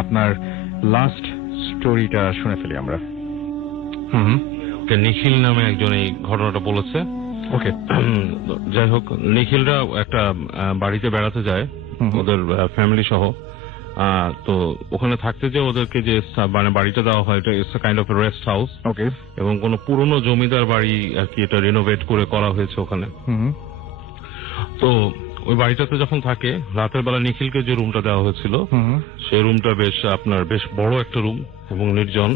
আপনার লাস্ট স্টোরিটা শুনে ফেলি আমরা। নিখিল নামে একজন এই ঘটনাটা বলেছে। ওকে, যাই হোক, নিখিলরা একটা বাড়িতে বেড়াতে যায় ওদের ফ্যামিলি সহ। তো ওখানে থাকতে যে ওদেরকে যে মানে বাড়িটা দেওয়া হয়, এটা it's kind of rest house. Okay, এবং কোন পুরনো জমিদার বাড়ি আর কি, এটা রিনোভেট করে করা হয়েছে ওখানে। তো ওই বাড়িটাতে যখন থাকে, রাতের বেলা নিখিলকে যে রুমটা দেওয়া হয়েছিল, সেই রুমটা বেশ বড় একটা রুম এবং নির্জন।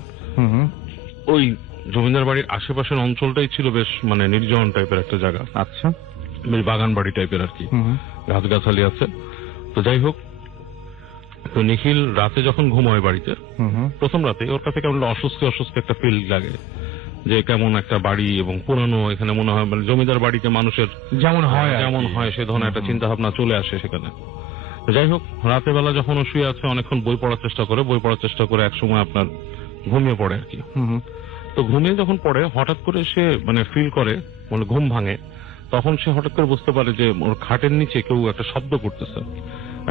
ওই জমিদার বাড়ির আশেপাশের অঞ্চলটাই ছিল বেশ মানে নির্জন টাইপের একটা জায়গা। আচ্ছা, বেশ বাগান বাড়ি টাইপের আর কি, গাছগাছালি আছে। তো যাই হোক, তো নিখিল রাতে যখন ঘুমায় বাড়িতে, প্রথম রাতে ওর কাছে কেমন অস্বস্তি একটা ফিল লাগে, যে কেমন একটা বাড়ি এবং পুরানো। এখানে মনে হয় মানে জমিদার বাড়িতে মানুষের যেমন হয় সে ধরনের একটা চিন্তা ভাবনা চলে আসে সেখানে। তো যাই হোক, রাতের বেলা যখন ও শুয়ে আছে, অনেকক্ষণ বই পড়ার চেষ্টা করে একসময় আপনার ঘুমিয়ে পড়ে আর কি। তো ঘুমিয়ে যখন পড়ে, হঠাৎ করে সে মানে ফিল করে, মানে ঘুম ভাঙে। তখন সে হঠাৎ করে বুঝতে পারে যে ওর খাটের নিচে কেউ একটা শব্দ করতেছে।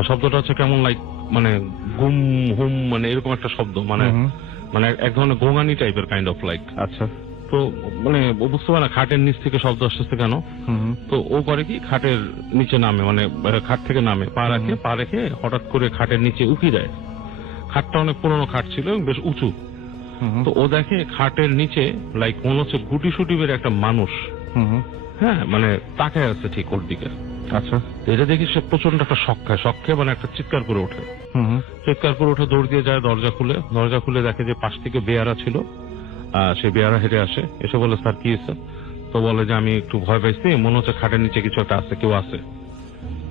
শব্দটা হচ্ছে কেমন লাইক মানে গুম হুম, মানে এরকম একটা শব্দ, মানে মানে এক ধরনের গোঙানি টাইপের কাইন্ড অফ লাইক। আচ্ছা, তো মানে ও বুঝতে পারে না খাটের নিচ থেকে শব্দ আসতেছে কেন। তো ও করে কি, খাটের নিচে নামে, মানে খাট থেকে নামে, পা রেখে হঠাৎ করে খাটের নিচে উকি দেয়। খাটটা অনেক পুরোনো খাট ছিল এবং বেশ উঁচু। তো ও দেখে খাটের নিচে লাইক মনে হচ্ছে গুটি সুটি বের একটা মানুষ, হ্যাঁ, মানে তাকায় আছে ঠিক ওর দিকে। আচ্ছা, এটা দেখি সে প্রচন্ড একটা শক খায়, মানে একটা চিৎকার করে ওঠে। দৌড় দিয়ে যায়, দরজা খুলে দেখে যে পাশ থেকে বেয়ারা ছিল। সে বেয়ারা হেঁটে আসে, এসে বলে, স্যার কি হয়েছে? তো বলে যে আমি একটু ভয় পাইছি, মনে হচ্ছে খাটের নিচে কিছু একটা আছে, কেউ আছে।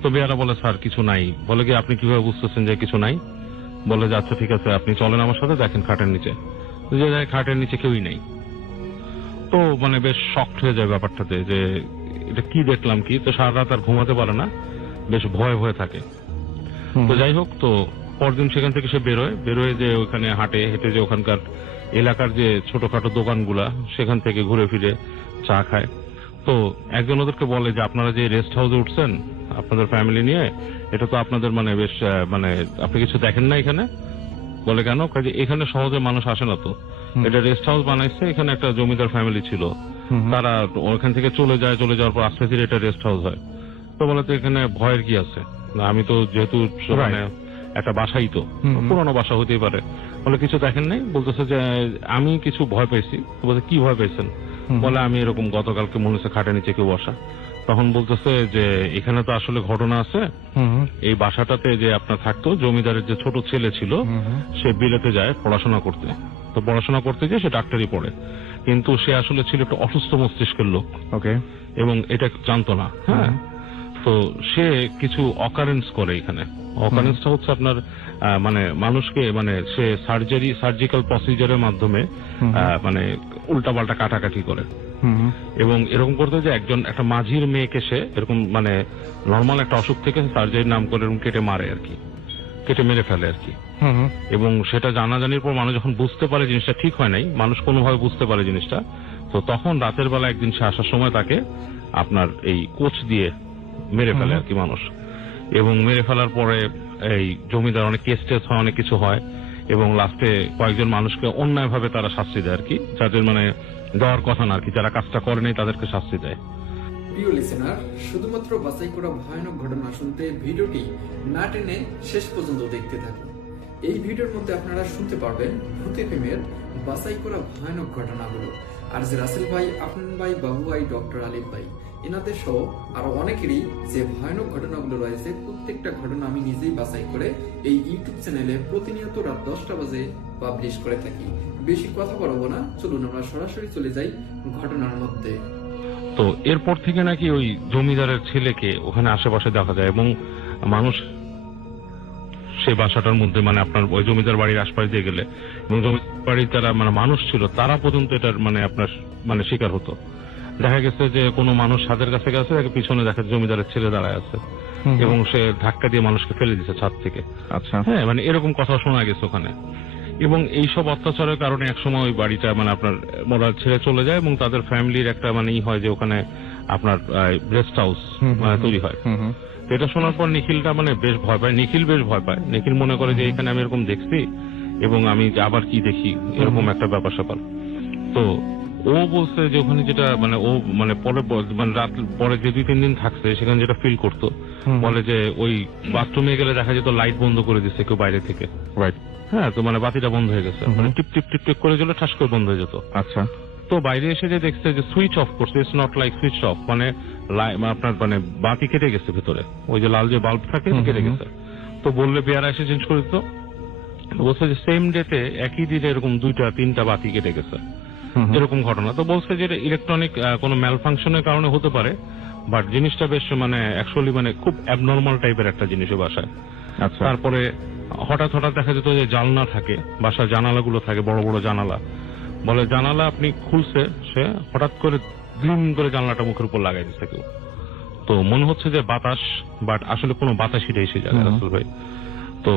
তো বেয়ারা বলে, স্যার কিছু নাই। বলে কি, আপনি কিভাবে বুঝতেছেন যে কিছু নাই? বলে যে আচ্ছা ঠিক আছে, আপনি চলেন আমার সাথে, দেখেন খাটের নিচে। যে যায়, খাটের নিচে কেউই নেই। তো মানে বেশ শকড হয়ে যায় ব্যাপারটাতে, যে এটা কি দেখলাম কি। তো সারা রাত আর ঘুমাতে পারে না, বেশ ভয়ে থাকে। তো যাই হোক, তো পরদিন সেখান থেকে সে বেরোয় যে ওখানে হেঁটে যে ওখানকার এলাকার যে ছোটখাটো দোকানগুলা, সেখান থেকে ঘুরে ফিরে চা খায়। তো একজন ওদেরকে বলে যে আপনারা যে রেস্ট হাউসে উঠছেন আপনাদের ফ্যামিলি নিয়ে, এটা তো আপনাদের মানে বেশ মানে আপনি কিছু দেখেন না এখানে? বলে কেন? কাজে এখানে সহজে মানুষ আসে না তো, এটা রেস্ট হাউস বানাইছে, এখানে একটা জমিদার ফ্যামিলি ছিল, তারা ওখান থেকে চলে যাওয়ার পর আস্তে ধীরে এটা রেস্ট হাউস হয়। তো বলে তো এখানে ভয়ের কি আছে, না আমি তো যেহেতু মানে একটা বাসাই তো, পুরোনো বাসা হতেই পারে। বলে কিছু দেখেন নাই? বলতেছে যে আমি কিছু ভয় পাইছি। বলতে কি ভয় পাইছেন? বলে আমি এরকম গতকালকে মনে হচ্ছে খাটের নিচে কেউ বসা। তখন বলতেছে যে এখানে তো আসলে ঘটনা আছে, এই বাসাটাতে যে আপনার থাকতো জমিদারের যে ছোট ছেলে ছিল, সে বিলেতে যায় পড়াশোনা করতে। তো পড়াশোনা করতে গিয়ে সে ডাক্তারি পড়ে, কিন্তু সে আসলে ছিল একটু অসুস্থ মস্তিষ্কের লোক। ওকে, এবং এটা জানতো না। হ্যাঁ, তো সে কিছু অকারেন্স করে এখানে। অকারেন্সটা হচ্ছে আপনার মানে মানুষকে মানে সে সার্জিক্যাল প্রসিজারের মাধ্যমে মানে উল্টাপাল্টা কাটাকাটি করে। এবং এরকম করতে যে একটা মাঝির মেয়েকে সে এরকম মানে নর্মাল একটা অসুখ থেকে সার্জারির নাম করে এরকম কেটে মেরে ফেলে আর কি। এবং সেটা জানাজানির পর মানুষ যখন বুঝতে পারে জিনিসটা ঠিক হয় নাই, মানুষ কোনোভাবে বুঝতে পারে জিনিসটা, তো তখন রাতের বেলা একদিন সে আসার সময় তাকে আপনার এই কোচ দিয়ে মেরে ফেলে আর কি মানুষ। এবং মেরে ফেলার পরে এই জমিদার অনেক কেস টেস হয়, অনেক কিছু হয়, এবং লাস্টে কয়েকজন মানুষকে অন্যায় ভাবে তারা শাস্তি দেয় আর কি, যাদের মানে দেওয়ার কথা না আর কি, যারা কাজটা করেনি তাদেরকে শাস্তি দেয়। প্রিয় লিসেনার, শুধুমাত্র বাছাই করা ভয়ানক ঘটনা শুনতে ভিডিওটি না টেনে শেষ পর্যন্ত দেখতে থাকুন। এই ভিডিওর মধ্যে আপনারা শুনতে পারবেন ভূত এফএমের বাছাই করা ভয়ানক ঘটনাগুলো। আর যে রাসেল ভাই, আপনার ভাই, বাবু ভাই, ডক্টর আলিফ ভাই, এনাদের সহ আরো অনেকেরই যে ভয়ানক ঘটনাগুলো রয়েছে, প্রত্যেকটা ঘটনা আমি নিজেই বাছাই করে এই ইউটিউব চ্যানেলে প্রতিনিয়ত রাত 10টা বাজে পাবলিশ করে থাকি। বেশি কথা বলবো না, চলুন আমরা সরাসরি চলে যাই ঘটনার মধ্যে। তো এরপর থেকে নাকি ওই জমিদারের ছেলেকে ওখানে আশেপাশে দেখা যায়, এবং মানুষ সে বাসাটার মধ্যে মানে আপনার ওই জমিদার বাড়ির আশপাশ দিয়ে গেলে, এবং জমিদার বাড়ির যারা মানে মানুষ ছিল তারা পর্যন্ত এটার মানে আপনার মানে শিকার হতো। দেখা গেছে যে কোনো মানুষ ছাদের কাছে গেছে, পিছনে দেখা জমিদারের ছেলে দাঁড়ায় আছে, এবং সে ধাক্কা দিয়ে মানুষকে ফেলে দিচ্ছে ছাদ থেকে। আচ্ছা, হ্যাঁ, মানে এরকম কথা শোনা গেছে ওখানে। এবং এইসব অত্যাচারের কারণে একসময় ওই বাড়িটা মানে আপনার ওরা ছেড়ে চলে যায়, এবং তাদের ফ্যামিলির একটা মানে হয় যে ওখানে আপনার রেস্ট হাউস তৈরি হয়। তো এটা শোনার পর নিখিলটা মানে বেশ ভয় পায়, নিখিল মনে করে যে এখানে আমি এরকম দেখছি এবং আমি আবার কি দেখি এরকম একটা ব্যাপার স্যাপার। তো ও বলছে যে ওখানে যেটা মানে ও মানে পরে মানে রাত পরে যে 2-3 দিন থাকছে সেখানে যেটা ফিল করতো, বলে যে ওই বাথরুমে গেলে দেখা যেত লাইট বন্ধ করে দিচ্ছে কেউ বাইরে থেকে। রাইট। হ্যাঁ, তো মানে বাতিটা বন্ধ হয়ে গেছে, মানে টিপ টিপ টিপ টিপ করে দিলে ঠাস করে বন্ধ হয়ে যেত। আচ্ছা। তো বাইরে এসে যে দেখছে যে সুইচ অফ করছে, it's not like switch off, মানে আপনার মানে বাতি কেটে গেছে ভেতরে, ওই যে লাল যে বাল্ব থাকে কেটে গেছে। তো বললে বেয়ারা এসে চেঞ্জ করে দিত। বলছে যে সেম ডেতে একই দিনে এরকম 2-3টা বাতি কেটে গেছে, এরকম ঘটনা। তো বলছে যে ইলেকট্রনিক কোনো ম্যাল ফাংশনের কারণে হতে পারে, বাট জিনিসটা বেশ মানে অ্যাকচুয়ালি মানে খুব অ্যাবনর্মাল টাইপের একটা জিনিস বাসায়। আচ্ছা। তারপরে হঠাৎ দেখা যেত যে জানলা থাকে, বাসার জানালাগুলো থাকে বড় বড় জানালা, বলে জানালা আপনি খুলছে, সে হঠাৎ করে গ্লিম করে জানলাটা মুখের উপর লাগাই দিচ্ছে কেউ। তো মনে হচ্ছে যে বাতাস, বাট আসলে কোনো বাতাসই নেই সেই জায়গায় রাসেল ভাই। তো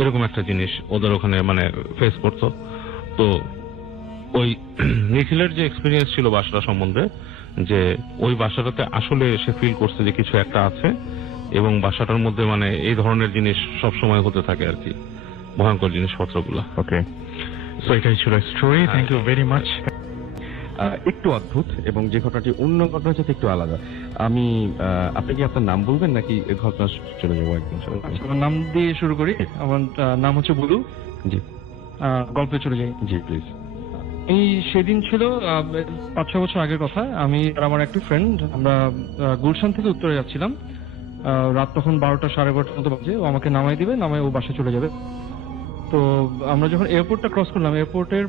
এরকম একটা জিনিস ওদের ওখানে মানে ফেস করতো। তো ওই নিখিলের যে এক্সপিরিয়েন্স ছিল বাসাটা সম্বন্ধে, যে ওই বাসাটাতে আসলে সে ফিল করছে যে কিছু একটা আছে এবং বাসাটার মধ্যে মানে এই ধরনের জিনিস সব সময় হতে থাকে আর কি, ভয়ঙ্কর জিনিসপত্রগুলো। ওকে, সো এটাই ছিল story. Thank you very much. একটু অদ্ভুত এবং যে ঘটনাটি অন্য ঘটনার সাথে একটু আলাদা। আপনি কি আপনার নাম বলবেন নাকি ঘটনা চলে যাবো একদম? আমার নাম দিয়ে শুরু করি। আমার নাম হচ্ছে বুলু। জি। গল্পে চলে যাই। জি প্লিজ। এই সেদিন ছিল 5-6 বছর আগের কথা। আমি আর আমার একটা ফ্রেন্ড আমরা গুলশান থেকে উত্তরে যাচ্ছিলাম। রাত তখন 12টা 12:30 মতো বাজে। ও আমাকে নামাই দিবে, নামাই ও বাসে চলে যাবে। তো আমরা যখন এয়ারপোর্টটা ক্রস করলাম, এয়ারপোর্টের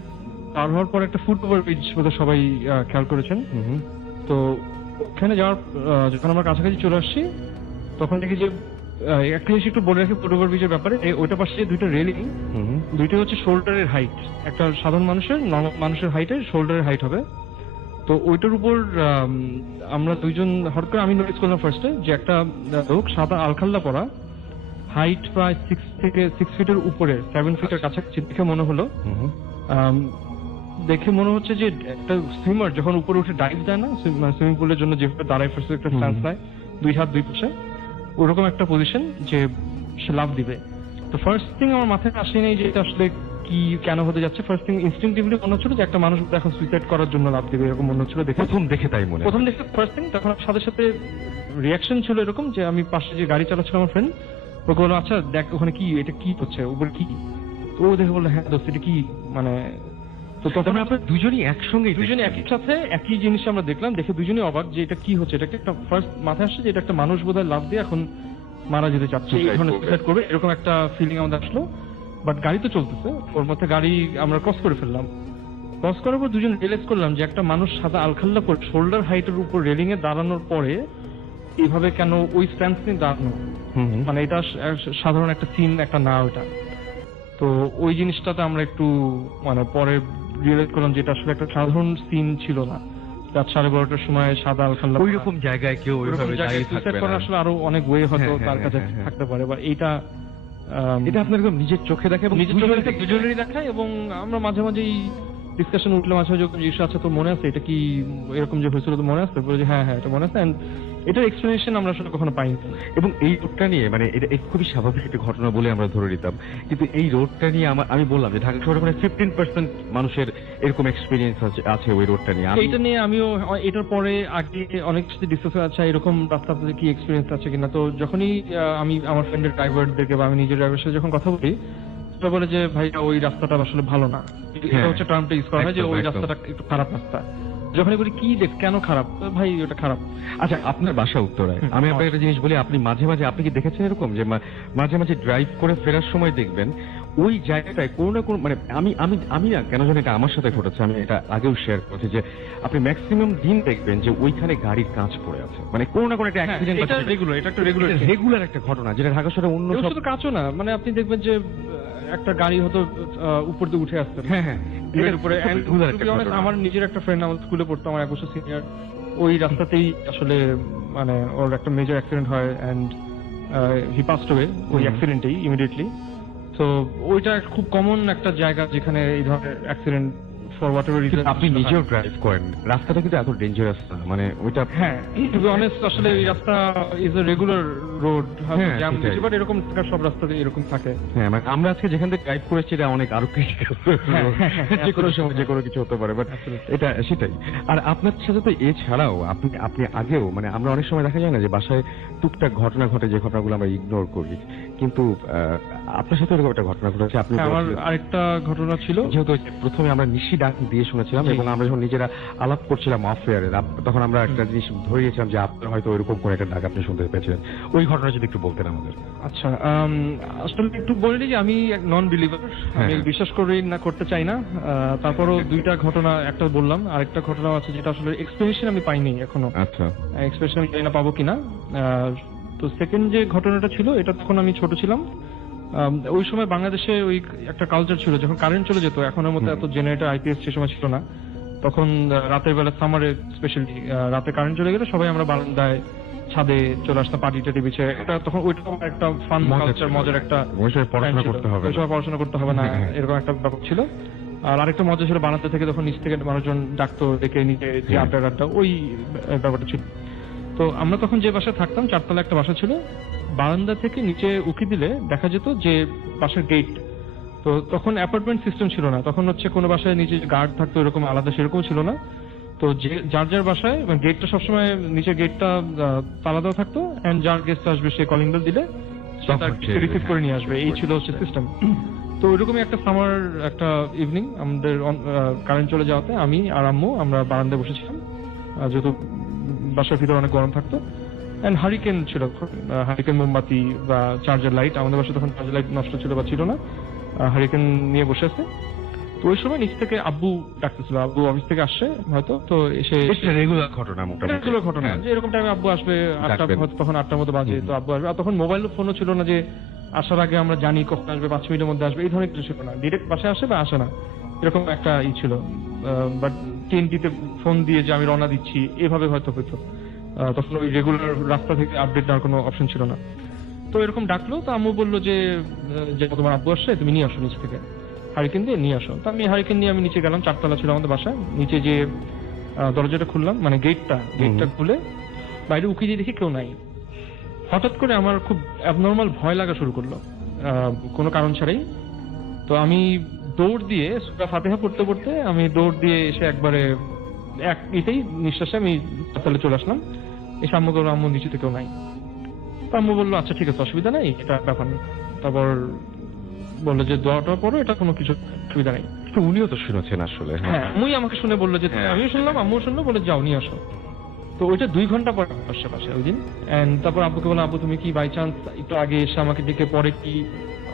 পার হওয়ার পর একটা ফুট ওভার ব্রিজ বোধহয় সবাই খেয়াল করেছেন। তো ওখানে যাওয়ার যখন আমরা কাছাকাছি চলে আসছি তখন দেখি যে একটা জিনিস একটু বলে রাখি ফুট ওভার ব্রিজের ব্যাপারে। ওইটা পাশে 2টা রেলিং, 2টাই হচ্ছে শোল্ডারের হাইট। একটা সাধারণ মানুষের হাইটের শোল্ডারের হাইট হবে। তো ওইটার উপর আমরা দুইজন হঠাৎ করে আমি নোটিস করলাম ফার্স্টে যে একটা লোক সাদা আলখাল্লা পরা, হাইট প্রায় 6 ফিটের উপরে, 7 ফিটের কাছাকাছি দেখে মনে হলো। দেখে মনে হচ্ছে যে একটা সুইমার যখন উপরে উঠে ডাইভ দেয় না সুইমিং পুলের জন্য, যেভাবে দাঁড়ায় ফার্স্ট একটা স্ট্যান্স নেয়, 2 হাত 2 পাশে, ওরকম একটা পজিশন যে সে লাফ দিবে। তো ফার্স্ট থিং আমার মাথায় আসেনি যে এটা আসলে কি কেন হতে যাচ্ছে। ফার্স্ট থিং ইনস্টিংক্টিভলি মনে হচ্ছিল যে একটা মানুষ এখন সুইসাইড করার জন্য লাফ দিবে, এরকম মনে হচ্ছিল। প্রথম দেখে ফার্স্ট থিং তখন সাথে সাথে রিয়াকশন ছিল এরকম যে আমি পাশে যে গাড়ি চালাচ্ছিল আমার ফ্রেন্ড, ওকে বললাম আচ্ছা দেখ ওখানে কি, এটা কি হচ্ছে, উপরে কি? তো ও দেখে বললো হ্যাঁ দোস্ত এটা কি, মানে তো তখন আপনারা দুজনই একই সাথে একই জিনিস আমরা দেখলাম, দেখে দুজনেই অবাক যে এটা কি হচ্ছে। এটা একটা ফার্স্ট মাথায় আসছে যে এটা একটা মানুষ বোধহয় লাফ দিয়ে এখন মারা যেতে চাচ্ছে, এই ধরনের সুইসাইড করবে, এরকম একটা ফিলিং আমাদের আসলো। বাট গাড়ি তো চলতেছে, ওর মধ্যে গাড়ি আমরা ক্রস করে ফেললাম। ক্রস করার পর দুজন রিয়েলাইজ করলাম যে একটা মানুষ সাদা আলখাল্লা পরে শোল্ডার হাইটের উপর রেলিং এ দাঁড়ানোর পরে এইভাবে কেন ওই স্ট্যান্স নিয়ে দাঁড়ানো, মানে এটা সাধারণ একটা সিন একটা না ওটা। তো ওই জিনিসটাতে আমরা একটু মানে পরে রিয়েলাইজ করলাম যে এটা আসলে একটা সাধারণ সিন ছিল না। রাত 12:30টার সময় সাদা আলখাল্লা ওই রকম জায়গায় কেউ ওইভাবে দাঁড়িয়ে থাকবে না। আসলে আরো অনেক ওয়ে হয়তো তার কাছে থাকতে পারে, বা এটা আপনার একদম নিজের চোখে দেখে এবং নিজের চোখে দুজনেরই দেখা। এবং আমরা মাঝে মাঝেই ডিসকাশন উঠলে মাঝে মাঝে জিজ্ঞাসা আছে তো মনে আছে এটা কি এরকম যে হয়েছিল, তো মনে আছে? বলে যে হ্যাঁ এটা মনে আছে। এটার এক্সপ্লেনেশন আমরা আসলে কখনো পাইনি। এবং এই রোডটা নিয়ে মানে এটা খুবই স্বাভাবিক একটা ঘটনা বলে আমরা ধরে নিতাম, কিন্তু এই রোডটা নিয়ে আমি বললাম যে ঢাকা শহরে মানে 15% মানুষের এরকম এক্সপিরিয়েন্স আছে ওই রোডটা নিয়ে। এইটা নিয়ে আমিও এটার পরে আগে অনেক সাথে ডিসকাস আছে এরকম রাস্তাতে কি এক্সপিরিয়েন্স আছে কিনা। তো যখনই আমি আমার ফ্রেন্ডের ড্রাইভারদেরকে বা আমি নিজের ড্রাইভারের সাথে যখন কথা বলি, সেটা বলে যে ভাই ওই রাস্তাটা আসলে ভালো না। এটা হচ্ছে টার্মটা ইউজ করা হয় যে ওই রাস্তাটা একটু খারাপ রাস্তা। যখন বলি কি দেখ কেন খারাপ, ভাই ওটা খারাপ। আচ্ছা, আপনার বাসা উত্তরায়, আমি আপনাকে একটা জিনিস বলি, আপনি মাঝে মাঝে আপনি কি দেখেছেন এরকম যে মাঝে মাঝে ড্রাইভ করে ফেরার সময় দেখবেন ওই জায়গাটায় কোনো না কোনো মানে আমি না কেন জানি এটা আমার সাথে ঘটেছে, আমি এটা আগেও শেয়ার করেছি যে আপনি ম্যাক্সিমাম দিন দেখবেন যে ওইখানে গাড়ির কাঁচ পড়ে আছে, মানে কোনো না কোনো একটা অ্যাক্সিডেন্ট। এটা একটা রেগুলার একটা ঘটনা যেটা ঢাকা শহরে অন্য সব শুধু কাঁচও না, মানে আপনি দেখবেন যে একটা গাড়ি হয়তো উপর দিয়ে উঠে আসছে। আমার নিজের একটা ফ্রেন্ড আমার স্কুলে পড়তো, আমার 1 বছর সিনিয়র, ওই রাস্তাতেই আসলে মানে ওর একটা মেজর অ্যাক্সিডেন্ট হয় এন্ড হি পাসড অ্যাওয়ে ওই অ্যাক্সিডেন্টেই ইমিডিয়েটলি। তো ওইটা খুব কমন একটা জায়গা যেখানে এই ধরনের accident for what ever reason. আপনি নিজেও ড্রাইভ করেন, রাস্তাটা কিন্তু এত ডেঞ্জারাস না, মানে ওইটা হ্যাঁ, টু বি অনেস্ট আসলে এই রাস্তা ইজ এ রেগুলার রোড, হ্যাঁ, জ্যাম সেটাই। বেশি, বাট এরকম থাকার সব রাস্তাতে এরকম থাকে। হ্যাঁ, মানে আমরা আজকে যেখান থেকে ড্রাইভ করেছি এটা অনেক আরো critical। যে কোনো সময় যে কোনো কিছু হতে পারে, বাট Absolutely. এটা সেটাই। আর আপনার সাথে তো এছাড়াও আপনি আগেও, মানে আমরা অনেক সময় দেখা যায় না যে বাসায় টুকটাক ঘটনা ঘটে, যে ঘটনাগুলো আমরা ইগনোর করি, কিন্তু আপনার সাথে এরকম একটা ঘটনা ঘটেছে। আপনি হ্যাঁ, আমার বলেছিলেন- আরেকটা ঘটনা ছিল। যেহেতু ওই যে প্রথমে আমরা নিশি ডাক দিয়ে শুনেছিলাম, জি। এবং আমরা যখন নিজেরা আলাপ করছিলাম অফ এয়ারে, তখন আমরা একটা জিনিস ধরে নিয়েছিলাম যে আপনার হয়তো ওইরকম করে একটা ডাক আপনি শুনতে পেয়েছিলেন। ওই ঘটনা যদি একটু বলতেন আমাদের। আচ্ছা, আসলে একটু বলে দিই যে আমি নন বিলিভার, আমি হ্যাঁ। বিশ্বাস করি না, করতে চাই না। তারপরও দুইটা ঘটনা, একটা বললাম, আরেকটা ঘটনা আছে যেটা আসলে এক্সপ্লেনেশন আমি পাইনি এখনো। আচ্ছা। এক্সপ্রেশন আমি জানি না পাবো কিনা। তো সেকেন্ড যে ঘটনাটা ছিল, এটা তখন আমি ছোট ছিলাম। ওই সময় বাংলাদেশে ওই একটা কালচার ছিল, যখন কারেন্ট চলে যেত, এখনের মতো এত জেনারেটর আইপিএস সে সময় ছিল না, তখন রাতের বেলা, সামারে স্পেশালি রাতে কারেন্ট চলে গেলে সবাই আমরা বারান্দায়, ছাদে চলে আসতাম, পাটি টাটি বিছিয়ে। এটা তখন ওইটা আমার একটা ফান কালচার, মজার একটা ওই সময় পড়াশোনা time ছিল। করতে হবে ওই সময় পড়াশোনা করতে হবে না, হ্যাঁ। এরকম একটা ব্যাপার ছিল। আর আরেকটা মজা ছিল, বারান্দা থেকে তখন নিচ থেকে মানুষজন ডাকতো, ডেকে নিচে যে হ্যাঁ। আড্ডা, ওই ব্যাপারটা ছিল। তো আমরা তখন যে বাসায় থাকতাম, 4 তলা একটা বাসা ছিল, বারান্দা থেকে নিচে উকি দিলে দেখা যেত যে বাসার গেট। তো তখন অ্যাপার্টমেন্ট সিস্টেম ছিল না, তখন হচ্ছে কোনো বাসায় নিচে গার্ড থাকতো এরকম আলাদা, সেরকম ছিল না। তো যে যার যার বাসায় গেটটা সবসময়, নিচে গেটটা তালা দেওয়া থাকতো, এন্ড যার গেস্ট আসবে সে কলিং বেল দিলে সে তার রিসিভ করে নিয়ে আসবে, এই ছিল হচ্ছে সিস্টেম। তো ওইরকমই একটা সামার একটা ইভিনিং, আমাদের কারেন্ট চলে যাওয়াতে আমি আর আম্মু আমরা বারান্দায় বসেছিলাম, যেহেতু বাসার ভিতরে অনেক গরম থাকতো। এন্ড হারিকেন ছিল, হারিকেন মোমবাতি বা চার্জার লাইট, আমাদের বাসায় তখন চার্জার লাইট নষ্ট ছিল বা ছিল না, হারিকেন নিয়ে বসে আছে। তো ওই সময় নিচ থেকে আব্বু ডাকতেছিল, আব্বু অফিস থেকে আসছে হয়তো, তো এসে রেগুলার ঘটনা মোটামুটি। এগুলো ঘটনা হ্যাঁ। যে এরকম টাইমে আব্বু আসবে, 8টা, ডাকবেন। হয়তো তখন 8টার মতো বাজে, তো আব্বু আসবে। আর তখন মোবাইল ফোনও ছিল না যে আসার আগে আমরা জানি কখন আসবে, 5 মিনিটের মধ্যে আসবে, এই ধরনের কিছু ছিল না, ডিরেক্ট বাসায় আসে বা আসে না, এরকম একটা ই ছিল। বাট TNT-তে ফোন দিয়ে যে আমি রওনা দিচ্ছি, এভাবে হয়তো হইতো। তখন ওই রেগুলার রাস্তা থেকে আপডেট দেওয়ার কোনো অপশন ছিল না। তো এরকম ডাকলো, তো আম্মু বললো যে তোমার আব্বু আসছে, তুমি নিয়ে আসো নিচ থেকে, হারিকেন দিয়ে নিয়ে আসো। তো আমি হারিকেন নিয়ে আমি নিচে গেলাম, 4 তলা ছিল আমাদের বাসায়। নিচে যে দরজাটা খুললাম, মানে গেটটা খুলে বাইরে উকি দিয়ে দেখি কেউ নাই। হঠাৎ করে আমার খুব অ্যাবনর্মাল ভয় লাগা শুরু করলো, কোনো কারণ ছাড়াই। তো আমি দৌড় দিয়ে সূরা ফাতিহা পড়তে পড়তে আমি দৌড় দিয়ে এসে একবারে এটাই নিঃশ্বাসে আমি তলে চলে আসলাম। এসে আম্মু বললো, আম্মু নিচে কেউ নাই। তো আম্মু বললো আচ্ছা ঠিক আছে, অসুবিধা নেই, এটা ব্যাপার নেই। তারপর বললো যে দোয়াটা পড়ো, এটা কোনো কিছু অসুবিধা নেই। তো উনিও তো শুনেছেন আসলে। হ্যাঁ, আম্মুই আমাকে শুনে বললো যে হ্যাঁ। আমিও শুনলাম, আম্মুও শুনলো, বলে যাও নিয়ে আসো। তো ওইটা 2 ঘন্টা পর আসছে পাশে ওই দিন। এন্ড তারপর আব্বুকে বললাম, আব্বু তুমি কি বাই চান্স একটু আগে এসে আমাকে ডেকে পরে কি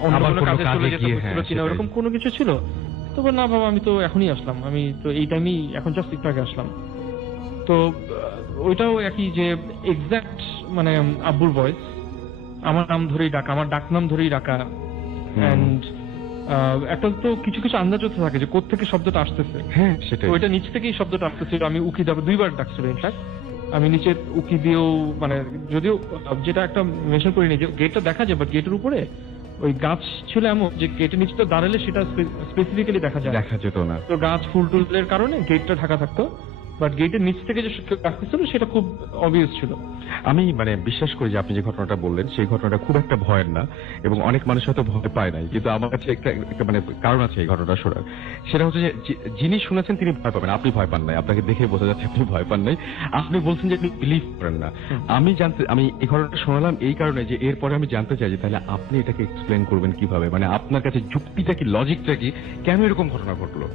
অন্য আবার কোনো কোনো কাজে চলে কাজে যেতে গিয়ে, হচ্ছিল হ্যাঁ, কিনা, সেটাই। ওরকম কোনো কিছু ছিল? তো বল, না বাবা, আমি তো এখনই আসলাম, আমি তো এই টাইমেই এখন জাস্ট একটু আগে আসলাম। তো ওইটাও একই, যে এক্সাক্ট মানে আব্বুর ভয়েস, আমার নাম ধরেই ডাকা, আমার ডাক নাম ধরেই ডাকা। এন্ড একটা তো কিছু কিছু আন্দাজ হতে থাকে যে কোত্থেকে শব্দটা আসতেছে। হ্যাঁ, সেটাই। তো ওইটা নিচ থেকেই শব্দটা আসতেছিল। আমি উকি দেবো, 2বার ডাকছিল ইনফ্যাক্ট। আমি নিচে উকি দিয়েও, মানে যদিও যেটা একটা মেনশন করিনি যে গেটটা দেখা যায়, বাট গেটের উপরে ওই গাছ ছিল এমন যে গেটের নিচে তো দাঁড়ালে সেটা স্পেসিফিক্যালি দেখা যায়, দেখা যেত না। তো গাছ ফুল টুলের কারণে গেটটা ঢাকা থাকতো, বাট গেটের নিচ থেকে যে ডাকতেছিল সেটা খুব অবভিয়াস ছিল। আমি মানে বিশ্বাস করি যে আপনি যে ঘটনাটা বললেন সেই ঘটনাটা খুব একটা ভয়ের না, এবং অনেক মানুষ হয়তো ভয় পায় নাই, কিন্তু আমার কাছে একটা মানে কারণ আছে এই ঘটনাটা শোনার। সেটা হচ্ছে যে যিনি শুনেছেন তিনি ভয় পাবেন, আপনি ভয় পান নাই, আপনাকে দেখে বোঝা যাচ্ছে আপনি ভয় পান নাই। আপনি বলছেন যে আপনি বিলিভ করেন না। আমি এই ঘটনাটা শোনালাম এই কারণে যে এরপরে আমি জানতে চাই যে তাহলে আপনি এটাকে এক্সপ্লেন করবেন কিভাবে, মানে আপনার কাছে যুক্তিটা কি, লজিকটা কি, কেন এরকম ঘটনা ঘটলো?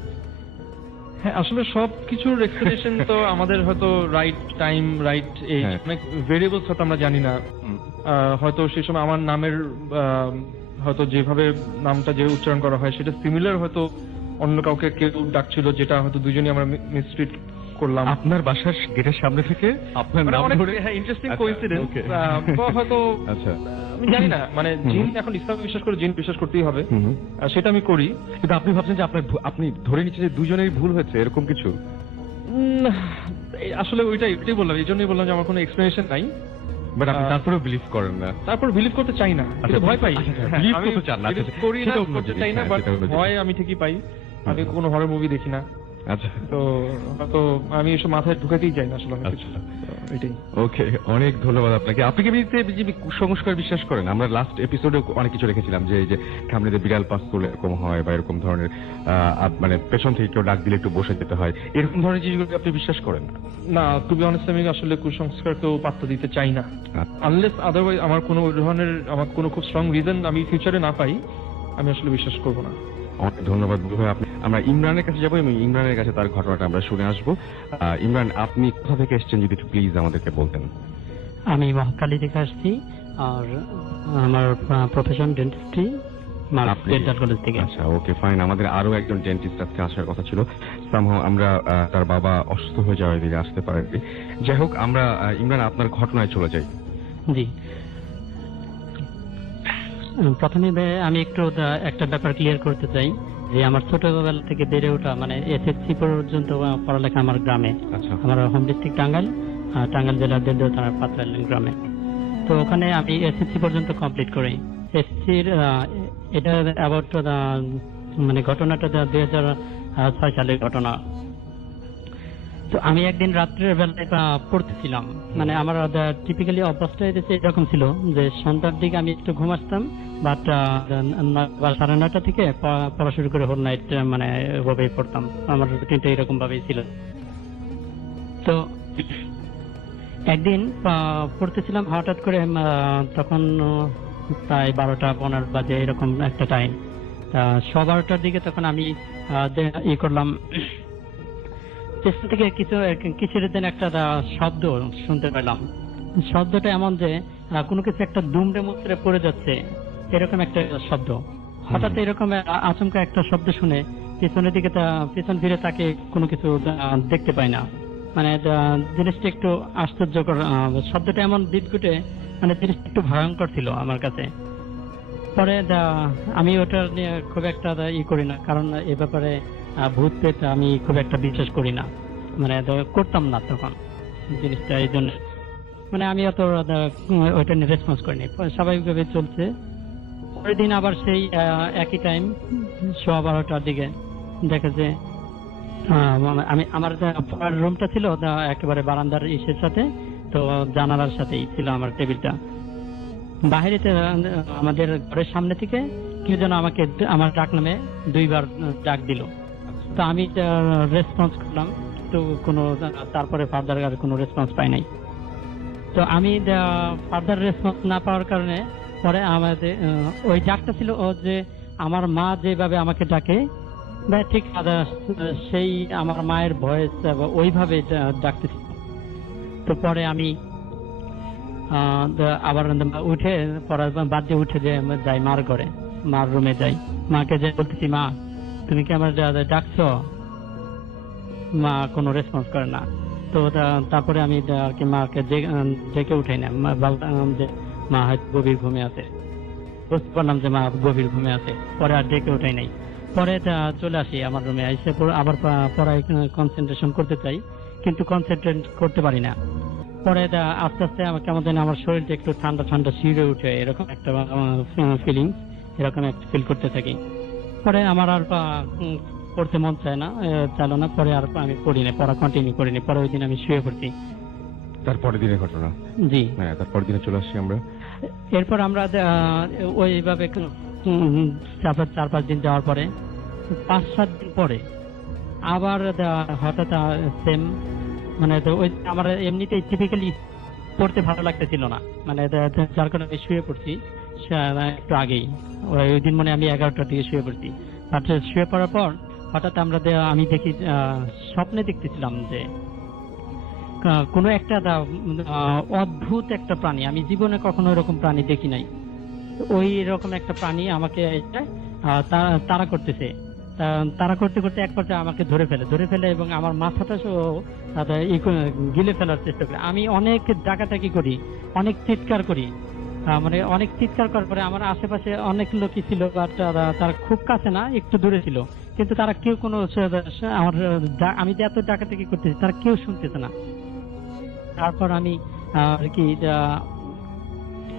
হ্যাঁ, আসলে সবকিছুর এক্সপ্লেনেশন তো আমাদের হয়তো রাইট টাইম, রাইট এই হ্যাঁ। অনেক ভেরিয়েবলস হয়তো আমরা জানি না। হয়তো সেই সময় আমার নামের হয়তো যেভাবে নামটা যে উচ্চারণ করা হয় সেটা সিমিলার, হয়তো অন্য কাউকে কেউ ডাকছিল, যেটা হয়তো দুজনেই আমরা মিসট্রিট করলাম। আপনার বাসার গেটের সামনে থেকে আপনার মানে নাম অনেক ধরে? ইন্টারেস্টিং আচ্ছা, কোইন্সিডেন্স। okay. হয়তো আচ্ছা। আমি জানি না, মানে জিন, এখন ইসলাম বিশ্বাস করে জিন বিশ্বাস করতেই হবে, হুম। সেটা আমি করি। কিন্তু আপনি ভাবছেন যে আপনি ধরে নিচ্ছেন যে দুজনেরই ভুল হয়েছে, এরকম কিছু? আসলে ওইটাই বললাম, এই জন্যই বললাম যে আমার কোনো এক্সপ্লেনেশন নাই। বাট আপনি তারপরেও বিলিভ করেন না? তারপর বিলিভ করতে চাই না, কিন্তু ভয় পাই। আচ্ছা, হ্যাঁ, believe আমি করতে চান না, believe আচ্ছা, করি না, সেটা অন্য করতে জিনিস, চাই না, হ্যাঁ, বাট সেটা অন্য জিনিস। ভয় আমি ঠিকই পাই। আমি কোনো হরর মুভি দেখি না, আচ্ছা তো আমি এসব মাথায় ঢুকাতেই চাই না আসলে অনেক কিছু। আচ্ছা। তো এটাই। ওকে, অনেক ধন্যবাদ আপনাকে। আপনি কি এমনিতে বিজেপি কুসংস্কার বিশ্বাস করেন? আমরা লাস্ট এপিসোডে অনেক কিছু রেখেছিলাম যে এই যে সামনে দিয়ে বিড়াল পাস করলে এরকম হয় বা এরকম ধরনের মানে পেছন থেকে কেউ ডাক দিলে একটু বসে যেতে হয়, এরকম ধরনের জিনিসগুলো আপনি বিশ্বাস করেন? না, টু বি অনেস্ট আমি আসলে কুসংস্কারকেও পাত্তা দিতে চাই না, আচ্ছা। আনলেস আদারওয়াইজ আমার কোনো ধরনের আমার কোনো খুব স্ট্রং রিজন আমি ফিউচারে না পাই, আমি আসলে বিশ্বাস করবো না। অনেক ধন্যবাদ বুলু ভাই। আমরা ইমরানের কাছে যাবো এবং ইমরানের কাছে তার ঘটনাটা আমরা শুনে আসবো। ইমরান, আপনি কোথা থেকে এসেছেন যদি একটু প্লিজ আমাদেরকে বলতেন। আমি মহাখালী থেকে আসছি, আর আমার প্রফেশন ডেন্টিস্ট্রি, আপনি- ডেন্টাল কলেজ থেকে। আচ্ছা, ওকে, ফাইন। আমাদের আরো একজন ডেন্টিস্ট আজকে আসার কথা ছিল, সামহাও আমরা তার বাবা অসুস্থ হয়ে যাওয়ার দিকে আসতে পারেনি। যাই হোক, আমরা ইমরান আপনার ঘটনায় চলে যাই। জি, প্রথমে আমি একটু একটা ব্যাপার ক্লিয়ার করতে চাই যে আমার ছোটবেলা থেকে বেড়ে ওঠা, মানে এসএসসি পর্যন্ত পড়ালেখা আমার গ্রামে। আচ্ছা, আমার হোম ডিস্ট্রিক্ট টাঙ্গাইল, টাঙ্গাইল জেলার দেলদুয়া থানার পাতরাইল গ্রামে। তো ওখানে আমি এসএসসি পর্যন্ত কমপ্লিট করি। এসএসসির এটা অ্যাবাউট মানে ঘটনাটা 2006 সালের ঘটনা। তো আমি একদিন রাত্রের বেলায় পড়তেছিলাম, মানে আমার টিপিক্যালি অভ্যাসটা এরকম ছিল যে সন্ধ্যার দিকে আমি একটু ঘুম আসতাম, বাট 9:30 থেকে পড়া শুরু করে হোল নাইট মানে ওভাবেই পড়তাম। আমার রুটিনটা এরকম ভাবেই ছিল। তো একদিন পড়তেছিলাম, হঠাৎ করে তখন প্রায় 12টা 15 বাজে এরকম একটা টাইম। তা 12টার দিকে তখন আমি করলাম, পেছন থেকে কিসের যেন একটা শব্দ শুনতে পেলাম। শব্দটা এমন যে কোনো কিছু একটা দুমড়ে মুচড়ে পড়ে যাচ্ছে, এরকম একটা শব্দ। হঠাৎ এরকম আচমকা একটা শব্দ শুনে পিছনের দিকে পিছন ফিরে তাকে কোনো কিছু দেখতে পাই না। মানে জিনিসটা একটু আশ্চর্যকর, শব্দটা এমন বিদ্যুটে, মানে জিনিসটা একটু ভয়ঙ্কর ছিল আমার কাছে। পরে আমি ওটা নিয়ে খুব একটা করি না, কারণ এ ব্যাপারে ভূত পেত আমি খুব একটা বিশ্বাস করি না, মানে করতাম না তখন জিনিসটা। এই জন্য মানে আমি অত ওইটা নিয়ে রেসপন্স করিনি, স্বাভাবিকভাবে চলছে। পরের দিন আবার সেই একই টাইম 12:15টার দিকে দেখে যে আমি আমার পড়ার রুমটা ছিল একেবারে বারান্দার ইসের সাথে, তো জানালার সাথেই ছিল আমার টেবিলটা। বাহিরেতে আমাদের ঘরের সামনে থেকে কেউ যেন আমাকে আমার ডাক নামে 2বার ডাক দিল। তো আমি রেসপন্স করলাম, তো কোনো তারপরে ফার্দার আর কোনো রেসপন্স পাই নাই। তো আমি ফার্দার রেসপন্স না পাওয়ার কারণে পরে আমাদের ওই ডাকটা ছিল ও যে আমার মা যেভাবে আমাকে ডাকে ঠিক সেই আমার মায়ের ভয়েস ওইভাবে ডাকতেছিল। তো পরে আমি আবার উঠে পড়ার বাদ দিয়ে উঠে যে যাই মার ঘরে, মার রুমে যাই, মাকে যে বলতেছি, মা তুমি কি আমার ডাকছো? মা কোনো রেসপন্স করে না। তো তারপরে আমি আর কি মাকে ডেকে উঠাই না, যে মা হয়তো গভীর ঘুমে আছে। বুঝতে পারলাম যে মা গভীর ঘুমে আছে, পরে আর ডেকে উঠাই নাই। পরে চলে আসি আমার রুমে, এসে আবার পড়ায় কনসেন্ট্রেশন করতে চাই, কিন্তু কনসেন্ট্রেট করতে পারি না। পরে আস্তে আস্তে আমার কেমন জানি আমার শরীরটা একটু ঠান্ডা ঠান্ডা শিউরে উঠে, এরকম একটা ফিলিং, এরকম একটা ফিল করতে থাকি। পরে আমার আর পড়তে মন চাইলো না, পরে আর আমি পড়িনি, পড়া কন্টিনিউ করিনি। পরে ওই দিন আমি শুয়ে পড়ছি। তারপরের দিনের ঘটনা? জি, হ্যাঁ, তারপরের দিনে চলে আসছি আমরা। এরপর আমরা ওইভাবে 4-5 দিন যাওয়ার পরে 5-7 দিন পরে আবার হঠাৎ সেম, মানে ওই আমার এমনিতেই টিপিক্যালি পড়তে ভালো লাগতেছিল না, মানে যার কারণে আমি শুয়ে পড়ছি একটু আগেই। ওই দিন মানে আমি 11টার দিকে শুয়ে পড়ছি। শুয়ে পড়ার পর হঠাৎ আমি দেখি স্বপ্নে দেখতেছিলাম যে কোনো একটা অদ্ভুত একটা প্রাণী, আমি জীবনে কখনো এরকম প্রাণী দেখি নাই। ওই রকম একটা প্রাণী আমাকে তাড়া করতেছে। তাড়া করতে করতে এক পর্যায়ে আমাকে ধরে ফেলে এবং আমার মাথাটা গিলে ফেলার চেষ্টা করে। আমি অনেক ডাকাডাকি করি, অনেক চিৎকার করি, মানে অনেক চিৎকার করার পরে আমার আশেপাশে অনেক লোকই ছিল, বাট তারা খুব কাছে না, একটু দূরে ছিল, কিন্তু তারা কেউ কোনো আমি যে এত ডাকাডাকি করতেছি তারা কেউ শুনতেছে না। তারপর আমি আর কি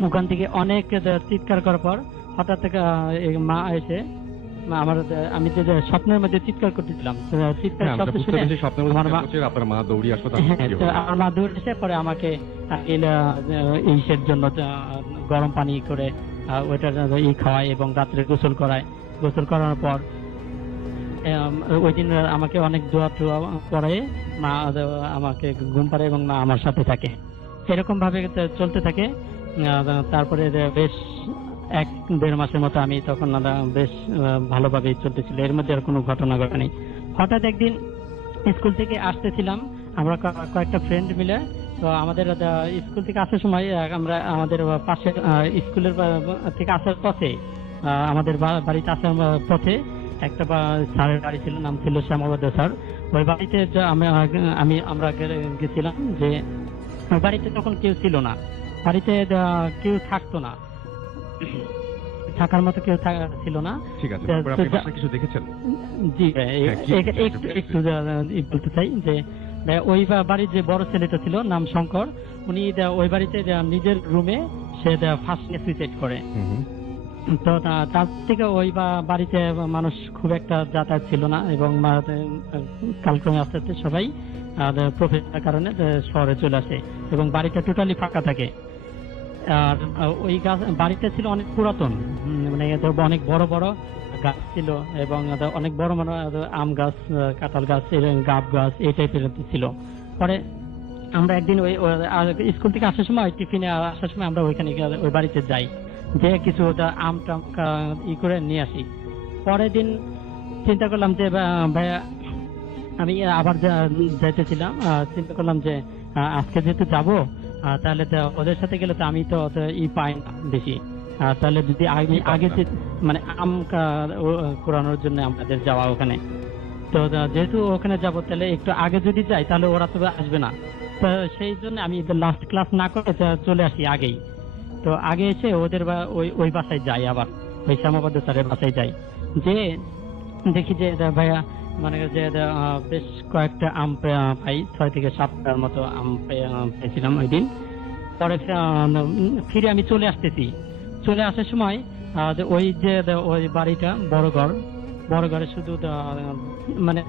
ওখান থেকে অনেক চিৎকার করার পর হঠাৎ মা এসে আমার আমি যে স্বপ্নের মধ্যে চিৎকার করতেছিলাম, তো চিৎকার হ্যাঁ, আমরা শব্দ বুঝতে শুনে পেরেছি স্বপ্নের মধ্যে আমার মা- চিৎকার করছে, আপনার মা দৌড়িয়ে আসলো, তারপর হ্যাঁ, কি তো হলো? আমার মা দৌড়ে এসে পরে আমাকে ইসের জন্য গরম পানি করে ওইটার খাওয়ায় এবং রাত্রে গোসল করায়। গোসল করানোর পর ওই দিন আমাকে অনেক দোয়া টোয়া পরে মা আমাকে ঘুম পাড়ে এবং মা আমার সাথে থাকে। এরকম ভাবে চলতে থাকে। তারপরে বেশ 1-1.5 মাসের মতো আমি তখন বেশ ভালোভাবে চলতেছিল, এর মধ্যে আর কোনো ঘটনা ঘটেনি। হঠাৎ একদিন স্কুল থেকে আসতেছিলাম আমরা কয়েকটা ফ্রেন্ড মিলে, তো আমাদের স্কুল থেকে আসার সময় আমরা আমাদের পাশের স্কুলের থেকে আসার পথে আমাদের বাড়িতে আসার পথে একটা স্যারের বাড়ি ছিল, নাম ছিল শ্যামাবদ্ধ স্যার। ওই বাড়িতে আমরা গেছিলাম, যে ওই বাড়িতে তখন কেউ ছিল না, বাড়িতে কেউ থাকতো না, থাকার মতো কেউ ছিল না। ঠিক আছে, তারপর আপনি বাসায় কিছু দেখেছেন? জি কি একটু বলতে চাই যে ওই বাড়ির যে বড় ছেলেটা ছিল নাম শঙ্কর, উনি ওই বাড়িতে নিজের রুমে সে ফার্স্ট সুইসাইড করে। তো তার থেকে ওই বাড়িতে মানুষ খুব একটা যাতায়াত ছিল না এবং কালক্রমে আস্তে আস্তে সবাই প্রফেশনের কারণে শহরে চলে আসে এবং বাড়িটা টোটালি ফাঁকা থাকে। আর ওই বাড়িটা ছিল অনেক পুরাতন, মানে অনেক বড় বড় গাছ ছিল এবং অনেক বড় বড় আম গাছ, কাঁঠাল গাছ, গাব গাছ এই টাইপের ছিল। পরে আমরা একদিন ওই স্কুল থেকে আসার সময় টিফিনে আসার সময় আমরা ওইখানে ওই বাড়িতে যাই, যে কিছু আম টাম করে নিয়ে আসি। পরের দিন চিন্তা করলাম যে ভাইয়া আমি আবার যাইতেছিলাম, চিন্তা করলাম যে আজকে যেহেতু যাবো তাহলে তো ওদের সাথে গেলে তো আমি তো পাই না বেশি, তাহলে যদি আগে মানে আম কুড়ানোর জন্য আমাদের যাওয়া ওখানে, তো যেহেতু ওখানে যাবো তাহলে একটু আগে যদি যাই তাহলে ওরা তো আসবে না। তো সেই জন্য আমি লাস্ট ক্লাস না করে চলে আসি আগেই। তো আগে এসে ওদের ওই বাসায় যাই, আবার ওই শ্যামাবদ্ধ স্যারের বাসায় যাই, যে দেখি যে ভাইয়া মানে যে বেশ কয়েকটা আম পাই, 6 থেকে 7টার মতো আম পেয়েছিলাম ওই দিন। পরে ফিরে আমি চলে আসতেছি, চলে আসার সময় ওই যে ওই বাড়িটা বড় ঘরে শুধু মানে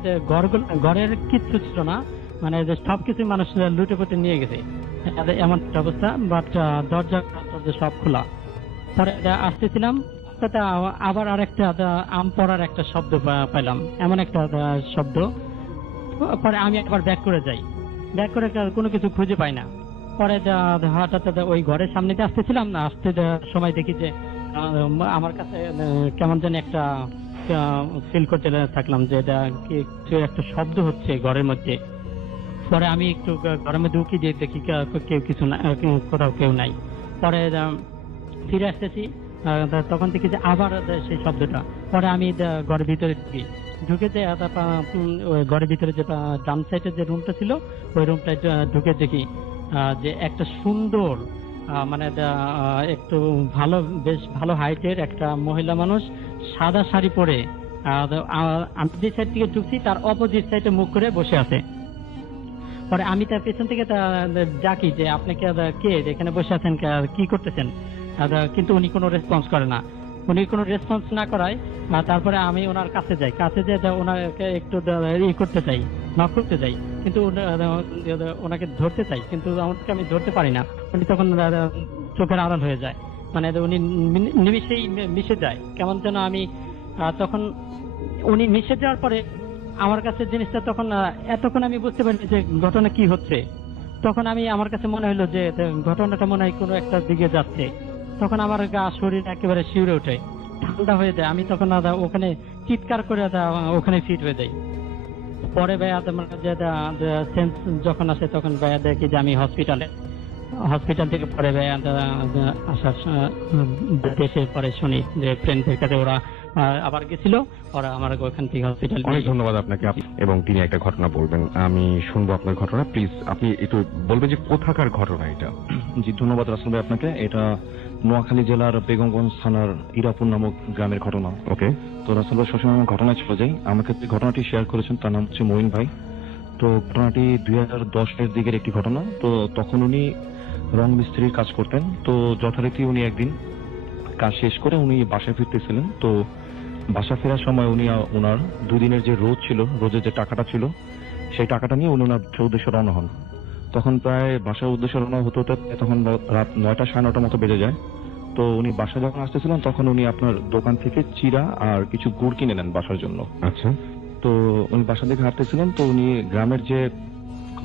ঘরের কিচ্ছু ছিল না, মানে সবকিছু মানুষ লুটে পুটে নিয়ে গেছে এমন একটা অবস্থা। বাট দরজা সব খোলা। পরে আসতেছিলাম, আবার আরেকটা আম পড়ার একটা শব্দ পেলাম, এমন একটা শব্দ। পরে আমি আবার ব্যাক করে যাই, ব্যাক করে কোনো কিছু খুঁজে পাই না। পরে হঠাৎ ওই ঘরের সামনে দিয়ে আসতেছিলাম না, আসতে সময় দেখি যে আমার কাছে কেমন যেন একটা ফিল করতে থাকলাম যে কিছু একটা শব্দ হচ্ছে ঘরের মধ্যে। পরে আমি একটু ঘরের মধ্যে উকি দিয়ে দেখি কেউ কিছু না, কোথাও কেউ নাই। পরে ফিরে আসতেছি, তখন দেখি যে আবার সেই শব্দটা। পরে আমি ঘরের ভিতরে ঢুকে যে ঘরের ভিতরে যে ডান সাইডের যে রুমটা ছিল ওই রুমটায় ঢুকে দেখি যে একটা সুন্দর মানে একটু বেশ ভালো হাইটের একটা মহিলা মানুষ সাদা শাড়ি পরে আমি যে সাইড থেকে ঢুকছি তার অপোজিট সাইডে মুখ করে বসে আছে। পরে আমি তার পেছন থেকে ডাকি যে আপনাকে কে এখানে বসে আছেন, কি করতেছেন, কিন্তু উনি কোনো রেসপন্স করে না। উনি কোনো রেসপন্স না করায় তারপরে আমি ওনার কাছে যাই, ওনাকে একটু করতে চাই, নক করতে চাই, কিন্তু ওনাকে ধরতে চাই, কিন্তু আমাকে আমি ধরতে পারি না। উনি তখন চোখের আড়াল হয়ে যায়, মানে উনি নিমিষেই মিশে যায় কেমন যেন। আমি তখন উনি মিশে যাওয়ার পরে আমার কাছে জিনিসটা তখন এতক্ষণ আমি বুঝতে পারি যে ঘটনা কি হচ্ছে। তখন আমার কাছে মনে হলো যে ঘটনাটা মনে হয় কোনো একটা দিকে যাচ্ছে। তখন আমার গা শরীর একেবারে শিউরে ওঠে, ঠান্ডা হয়ে যায়। আমি তখন ওখানে চিৎকার করে ওখানে ফিট হয়ে যাই। পরে সেন্স যখন আসে তখন ভাইয়া দেখি যে আমি হসপিটাল থেকে পরে ভাইয়া আসার দেশে পরে শুনি যে ফ্রেন্ডদের কাছে ওরা আবার গেছিল, ওরা আমার ওখান থেকে হসপিটাল। অনেক ধন্যবাদ আপনাকে, এবং তিনি একটা ঘটনা বলবেন, আমি শুনবো আপনার ঘটনা। প্লিজ আপনি একটু বলবেন যে কোথাকার ঘটনা এটা। জি ধন্যবাদ রাসেল ভাই আপনাকে। এটা নোয়াখালী জেলার বেগমগঞ্জ থানার ইরাপুর নামক গ্রামের ঘটনা। ওকে। তো রাসেল ভাই সবসময় আমার ঘটনায় চলে যাই। আমাকে যে ঘটনাটি শেয়ার করেছেন তার নাম হচ্ছে মঈন ভাই। তো ঘটনাটি 2010-এর দিকের একটি ঘটনা। তো তখন উনি রং মিস্ত্রির কাজ করতেন। তো যথারীতি উনি একদিন কাজ শেষ করে উনি বাসায় ফিরতেছিলেন। তো বাসা ফেরার সময় উনি ওনার 2 দিনের যে রোজ ছিল, রোজের যে টাকাটা ছিল, সেই টাকাটা নিয়ে উনি ওনার বাসার উদ্দেশ্যে রওনা হন। তখন প্রায় বাসার উদ্দেশ্যে রওনা হতে হতে তখন রাত 9টা 9:30 মতো বেজে যায়। তো উনি বাসা যখন আসতেছিলেন তখন উনি আপনার দোকান থেকে চিড়া আর কিছু গুড় কিনে নেন বাসার জন্য। আচ্ছা। তো উনি বাসা দিকে হাঁটতেছিলেন, তো উনি গ্রামের যে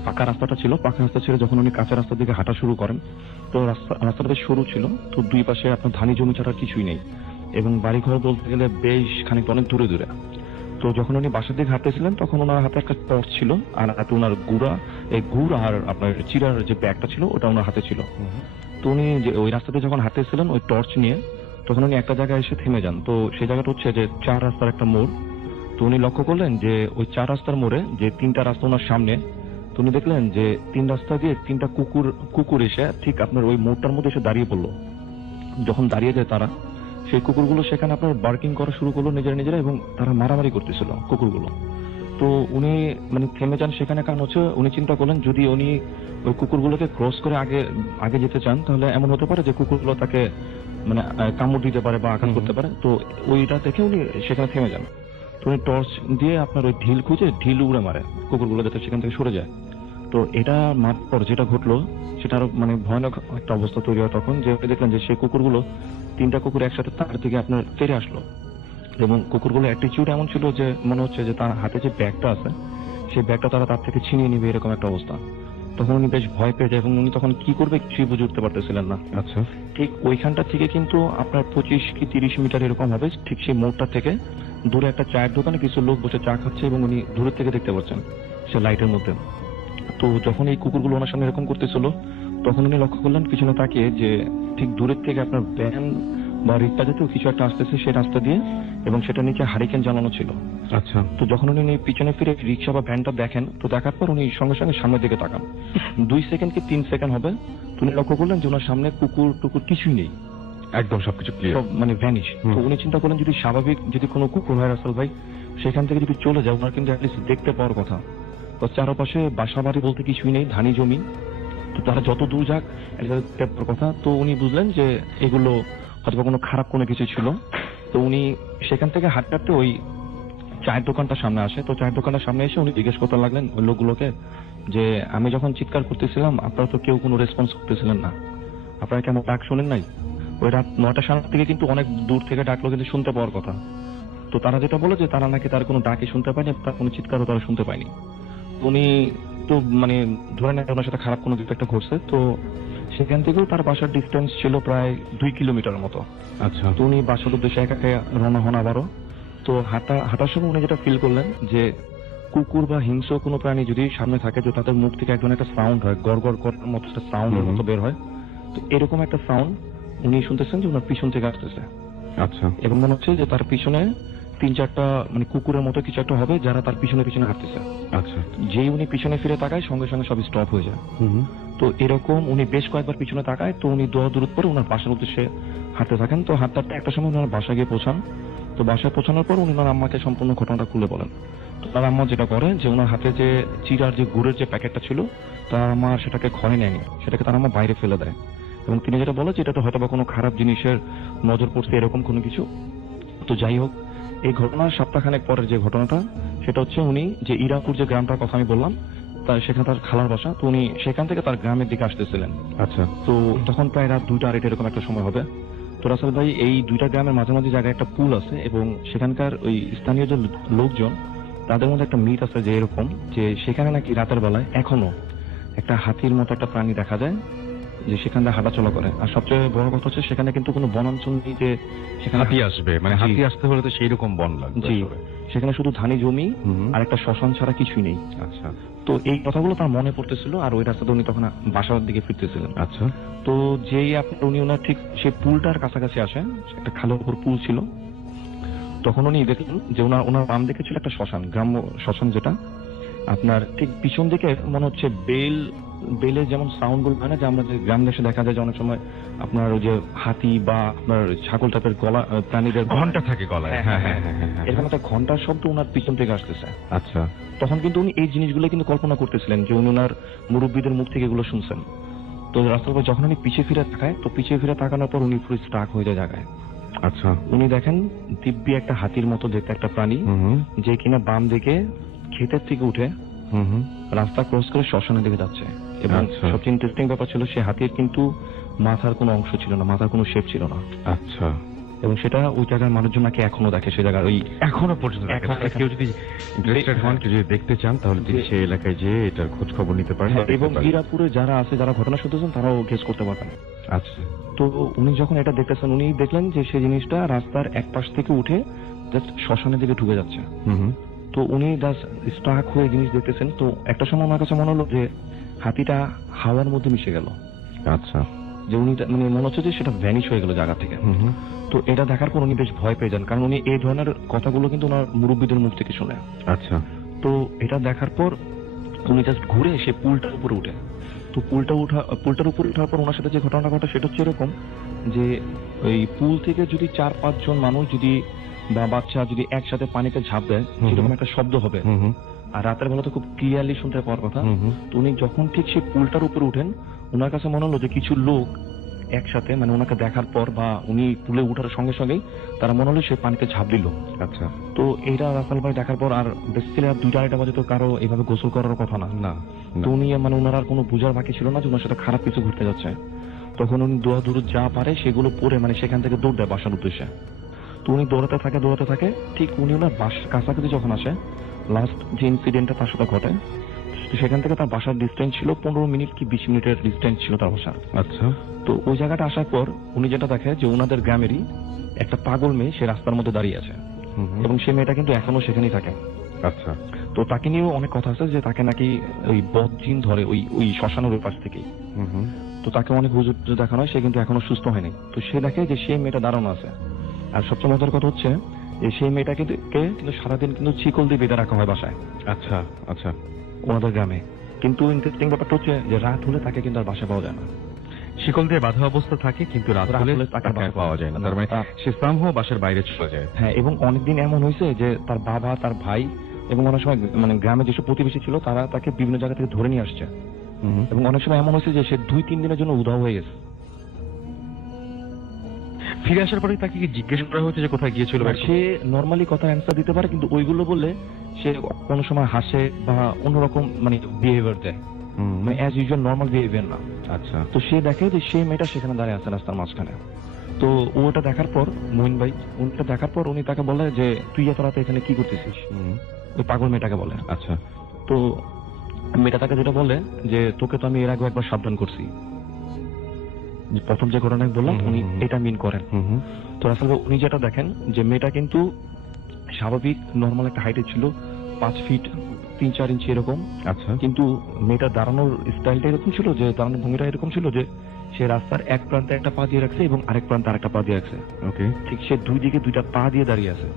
পাকা রাস্তাটা ছিল, পাকা রাস্তা ছেড়ে যখন উনি কাঁচা রাস্তার দিকে হাঁটা শুরু করেন, তো রাস্তাটা বেশ সরু ছিল, তো দুই পাশে আপনার ধানি জমি ছাড়া কিছুই নেই এবং বাড়িঘর বলতে গেলে বেশ খানিকটা অনেক দূরে দূরে। তো যখন উনি বাসার দিকে হাঁটতেছিলেন তখন ওনার হাতে একটা টর্চ ছিল, আর হাতে ওনার গুড় আর আপনার চিড়ার যে ব্যাগটা ছিল ওটা ওনার হাতে ছিল। তো উনি যে ওই রাস্তাতে যখন হাঁটতেছিলেন ওই টর্চ নিয়ে, তখন উনি একটা জায়গায় এসে থেমে যান। তো সেই জায়গাটা হচ্ছে যে 4 রাস্তার একটা মোড়। তো উনি লক্ষ্য করলেন যে ওই 4 রাস্তার মোড়ে যে 3টা রাস্তা ওনার সামনে, তো উনি দেখলেন যে 3 রাস্তা দিয়ে 3টা কুকুর এসে ঠিক আপনার ওই মোড়টার মধ্যে এসে দাঁড়িয়ে পড়লো। যখন দাঁড়িয়ে যায় তারা, সেই কুকুরগুলো সেখানে আপনার বার্কিং করা শুরু করলো নিজেরা এবং তারা মারামারি করতেছিল কুকুরগুলো। তো উনি মানে থেমে যান সেখানে, কারণ হচ্ছে উনি চিন্তা করলেন যদি উনি ওই কুকুরগুলোকে ক্রস করে আগে যেতে চান তাহলে এমন হতে পারে যে কুকুরগুলো তাকে মানে কামড় দিতে পারে বা আঘাত করতে পারে। তো ওইটা দেখে উনি সেখানে থেমে যান। তো উনি টর্চ দিয়ে আপনার ওই ঢিল উড়ে মারে কুকুরগুলো যাতে সেখান থেকে সরে যায়। তো এটা মারার পর যেটা ঘটলো সেটা আরো মানে ভয়ানক একটা অবস্থা তৈরি হয় তখন, যে দেখলেন যে সেই কুকুরগুলো 3টা কুকুর একসাথে তার দিকে আপনার ফিরে আসলো এবং কুকুরগুলো অ্যাটিটিউড এমন ছিল যে মনে হচ্ছে যে তার হাতে যে ব্যাগটা আছে সেই ব্যাগটা তারা তার থেকে ছিনিয়ে নিবে, এরকম একটা অবস্থা। তখন উনি বেশ ভয় পেয়ে যায় এবং উনি তখন কি করবে কিছুই বুঝে উঠতে পারতেছিলেন না। আচ্ছা। ঠিক ওইখানটা থেকে কিন্তু আপনার 25 কি 30 মিটার এরকম হবে, ঠিক সেই মোড়টা থেকে দূরে একটা চায়ের দোকানে কিছু লোক বসে চা খাচ্ছে এবং উনি দূরের থেকে দেখতে পাচ্ছেন সে লাইটের মধ্যে। তো যখন এই কুকুরগুলো ওনার সামনে এরকম করতেছিল তখন উনি লক্ষ্য করলেন পিছনে তাকিয়ে যে ঠিক দূরের থেকে আপনার ভ্যান বা রিক্সা জাতীয় কিছু একটা আসতেছে সেই রাস্তা দিয়ে এবং সেটা নিচে হারিকেন জ্বালানো ছিল। আচ্ছা। তো যখন উনি পিছনে ফিরে রিক্সা বা ভ্যানটা দেখেন, তো দেখার পর উনি সঙ্গে সঙ্গে সামনের দিকে তাকান। 2 সেকেন্ড কি 3 সেকেন্ড হবে, তো উনি লক্ষ্য করলেন যে ওনার সামনে কুকুর কিছুই নেই, একদম সবকিছু ক্লিয়ার, সব মানে ভ্যানিশ। তো উনি চিন্তা করলেন যদি স্বাভাবিক যদি কোনো কুকুর হয় রাসেল ভাই সেখান থেকে যদি চলে যায় ওনার কিন্তু অ্যাটলিস্ট দেখতে পাওয়ার কথা। তো চারপাশে বাসা বাড়ি বলতে কিছুই নেই, ধানি জমি। তো তারা যত দূর যাক দেখতে পাওয়ার কথা। তো উনি বুঝলেন যে এগুলো হয়তো কোনো খারাপ কোনো কিছু ছিল। তো উনি সেখান থেকে হাঁটতে হাঁটতে ওই চায়ের দোকানটার সামনে আসে। তো চায়ের দোকানটার সামনে এসে উনি জিজ্ঞেস করতে লাগলেন ওই লোকগুলোকে যে আমি যখন চিৎকার করতেছিলাম আপনারা তো কেউ কোনো রেসপন্স করতেছিলেন না, আপনারা কেমন ডাক শোনেন নাই? ওই রাত 9টা সাড়ে থেকে কিন্তু অনেক দূর থেকে ডাকলো কিন্তু শুনতে পাওয়ার কথা। তো তারা যেটা বলে যে তারা নাকি তার কোনো ডাকে শুনতে পায়নি, তার কোনো চিৎকারও তারা শুনতে পায়নি। উনি তো মানে ধরে নেন ওনার সাথে খারাপ কোনো কিছু একটা ঘটছে। তো সেখান থেকেও তার বাসার ডিস্টেন্স ছিল প্রায় 2 কিলোমিটার মতো। আচ্ছা। তো উনি বাসার উদ্দেশ্যে একা রওনা হন আবারও। তো হাঁটার সময় উনি যেটা ফিল করলেন যে কুকুর বা হিংস্র কোনো প্রাণী যদি সামনে থাকে যে তাদের মুখ থেকে এক ধরনের একটা সাউন্ড হয়, গড় গড় করার মতো একটা সাউন্ডের মতো বের হয়। তো এরকম একটা সাউন্ড উনি শুনতেছেন যে ওনার পিছন থেকে আসতেছে। আচ্ছা। এবং মনে হচ্ছে যে তার পিছনে 3-4টা মানে কুকুরের মতো কিছু একটা হবে যারা তার পিছনে হাঁটতেছে। আচ্ছা। যেই উনি পিছনে ফিরে তাকায় সঙ্গে সঙ্গে সব স্টপ হয়ে যায়। তো এরকম উনি বেশ কয়েকবার পিছনে তাকায়। তো উনি দূর পরে ওনার বাসার উদ্দেশ্যে হাঁটতে থাকেন। তো হাঁটতে হাঁটতে একটা সময় ওনার বাসায় গিয়ে পৌঁছান। তো বাসায় পৌঁছানোর পর উনি ওনার আম্মাকে সম্পূর্ণ ঘটনাটা খুলে বলেন। তো তার আম্মা যেটা করে যে ওনার হাতে যে চিড়ার যে গুড়ের যে প্যাকেটটা ছিল তার আম্মা সেটাকে ঘরে নেয়নি, সেটাকে তার আম্মা বাইরে ফেলে দেয়। এবং তিনি যেটা বলে যে এটা তো হয়তো বা কোনো খারাপ জিনিসের নজর পড়ছে এরকম কোনো কিছু। তো যাই হোক, এই ঘটনার সপ্তাহখানেক পরের যে ঘটনাটা সেটা হচ্ছে উনি যে ইরাপুর যে গ্রামটার কথা আমি বললাম তার সেখানে তার খালার বাসা। তো উনি সেখান থেকে তার গ্রামের দিকে আসতেছিলেন। আচ্ছা। তো তখন প্রায় রাত 2টা-2:30 এরকম একটা সময় হবে। তো রাসেল ভাই এই 2টা গ্রামের মাঝামাঝি জায়গায় একটা পুল আছে এবং সেখানকার ওই স্থানীয় যে লোকজন তাদের মধ্যে একটা মিথ আছে যে এরকম যে সেখানে নাকি রাতের বেলায় এখনো একটা হাতির মতো একটা প্রাণী দেখা যায় যে সেখানে হাঁটাচলা করে। আর সবচেয়ে বড় কথা হচ্ছে সেখানে কিন্তু কোনো বনাঞ্চল নেই যে সেখানে হাতি আসবে, মানে হাতি আসতে হলে তো সেই রকম বন লাগবে। জি, সেখানে শুধু ধানি জমি আর একটা শ্মশান ছাড়া কিছুই নেই। আচ্ছা। তো এই কথাগুলো তার মনে পড়তেছিল আর ওই রাস্তাতে উনি তখন বাসার দিকে ফিরতেছিলেন। আচ্ছা। তো যেই উনি ওনার ঠিক সেই পুলটার কাছাকাছি আসেন, একটা খালের উপর পুল ছিল, তখন উনি দেখলেন যে ওনার বাম দিকে ছিল একটা শ্মশান, গ্রাম্য শ্মশান, যেটা আপনার ঠিক পিছন দিকে মনে হচ্ছে বেলে যেমন সাউন্ড গুলো হয় না যে আমরা যে গ্রাম দেশে দেখা যায় যে অনেক সময় আপনার ওই যে হাতি বা আপনার ছাগল টাইপের গলা প্রাণীদের ঘন্টা থাকে গলায়। হ্যাঁ হ্যাঁ হ্যাঁ হ্যাঁ। এরকম একটা ঘন্টার শব্দ ওনার পিছন থেকে আসতেছে। আচ্ছা। তখন কিন্তু উনি এই জিনিসগুলো কিন্তু কল্পনা করতেছিলেন যে উনি ওনার মুরব্বীদের মুখ থেকে এগুলো শুনছেন। তো রাস্তার পর যখন উনি পিছিয়ে ফিরে তাকায়, তো পিছিয়ে ফিরে তাকানোর পর উনি পুরো স্টাক হয়ে যায় জায়গায়। আচ্ছা। উনি দেখেন দিব্যি একটা হাতির মতো দেখতে একটা প্রাণী, হুম হুম যে কিনা বাম দিকে ক্ষেতের থেকে উঠে হুম হুম। রাস্তা ক্রস করে শ্মশানের দিকে যাচ্ছে। এবং আচ্ছা। সবচেয়ে ইন্টারেস্টিং ব্যাপার ছিল সে হাতির কিন্তু মাথার কোনো অংশ ছিল না, মাথার কোনো শেপ ছিল না। আচ্ছা। এবং সেটা ওই জায়গার মানুষজন নাকি এখনো দেখে, সে জায়গার ওই এখনো পর্যন্ত এখন কেউ যদি ইন্টারেস্টেড হন, কেউ যদি দেখতে চান, তাহলে তিনি সেই এলাকায় যেয়ে এটার খোঁজ খবর নিতে পারেন। হ্যাঁ, এবং ইরাপুরে যারা আছে, যারা ঘটনা শুনতেছেন, তারাও গেস করতে পারবেন। আচ্ছা। তো উনি যখন এটা দেখতেছেন, উনি দেখলেন যে সেই জিনিসটা রাস্তার এক পাশ থেকে উঠে জাস্ট শ্মশানের দিকে ঢুকে যাচ্ছে। হুম হুম। তো উনি জাস্ট স্টাক হয়ে জিনিস দেখতেছেন। তো একটা সময় ওনার কাছে মনে হলো যে হাতিটা হাওয়ার মধ্যে মিশে গেল, আচ্ছা। যে উনি মানে মনে হচ্ছে যে সেটা ভ্যানিশ হয়ে গেল জায়গা থেকে। হুম হুম। তো এটা দেখার পর উনি বেশ ভয় পেয়ে যান, কারণ উনি এই ধরনের কথাগুলো কিন্তু ওনার মুরব্বীদের মুখ থেকে শুনে। আচ্ছা। তো এটা দেখার পর উনি জাস্ট ঘুরে এসে পুলটার উপরে উঠে, তো পুলটার উপরে ওঠার পর ওনার সাথে যে ঘটনা ঘটে সেটা হচ্ছে এরকম যে ওই পুল থেকে যদি 4-5 জন মানুষ যদি বা বাচ্চা যদি একসাথে পানিতে ঝাঁপ দেয়, হুম। সেরকম একটা শব্দ হবে। হুম হুম আর রাতের বেলা তো খুব ক্লিয়ারলি শুনতে পাওয়ার কথা। হুম হুম। তো উনি যখন ঠিক সেই পুলটার উপরে উঠেন, ওনার কাছে মনে হলো যে কিছু লোক একসাথে মানে ওনাকে দেখার পর বা উনি পুলে উঠার সঙ্গে সঙ্গেই তারা মনে হলো সে পানিতে ঝাঁপ দিল। আচ্ছা। তো এইটা রাসেল ভাই দেখার পর আর বেসিক্যালি আর 2টা-2:30 বাজে তো কারো এভাবে গোসল করার কথা না। না। তো উনি মানে ওনার আর কোনো বুঝার বাকি ছিল না যে ওনার সাথে খারাপ কিছু ঘুরতে যাচ্ছে। তখন উনি দৌড় যা পারে সেগুলো পরে মানে সেখান থেকে দৌড় দেয় বাসার উদ্দেশ্যে। তো উনি দৌড়াতে থাকে, ঠিক উনি ওনার বাসার কাছাকাছি যখন আসে, লাস্ট যে ইনসিডেন্টটা তার সাথে ঘটে, তো সেখান থেকে তার বাসার ডিস্টেন্স ছিল 15 মিনিট কি 20 মিনিটের ডিস্টেন্স ছিল তার বাসার। আচ্ছা। তো ওই জায়গাটা আসার পর উনি যেটা দেখে যে ওনাদের গ্রামেরই একটা পাগল মেয়ে সে রাস্তার মধ্যে দাঁড়িয়ে আছে, হুম হুম। এবং সে মেয়েটা কিন্তু এখনো সেখানেই থাকে। আচ্ছা। তো তাকে নিয়েও অনেক কথা আছে যে তাকে নাকি ওই বদজিন ধরে ওই শ্মশানের ওই পাশ থেকেই। হুম হুম। তো তাকে অনেক হুজুর দেখানো হয়, সে কিন্তু এখনো সুস্থ হয়নি। তো সে দেখে যে সেই মেয়েটা দাঁড়ানো আছে। আর সবচেয়ে মজার কথা হচ্ছে যে সেই মেয়েটাকে কিন্তু সারাদিন কিন্তু শিকল দিয়ে বেঁধে রাখা হয় বাসায় আচ্ছা। আচ্ছা। ওনাদের গ্রামে। কিন্তু ইন্টারেস্টিং ব্যাপারটা হচ্ছে যে রাত হলে তাকে কিন্তু আর বাসায় পাওয়া যায় না। শিকল দিয়ে বাঁধা অবস্থা থাকে, কিন্তু রাত রাত হলে হলে তাকে তাকে পাওয়া যায় না। তার মানে না। সে সামহাও বাসার বাইরে চলে যায়। হ্যাঁ, এবং অনেকদিন এমন হয়েছে যে তার বাবা, তার ভাই এবং অনেক সময় মানে গ্রামে যেসব প্রতিবেশী ছিল তারা তাকে বিভিন্ন জায়গা থেকে ধরে নিয়ে আসছে। হুম হুম। এবং অনেক সময় এমন হয়েছে যে সে 2-3 দিনের জন্য উধাও হয়ে গেছে। ফিরে আসার পরে তাকে কি জিজ্ঞেস করা হয়েছে যে কোথায় গিয়েছিল? সে নর্মালি কথা অ্যান্সার দিতে পারে, কিন্তু ওইগুলো বললে সে কোনো সময় হাসে বা অন্যরকম মানে বিহেভিয়ার দেয়, হুম। মানে অ্যাজ ইউজুয়াল নর্মাল বিহেভিয়ার না। আচ্ছা। তো সে দেখে যে সেই মেয়েটা সেখানে দাঁড়িয়ে আছে রাস্তার মাঝখানে। তো ওটা দেখার পর মঈন ভাই ওটা দেখার পর উনি তাকে বলে যে তুই এত রাতে এখানে কি করতেছিস, হুম। ওই পাগল মেয়েটাকে বলে। আচ্ছা। তো মেয়েটা তাকে যেটা বলে যে তোকে তো আমি এর আগে একবার সাবধান করছি, যে প্রথম যে ঘটনা বললাম হুম, উনি হুম, হুম। এটা মিন করেন। হুম হুম। তো আসলে উনি যেটা দেখেন যে মেয়েটা কিন্তু স্বাভাবিক নর্মাল একটা হাইটে ছিল, 5 ফিট 3-4 ইঞ্চি এরকম। আচ্ছা। কিন্তু মেয়েটা দাঁড়ানোর স্টাইলটা এরকম ছিল যে দাঁড়ানোর ভঙ্গিটা এরকম ছিল যে সে রাস্তার এক প্রান্তে একটা পা দিয়ে রাখছে এবং আরেক প্রান্তে আরেকটা পা দিয়ে রাখছে। ওকে। ঠিক সে দুই দিকে 2টা পা দিয়ে দাঁড়িয়ে আছে।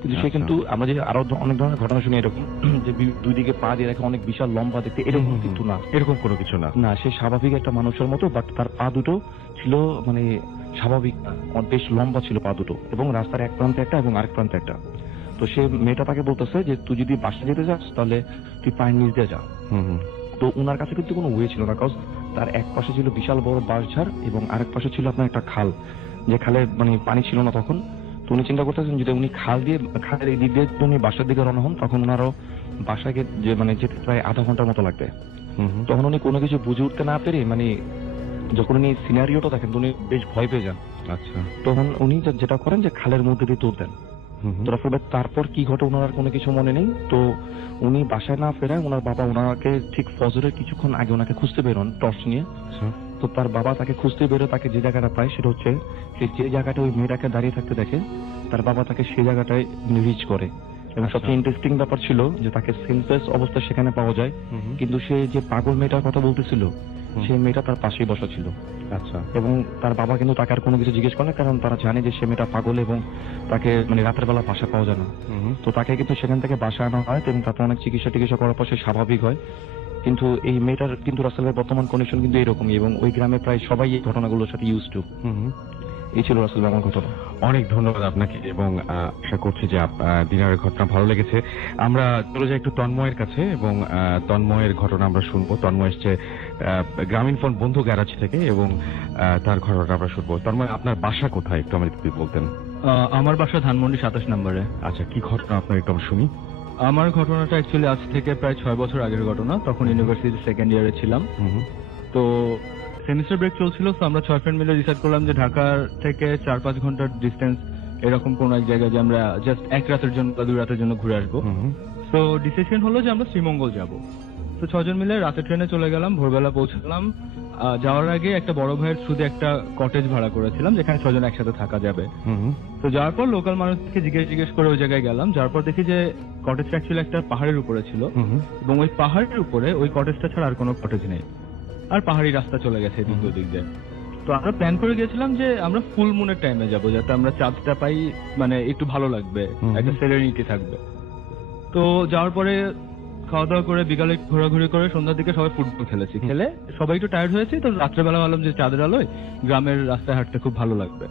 কিন্তু সে আচ্ছা। কিন্তু আমরা যে আরো অনেক ধরনের ঘটনা শুনি এরকম যে দুই দিকে পা দিয়ে রাখে, অনেক বিশাল লম্বা দেখতে, এরকম হুম, হুম, কিন্তু না। এরকম কোনো কিছু না। না, সে স্বাভাবিক একটা মানুষের মতো, বাট তার পা দুটো ছিল মানে স্বাভাবিক না, বেশ লম্বা ছিল পা দুটো, এবং রাস্তার এক প্রান্তে একটা এবং আরেক প্রান্তে একটা। তো সে মেয়েটা তাকে বলতেছে যে তুই যদি বাসা যেতে যাস তাহলে তুই পায়ের নিচ দিয়ে যা। হুম হুম। তো ওনার কাছে কিন্তু কোনো ওয়ে ছিল না, কারণ তার এক পাশে ছিল বিশাল বড় বাঁশঝাড় এবং আরেক পাশে ছিল আপনার একটা খাল, যে খালে মানে পানি ছিল না তখন। তো উনি চিন্তা করতেছেন যদি উনি খালের এই দিক দিয়ে উনি বাসার দিকে রওনা হন, তখন ওনারও বাসায় যে মানে যেতে প্রায় আধা ঘন্টার মতো লাগবে। হুম হুম। তখন উনি কোনো কিছু বুঝে উঠতে না পেরে মানে যখন উনি সিনারিওটা দেখেন তো উনি বেশ ভয় পেয়ে যান। আচ্ছা। তখন উনি যেটা করেন যে খালের মধ্যে দিয়ে দৌড় দেন। হুম হুম। তো আসলে তারপর কি ঘটে ওনার আর কোনো কিছু মনে নেই। তো উনি বাসায় না ফেরায় ওনার বাবা ওনাকে ঠিক ফজরের কিছুক্ষণ আগে ওনাকে খুঁজতে বেরোন টর্চ নিয়ে। আচ্ছা। তো তার বাবা তাকে খুঁজতে বেরো, তাকে যে জায়গাটা পায় সেটা হচ্ছে সে যে জায়গাটা ওই মেয়েটাকে দাঁড়িয়ে থাকতে দেখে তার বাবা তাকে সেই জায়গাটায় রিচ করে। এবং আচ্ছা। সবচেয়ে ইন্টারেস্টিং ব্যাপার ছিল যে তাকে সেন্সলেস অবস্থায় সেখানে পাওয়া যায়, হুম হুম। কিন্তু সে যে পাগল মেয়েটার কথা বলতেছিল সেই মেয়েটা তার পাশেই বসা ছিল। আচ্ছা। এবং তার বাবা কিন্তু তাকে আর কোনো কিছু জিজ্ঞেস করে না, কারণ তারা জানে যে সে মেয়েটা পাগল এবং তাকে মানে রাতের বেলা বাসা পাওয়া যায় না। হুম হুম। তো তাকে কিন্তু সেখান থেকে বাসা আনা হয় এবং তাতে অনেক চিকিৎসা করার পর সে স্বাভাবিক হয়। কিন্তু এই মেয়েটার কিন্তু রাসেলের বর্তমান কন্ডিশন কিন্তু এরকমই, এবং ওই গ্রামে প্রায় সবাই এই ঘটনাগুলোর সাথে ইউজ টু। হুম হুম। এই ছিল রাসেল ভাই আমার ঘটনা। অনেক ধন্যবাদ আপনাকে, এবং আশা করছি যে দিনারের ঘটনা ভালো লেগেছে। আমরা চলে যাই একটু তন্ময়ের কাছে, এবং তন্ময়ের ঘটনা আমরা শুনবো। তন্ময় এসছে গ্রামীণ ফোন বন্ধু গ্যারাজ থেকে, এবং তার ঘটনাটা আমরা শুনবো। তন্ময়, আপনার বাসা কোথায় একটু আমাদের যদি বলতেন। আমার বাসা ধানমন্ডি 27 নম্বরে। আচ্ছা, কি ঘটনা আপনার একটু আমরা শুনি। আমার ঘটনাটা অ্যাকচুয়ালি আজ থেকে প্রায় 6 বছর আগের ঘটনা। তখন ইউনিভার্সিটির সেকেন্ড ইয়ারে ছিলাম। তো সেমিস্টার ব্রেক চলছিল, তো আমরা 6 ফ্রেন্ড মিলে ডিসাইড করলাম যে ঢাকার থেকে 4-5 ঘন্টার ডিস্টেন্স এরকম কোন এক জায়গায় যে আমরা জাস্ট এক রাতের জন্য বা 2 রাতের জন্য ঘুরে আসবো। তো ডিসিশন হলো যে আমরা শ্রীমঙ্গল যাব। তো 6 জন মিলে রাতে ট্রেনে চলে গেলাম, ভোরবেলা পৌঁছালাম। যাওয়ার আগে একটা বড় ভাইয়ের শুধু একটা কটেজ ভাড়া করেছিলাম, যেখানে 6 জন একসাথে থাকা যাবে। তো যাওয়ার পর লোকাল মানুষকে জিজ্ঞেস করে ওই জায়গায় গেলাম। যাওয়ার পর দেখি যে কটেজটা অ্যাকচুয়ালি একটা পাহাড়ের উপরে ছিল, এবং ওই পাহাড়ের উপরে ওই কটেজটা ছাড়া আর কোনো কটেজ নেই, আর পাহাড়ি রাস্তা চলে গেছে এদিক ওদিক দিয়ে। তো আমরা প্ল্যান করে গেছিলাম যে আমরা ফুল মুনের টাইমে যাব, যাতে আমরা চাঁদটা পাই, মানে একটু ভালো লাগবে, একটা সেরেনিটি থাকবে। তো যাওয়ার পরে খাওয়া দাওয়া করে বিকালে ঘোরাঘুরি করে সন্ধ্যার দিকে সবাই ফুটবল খেলেছি। খেলে সবাই একটু টায়ার্ড হয়েছি, তো রাত্রেবেলা ভাবলাম যে চাঁদের আলোয় গ্রামের রাস্তায় হাঁটতে খুব ভালো লাগবে।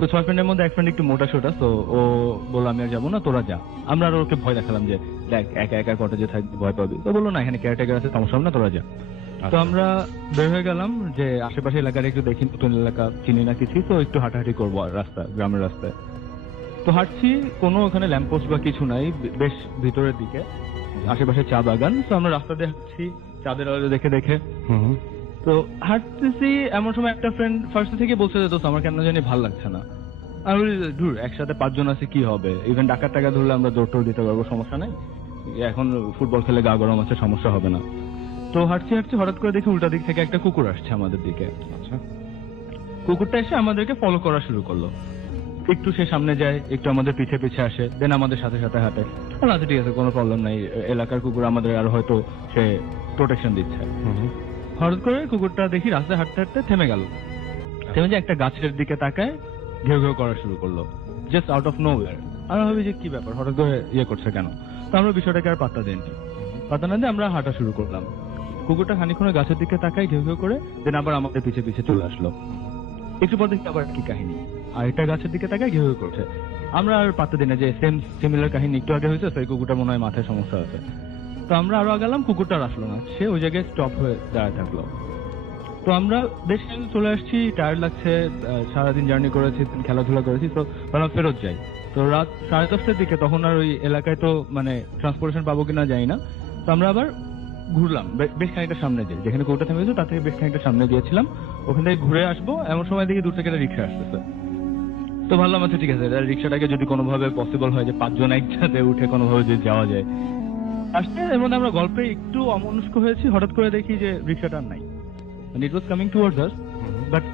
তো 6 ফ্রেন্ডের মধ্যে এক ফ্রেন্ড একটু মোটা সোটা, তো ও বললো আমি আর যাবো না, তোরা যা। আমরা আর ওকে ভয় দেখালাম যে দেখ একা একা কটেজে থাকবি, ভয় পাবি। তো বললো না, এখানে কেয়ারটেকার আছে, সমস্যা হবে না, তোরা যা। তো আমরা বের হয়ে গেলাম যে আশেপাশে এলাকার একটু দেখি, নতুন এলাকা চিনি না কিছু, তো একটু হাঁটাহাঁটি করবো রাস্তা, গ্রামের রাস্তায়। তো হাঁটছি, কোনো ওখানে ল্যাম্পপোস্ট বা কিছু নাই, বেশ ভিতরের দিকে, আশেপাশে চা বাগান। তো আমরা রাস্তা দিয়ে হাঁটছি চাঁদের আলো দেখে দেখে। তো হাঁটতেছি, এমন সময় একটা ফ্রেন্ড ফার্স্ট থেকে বলছে যে দোস্ত আমার কেন জানি ভালো লাগছে না। আমি বলি দূর, একসাথে 5 জন আছে, কি হবে, ইভেন ডাকাত টাকা ধরলে আমরা দৌড় টোড় দিতে পারবো, সমস্যা নেই, এখন ফুটবল খেলে গা গরম আছে, সমস্যা হবে না। তো হাঁটছি হাঁটছি হঠাৎ করে দেখি উল্টা দিক থেকে একটা কুকুর আসছে আমাদের দিকে। আচ্ছা, কুকুরটা এসে আমাদেরকে ফলো করা শুরু করলো। একটু সে সামনে যায়, একটু আমাদের পিছে পিছে আসে, দেন আমাদের সাথে সাথে হাঁটে। আচ্ছা ঠিক আছে, কোনো প্রবলেম নাই, এলাকার কুকুর আমাদের আর হয়তো সে প্রোটেকশন দিচ্ছে। হঠাৎ করে কুকুরটা দেখি রাস্তায় হাঁটতে হাঁটতে থেমে গেল। থেমে যে একটা গাছের দিকে তাকায় ঘেউ ঘেউ করা শুরু করলো, জাস্ট আউট অফ নোওয়্যার। আমরা ভাবি যে কি ব্যাপার, হঠাৎ করে ইয়ে করছে কেন। তো আমরা বিষয়টাকে আর পাত্তা দিইনি। পাত্তা না দিয়ে আমরা হাঁটা শুরু করলাম। কুকুরটা খানিকক্ষণ গাছের দিকে তাকায় ঘেউ ঘেউ করে, দেন আবার আমাদের পিছে পিছে চলে আসলো। একটু পর দেখি আবার কি কাহিনী, আর একটা গাছের দিকে তাকায় ঘেউ ঘেউ করছে। আমরা আর পাত্তা দিই না যে সিমিলার কাহিনী একটু আগে হয়েছে, সেই কুকুরটা মনে হয় মাথায় সমস্যা আছে। তো আমরা আরো আগালাম, কুকুরটা আর আসলো না, সে ওই জায়গায় স্টপ হয়ে দাঁড়ায় থাকলো। তো আমরা বেশ চলে আসছি, টায়ার্ড লাগছে, সারাদিন জার্নি করেছি, খেলাধুলা করেছি, তো ভাবলাম ফেরত যাই। তো রাত 10:30টার দিকে, তখন আর ওই এলাকায় তো মানে ট্রান্সপোর্টেশন পাবো কিনা জানি না। তো আমরা আবার ঘুরলাম বেশ খানিকটা সামনে দিয়ে, যেখানে কুকুরটা থেমে গেছে তার থেকে বেশ খানিকটা সামনে দিয়েছিলাম, ওখান থেকে ঘুরে আসবো। এমন সময় দেখি দূর থেকে একটা রিক্সা আসতেছে। তো ভাবলাম আচ্ছা ঠিক আছে, রিক্সাটাকে যদি কোনোভাবে পসিবল হয় যে 5 জন একসাথে উঠে কোনোভাবে যদি যাওয়া যায়। আসতে এর মধ্যে আমরা গল্পে একটু অমনস্ক হয়েছি, হঠাৎ করে দেখি যে রিক্সাটা নাই, মানে it was coming towards us, but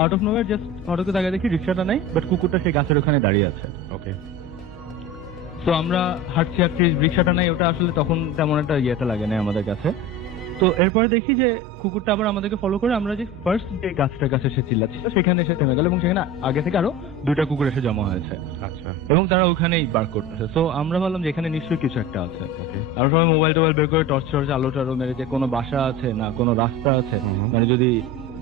out of nowhere just হঠাৎ করে তাকিয়ে দেখি রিক্সাটা নাই, বাট কুকুরটা সেই গাছের ওখানে দাঁড়িয়ে আছে। ওকে, তো আমরা হাঁটছি হাঁটছি, রিক্সাটা নাই, ওটা আসলে তখন তেমন একটা ইয়েতে লাগে না আমাদের কাছে। তো এরপরে দেখি যে কুকুরটা আবার আমাদেরকে ফলো করে, আমরা যে ফার্স্ট যে গাছটার কাছে সে চিল্লাচ্ছিল সেখানে এসে থেমে গেল, এবং সেখানে আগে থেকে আরো 2টা কুকুর এসে জমা হয়েছে। আচ্ছা, এবং তারা ওখানেই বার্ক করতেছে। তো আমরা ভাবলাম যে এখানে নিশ্চয়ই কিছু একটা আছে। আর সবাই মোবাইল টোবাইল বের করে টর্চ আলো টালো মেরে যে কোনো বাসা আছে না কোনো রাস্তা আছে, মানে যদি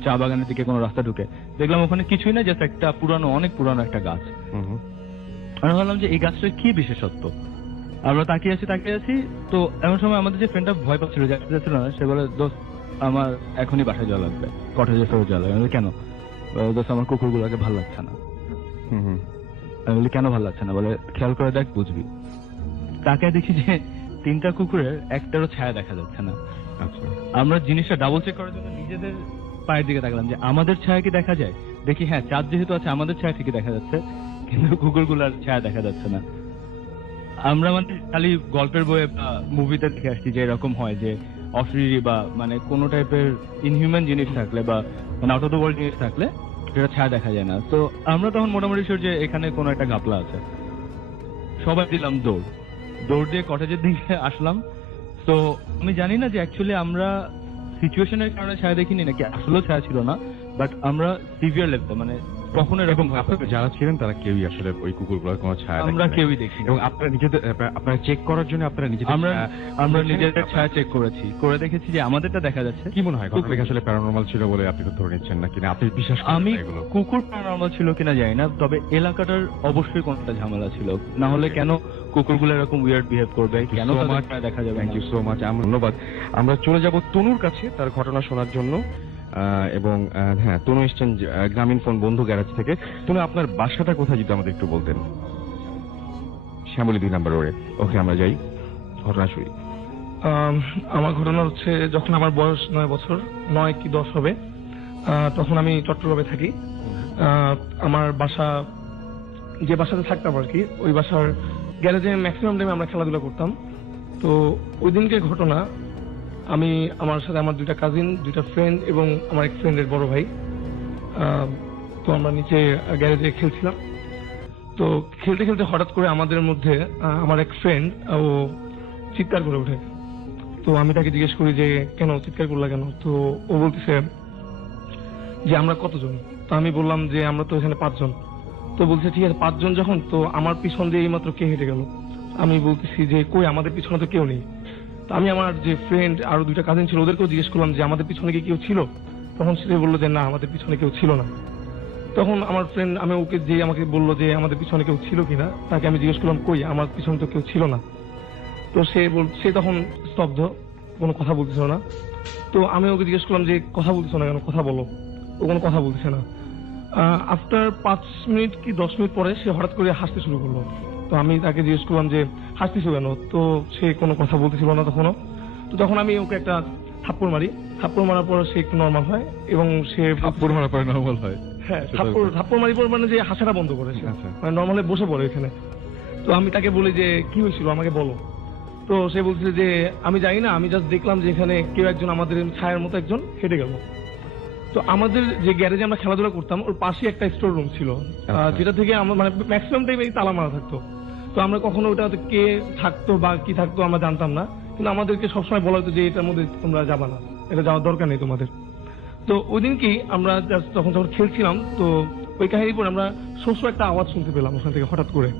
চা বাগানের দিকে কোনো রাস্তা ঢুকে, দেখলাম ওখানে কিছুই না, জাস্ট একটা পুরানো, অনেক পুরানো একটা গাছ। আমরা ভাবলাম যে এই গাছটার কি বিশেষত্ব। আমরা তাকিয়ে আছি, তো এমন সময় আমাদের যে ফ্রেন্ডটা ভয় পাচ্ছিল, যাচ্ছিল না, সে বলে দোস্ত আমার এখনই বাসায় যাওয়া লাগবে, কটেজে ফেরত যাওয়া লাগবে। কেন? দোস্ত আমার কুকুরগুলোকে ভালো লাগছে না। আমি বলি কেন ভালো লাগছে না? বলে খেয়াল করে দেখ বুঝবি। তাকে দেখি যে 3টা কুকুরের একটারও ছায়া দেখা যাচ্ছে না। আচ্ছা, আমরা জিনিসটা ডাবল চেক করার জন্য নিজেদের পায়ের দিকে তাকালাম যে আমাদের ছায়া কি দেখা যায়। দেখি হ্যাঁ, চাঁদ যেহেতু আছে আমাদের ছায়া ঠিকই দেখা যাচ্ছে, কিন্তু কুকুরগুলোর ছায়া দেখা যাচ্ছে না। আমরা মানে খালি গল্পের বইয়ে বা মুভিতে দেখে আসছি যে এরকম হয় যে অশরীরী বা মানে কোনো টাইপের ইনহিউম্যান জিনিস থাকলে বা মানে আউট অফ দ্য ওয়ার্ল্ড জিনিস থাকলে সেটা ছায়া দেখা যায় না। তো আমরা তখন মোটামুটি শিওর যে এখানে কোনো একটা ঘাপলা আছে। সবাই দিলাম দৌড় দিয়ে কটেজের দিকে আসলাম। তো আমি জানি না যে অ্যাকচুয়ালি আমরা সিচুয়েশনের কারণে ছায়া দেখিনি নাকি আসলেও ছায়া ছিল না, বাট আমরা সিভিয়ার লেভেলে মানে কখনো এবং এরকম আপনারা যারা ছিলেন তারা কেউই আসলে ওই কুকুরগুলোর কোনো ছায়া আমরা দেখেন নাই। কেউই দেখি এবং আপনারা নিজেদের আপনারা চেক করার জন্য আপনারা নিজেদের আমরা নিজেদের ছায়া চেক করেছি, করে দেখেছি যে আমাদেরটা দেখা যাচ্ছে। কি মনে হয় ঘটনাটা কি আসলে প্যারানরমাল ছিল বলে আপনি তো ধরে নিচ্ছেন না কিনা, আপনি বিশ্বাস করেন আমি না এগুলো? কুকুর প্যারানরমাল ছিল কিনা জানি না, তবে এলাকাটার অবশ্যই কোনটা ঝামেলা ছিল, না হলে কেন কুকুরগুলো এরকম উইয়ার্ড বিহেভ করবে, কেন তাদের ছায়া দেখা যাবে থ্যাংক না? ইউ সো মাচ, ধন্যবাদ। আমরা চলে যাব তনুর কাছে তার ঘটনা শোনার জন্য। এবং হ্যাঁ, তনু এসছেন গ্রামীণ ফোন বন্ধু গ্যারাজ থেকে। তনু, আপনার বাসাটা কোথায় যদি আমাদের একটু বলতেন? শ্যামলী 2 নম্বর রোডে। ওকে, আমরা যাই, ঘটনা শুনি। আমার ঘটনা হচ্ছে, যখন আমার বয়স 9 বছর, 9 কি 10 হবে, তখন আমি চট্টগ্রামে থাকি। আমার বাসা, যে বাসাতে থাকতাম আর কি, ওই বাসার গ্যারেজে ম্যাক্সিমাম টাইমে আমরা খেলাধুলা করতাম। তো ওই দিনকে ঘটনা, আমি, আমার সাথে আমার 2টা কাজিন, 2টা ফ্রেন্ড এবং আমার এক ফ্রেন্ডের বড় ভাই, তো আমরা নিচে গ্যারেজে খেলছিলাম। তো খেলতে খেলতে হঠাৎ করে আমাদের মধ্যে আমার এক ফ্রেন্ড ও চিৎকার করে ওঠে। তো আমি তাকে জিজ্ঞেস করি যে কেন চিৎকার করলা কেন? তো ও বলতেছে যে আমরা কতজন? তো আমি বললাম যে আমরা তো এখানে 5 জন। তো বলছে ঠিক আছে 5 জন যখন, তো আমার পিছন দিয়ে এইমাত্র কে হেঁটে গেল? আমি বলতেছি যে কই, আমাদের পিছনে তো কেউ নেই। তো আমি আমার যে ফ্রেন্ড আরো 2টা কাজিন ছিল ওদেরকেও জিজ্ঞেস করলাম যে আমাদের পিছনে কি কেউ ছিল? তখন সে বললো যে না, আমাদের পিছনে কেউ ছিল না। তখন আমার ফ্রেন্ড, আমি ওকে যে আমাকে বললো যে আমাদের পিছনে কেউ ছিল কিনা, তাকে আমি জিজ্ঞেস করলাম কই, আমার পিছনে তো কেউ ছিল না। তো সে তখন স্তব্ধ, কোনো কথা বলতেছিল না। তো আমি ওকে জিজ্ঞেস করলাম যে কথা বলতেছো না কেন, কথা বলো। ও কোনো কথা বলতেছে না। আফটার 5 মিনিট কি 10 মিনিট পরে সে হঠাৎ করে হাসতে শুরু করলো। তো আমি তাকে জিজ্ঞেস করলাম যে হাসতেছো কেন? তো সে কোনো কথা বলতেছিল না তখনও। তো তখন আমি ওকে একটা থাপ্পড় মারি। থাপ্পড় মারার পর সে একটু নর্মাল হয় এবং সে থাপ্পড় মারার পরে নরমাল হয়? হ্যাঁ, থাপ্পড় মারি পর মানে যে হাসাটা বন্ধ করেছে, আচ্ছা। মানে নর্মালি বসে পড়ে এখানে। তো আমি তাকে বলি যে কি হয়েছিল আমাকে বলো। তো সে বলছে যে আমি জানি না, আমি জাস্ট দেখলাম যে এখানে কেউ একজন আমাদের ছায়ার মতো একজন হেঁটে গেল। তো আমাদের যে গ্যারেজে আমরা খেলাধুলা করতাম ওর পাশে একটা স্টোর রুম ছিল, যেটা থেকে আমরা মানে ম্যাক্সিমাম টাইম এই তালা মারা থাকতো। তো আমরা কখনো ওটাতে কে থাকতো বা কি থাকতো আমরা জানতাম না, কিন্তু আমাদেরকে সবসময় বলা হতো যে এটার মধ্যে তোমরা যাবা না, এটা যাওয়ার দরকার নেই তোমাদের। তো ওই দিন কি আমরা জাস্ট যখন খেলছিলাম, তো ওই কাহিনীর পরে আমরা শস্য একটা আওয়াজ শুনতে পেলাম ওখান থেকে হঠাৎ করে।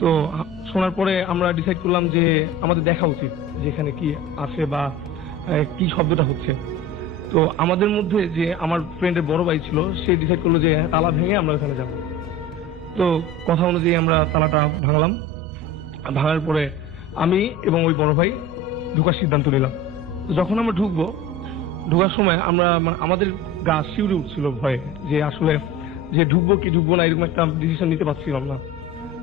তো শোনার পরে আমরা ডিসাইড করলাম যে আমাদের দেখা উচিত যে এখানে কি আছে বা কি শব্দটা হচ্ছে। তো আমাদের মধ্যে যে আমার ফ্রেন্ডের বড় ভাই ছিল, সে ডিসাইড করলো যে তালা ভেঙে আমরা ওখানে যাব। তো কথা অনুযায়ী আমরা তালাটা ভাঙলাম। ভাঙার পরে আমি এবং ওই বড় ভাই ঢোকার সিদ্ধান্ত নিলাম। তো যখন আমরা ঢোকার সময় আমরা আমাদের গা শিউরে উঠছিল ভয়ে, যে আসলে যে ঢুকবো কি ঢুকবো না এরকম একটা ডিসিশন নিতে পারছিলাম না।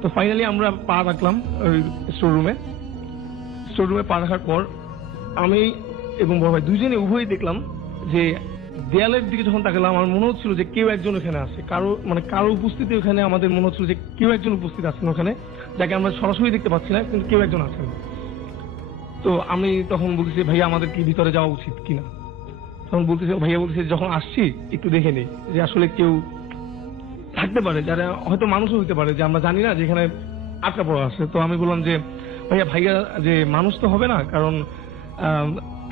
তো ফাইনালি আমরা পা রাখলাম ওই স্টোর রুমে পা রাখার পর আমি এবং বড় ভাই দুইজনে উভয়ই দেখলাম যে দেয়ালের দিকে যখন তাকালাম আমার মনে হচ্ছিল যে কেউ একজন ওখানে আছে, কারো উপস্থিতি ওখানে আমাদের মনে হচ্ছিল যে কেউ একজন উপস্থিত আছেন ওখানে, যাকে আমরা সরাসরি দেখতে পাচ্ছি না, কিন্তু কেউ একজন আছেন। তো আমি তখন বলতেছি ভাইয়া আমাদের কি ভিতরে যাওয়া উচিত কিনা? তখন ভাইয়া বলতেছে যখন আসছি একটু দেখে নেই যে আসলে কেউ থাকতে পারে, যারা হয়তো মানুষও হইতে পারে, যে আমরা জানি না, যেখানে আটকা পড়া আছে। তো আমি বললাম যে ভাইয়া যে মানুষ তো হবে না, কারণ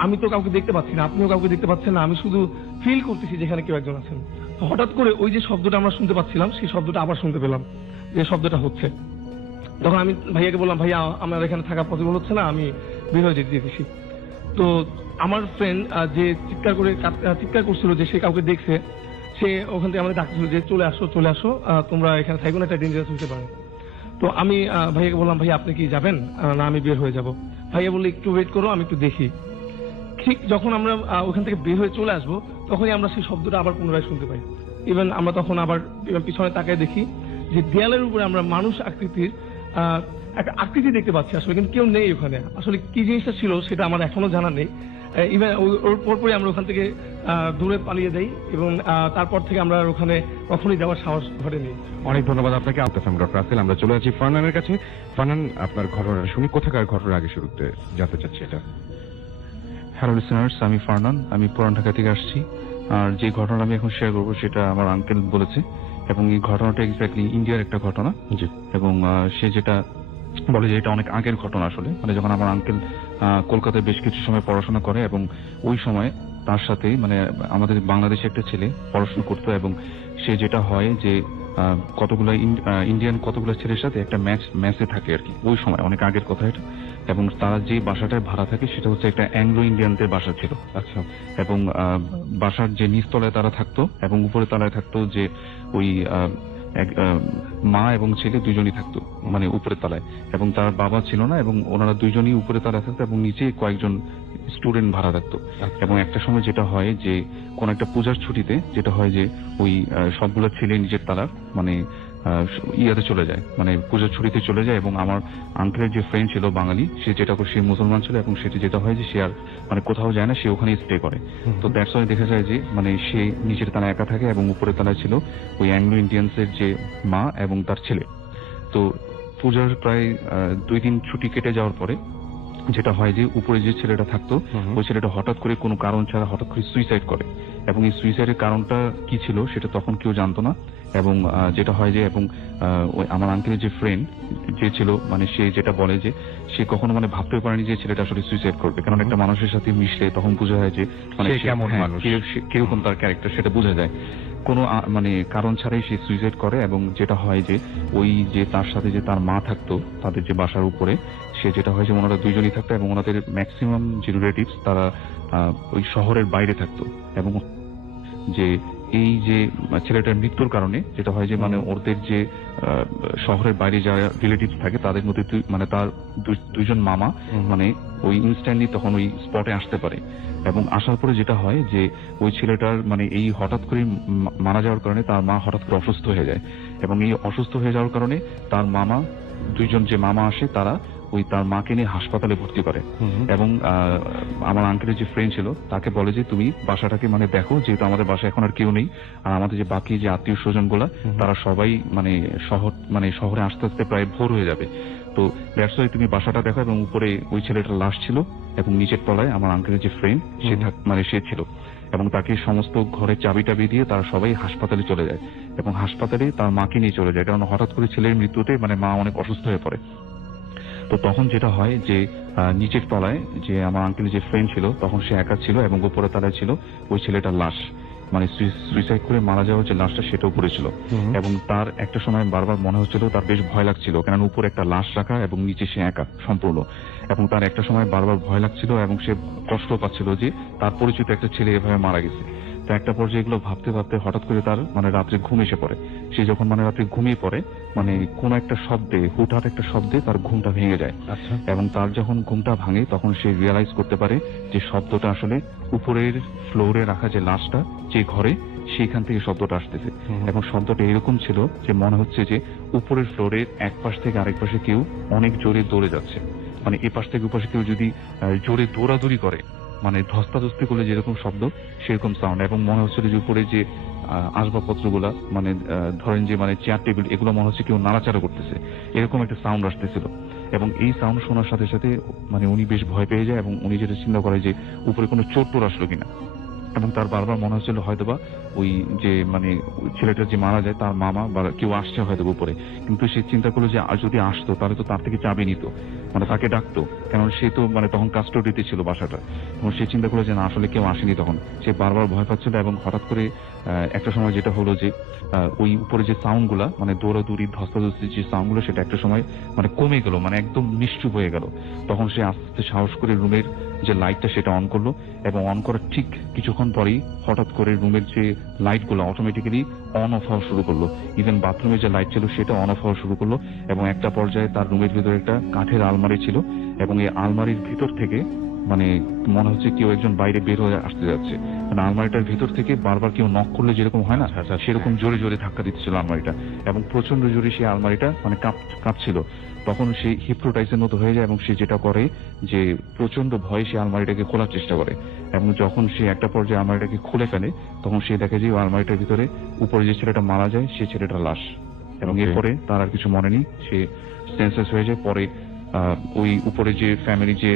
আমি তো কাউকে দেখতে পাচ্ছি না, আপনিও কাউকে দেখতে পাচ্ছেন না, আমি শুধু ফিল করতেছি যেখানে কেউ একজন আছেন। হঠাৎ করে ওই যে শব্দটা আমরা শুনতে পাচ্ছিলাম, সেই শব্দটা আবার শুনতে পেলাম, যে শব্দটা হচ্ছে। তখন আমি ভাইয়াকে বললাম ভাইয়া আমার এখানে থাকা পসিবল হচ্ছে না, আমি বের হয়ে যেতেছি। তো আমার ফ্রেন্ড যে চিৎকার করছিল যে সে কাউকে দেখছে, সে ওখান থেকে আমাদের ডাকছিল যে চলে আসো, তোমরা এখানে থাকো না, একটা ডেঞ্জারাস হতে পারে। তো আমি ভাইয়াকে বললাম ভাইয়া আপনি কি যাবেন? না আমি বের হয়ে যাব। ভাইয়া বললে একটু ওয়েট করো, আমি একটু দেখি। ঠিক যখন আমরা ওখান থেকে বের হয়ে চলে আসবো, তখনই আমরা সেই শব্দটা আবার পুনরায় শুনতে পাই। ইভেন আমরা তখন আবার পিছনে তাকায় দেখি যে দেয়ালের উপরে আমরা মানুষ আকৃতির একটা আকৃতি দেখতে পাচ্ছি আসলে, কিন্তু কেউ নেই ওখানে। আসলে কি জিনিসটা ছিল সেটা আমার এখনো জানা নেই। ইভেন ওর পরপরই আমরা ওখান থেকে দূরে পালিয়ে যাই এবং তারপর থেকে আমরা ওখানে কখনোই যাওয়ার সাহস ঘটেনি। অনেক ধন্যবাদ আপনাকে ডক্টর রাসেল। আমরা চলে যাচ্ছি ফারনানের কাছে। ফারনান, আপনার ঘটনা শুনি, কোথাকার ঘটনা আগে শুরুতে জানতে চাচ্ছি এটা। হ্যালো লিসেনার্স, আমি ফারনান, আমি পুরান ঢাকা থেকে আসছি। আর যে ঘটনা আমি এখন শেয়ার করবো সেটা আমার আঙ্কেল বলেছে, এবং এই ঘটনাটা এক্স্যাক্টলি ইন্ডিয়ার একটা ঘটনা। জি। এবং সে যেটা বলে যে এটা অনেক আগের ঘটনা আসলে, মানে যখন আমার আঙ্কেল কলকাতায় বেশ কিছু সময় পড়াশোনা করে, এবং ওই সময় তার সাথে মানে আমাদের বাংলাদেশে একটা ছেলে পড়াশোনা করতো, এবং সে যেটা হয় যে কতগুলো ইন্ডিয়ান কতগুলো ছেলের সাথে একটা ম্যাচে থাকে আর কি, ওই সময় অনেক আগের কথা এটা। এবং তারা যে বাসাটায় ভাড়া থাকে সেটা হচ্ছে একটা অ্যাংলো ইন্ডিয়ানদের বাসা ছিল। আচ্ছা। এবং বাসার যে নিচতলায় তারা থাকতো এবং উপরে তলায় থাকতো যে ওই মা এবং ছেলে দুজনই থাকতো মানে উপরে তলায়, এবং তার বাবা ছিল না, এবং ওনারা দুইজনই উপরে তলায় থাকতো এবং নিচে কয়েকজন স্টুডেন্ট ভাড়া থাকতো। এবং একটা সময় যেটা হয় যে কোন একটা পূজার ছুটিতে যেটা হয় যে ওই সবগুলো ছেলে নিজের তারা মানে ইয়াতে চলে যায়, মানে পূজার ছুটিতে চলে যায়। এবং আমার আঙ্কেলের যে ফ্রেন্ড ছিল বাঙালি, সে যেটা করে সে মুসলমান ছিল, এবং সেটা যেটা হয় যে সে আর মানে কোথাও যায় না, সে ওখানেই স্টে করে। তো দ্যাটস ওয়াই দেখা যায় যে মানে সে নিচের তালায় একা থাকে এবং উপরে তালায় ছিল ওই অ্যাংলো ইন্ডিয়ান্সের যে মা এবং তার ছেলে। তো পূজার প্রায় 2 দিন ছুটি কেটে যাওয়ার পরে যেটা হয় যে উপরে যে ছেলেটা থাকতো ওই ছেলেটা হঠাৎ করে কোনো কারণ ছাড়া হঠাৎ করে সুইসাইড করে, এবং এই সুইসাইডের কারণটা কি ছিল সেটা তখন কেউ জানতো না। এবং যেটা হয় যে এবং ওই আমার আঙ্কেলের যে ফ্রেন্ড যে ছিল মানে সে যেটা বলে যে সে কখনো মানে ভাবতে পারেনি যে ছেলেটা আসলে সুইসাইড করবে, কারণ একটা মানুষের সাথে মিশলে তখন বোঝা যায় যে মানে সে কেমন মানুষ, কিরকম তার ক্যারেক্টার সেটা বোঝা যায়। কোনো মানে কারণ ছাড়াই সে সুইসাইড করে। এবং যেটা হয় যে ওই যে তার সাথে যে তার মা থাকতো তাদের যে বাসার উপরে, সে যেটা হয় যে ওনারা দুইজনই থাকতো এবং ওনাদের ম্যাক্সিমাম যে রিলেটিভস তারা ওই শহরের বাইরে থাকতো। এবং যে এই যে ছেলেটার মৃত্যুর কারণে যেটা হয় যে মানে ওদের যে শহরের বাইরে যারা রিলেটিভস থাকে তাদের মধ্যে মানে তার দুইজন মামা মানে ওই ইনস্ট্যান্টলি তখন ওই স্পটে আসতে পারে। এবং আসার পরে যেটা হয় যে ওই ছেলেটার মানে এই হঠাৎ করে মারা যাওয়ার কারণে তার মা হঠাৎ করে অসুস্থ হয়ে যায়, এবং এই অসুস্থ হয়ে যাওয়ার কারণে তার মামা দুইজন যে মামা আসে তারা ওই তার মাকে নিয়ে হাসপাতালে ভর্তি করে। এবং আমার আঙ্কেলের যে ফ্রেন্ড ছিল তাকে বলে যে তুমি বাসাটাকে মানে দেখো, যেহেতু আমাদের বাসায় এখন আর কেউ নেই, আর আমাদের যে বাকি যে আত্মীয় স্বজন গুলা তারা সবাই মানে শহরে আস্তে আস্তে প্রায় ভোর হয়ে যাবে। তো দ্যাটস ওয়াই তুমি বাসাটা দেখো। এবং উপরে ওই ছেলেটার লাশ ছিল এবং নিচের তলায় আমার আঙ্কেলের যে ফ্রেন্ড সে ছিল, এবং তাকে সমস্ত ঘরের চাবি টাবি দিয়ে তারা সবাই হাসপাতালে চলে যায়, এবং হাসপাতালে তার মাকে নিয়ে চলে যায়, কারণ হঠাৎ করে ছেলের মৃত্যুতে মানে মা অনেক অসুস্থ হয়ে পড়ে। তো তখন যেটা হয় যে নিচের তলায় যে আমার আঙ্কেল যে ফ্রেন্ড ছিল তখন সে একা ছিল, এবং উপরে তলায় ছিল ওই ছেলেটার লাশ, মানে সুইসাইড করে মারা যাওয়ার যে লাশটা সেটাও পড়েছিল। এবং তার একটা সময় বারবার মনে হচ্ছিল তার বেশ ভয় লাগছিল, কেন উপরে একটা লাশ রাখা এবং নিচে সে একা সম্পূর্ণ। এবং তার একটা সময় বারবার ভয় লাগছিল এবং সে কষ্ট পাচ্ছিল যে তার পরিচিত একটা ছেলে এভাবে মারা গেছে। তো একটা পর্যায়ে এগুলো ভাবতে ভাবতে হঠাৎ করে তার মানে রাত্রে ঘুম এসে পড়ে। সে যখন মানে রাত্রে ঘুমিয়ে পড়ে মানে কোন একটা শব্দে, হুটহাট একটা শব্দে তার ঘুমটা ভেঙে যায়। এবং তার যখন ঘুমটা ভাঙে তখন সে রিয়েলাইজ করতে পারে যে শব্দটা আসলে উপরের ফ্লোরে রাখা যে লাশটা যে ঘরে সেইখান থেকে শব্দটা আসতেছে। এবং শব্দটা এরকম ছিল যে মনে হচ্ছে যে উপরের ফ্লোরের এক পাশ থেকে আরেক পাশে কেউ অনেক জোরে দৌড়ে যাচ্ছে, মানে এ পাশ থেকে ওপাশে কেউ যদি জোরে দৌড়াদৌড়ি করে, মানে ধস্তাধস্তি করলে যেরকম শব্দ সেরকম সাউন্ড। এবং মনে হচ্ছিল যে উপরে যে আসবাবপত্রগুলা মানে ধরেন যে মানে চেয়ার টেবিল এগুলো মনে হচ্ছে কেউ নাড়াচাড়া করতেছে, এরকম একটা সাউন্ড আসতেছিল। এবং এই সাউন্ড শোনার সাথে সাথে মানে উনি বেশ ভয় পেয়ে যায়, এবং উনি যেটা চিন্তা করে যে উপরে কোনো চোর টোর আসলো কিনা। এবং তার বারবার মনে হচ্ছিল হয়তোবা ওই যে মানে ছেলেটা যে মারা যায় তার মামা বা কেউ আসছে হয়তো উপরে। কিন্তু সে চিন্তা করলো যে যদি আসতো তাহলে তো তার থেকে চাবি নিত, মানে তাকে ডাকতো, কারণ সে তো মানে তখন কাস্টোডিতে ছিল বাসাটা। তখন সে চিন্তা করলো যে না আসলে কেউ আসেনি। তখন সে বারবার ভয় পাচ্ছিল, এবং হঠাৎ করে একটা সময় যেটা হলো যে ওই উপরে যে সাউন্ড গুলা মানে দৌড়াদৌড়ি ধস্তাধস্তি যে সাউন্ড গুলো সেটা একটা সময় মানে কমে গেল, মানে একদম নিশ্চুপ হয়ে গেল। তখন সে আস্তে আস্তে সাহস করে রুমের যে লাইটটা সেটা অন করলো, এবং অন করার ঠিক কিছুক্ষণ পরেই হঠাৎ করে রুমের যে লাইট গুলো অটোমেটিক্যালি অন অফ হওয়া শুরু করলো। ইভেন বাথরুমে যে লাইট ছিল সেটা অন অফ হওয়া শুরু করলো। এবং একটা পর্যায়ে তার রুমের ভিতরে একটা কাঠের আলমারি ছিল, এবং এই আলমারির ভিতর থেকে মানে মনে হচ্ছে কেউ একজন বাইরে বের হয়ে আসতে যাচ্ছে, মানে আলমারিটার ভিতর থেকে বারবার কেউ নক করলে যেরকম হয় না সেরকম জোরে জোরে ধাক্কা দিচ্ছিল আলমারিটা, এবং প্রচন্ড জোরে সেই আলমারিটা মানে কাঁপছিল। তখন সে হিপ্নোটাইজের মতো হয়ে যায়, এবং সে যেটা করে যে প্রচন্ড ভয়ে সে আলমারিটাকে খোলার চেষ্টা করে। এবং যখন সে একটা পর্যায়ে আলমারিটাকে খুলে ফেলে তখন সে দেখে যে আলমারিটার ভিতরে উপরে যে ছেলেটা মারা যায় সে ছেলেটার লাশ। এবং এরপরে তার আর কিছু মনে নেই, সে সেন্সলেস হয়ে যায়। পরে ওই উপরে যে ফ্যামিলি যে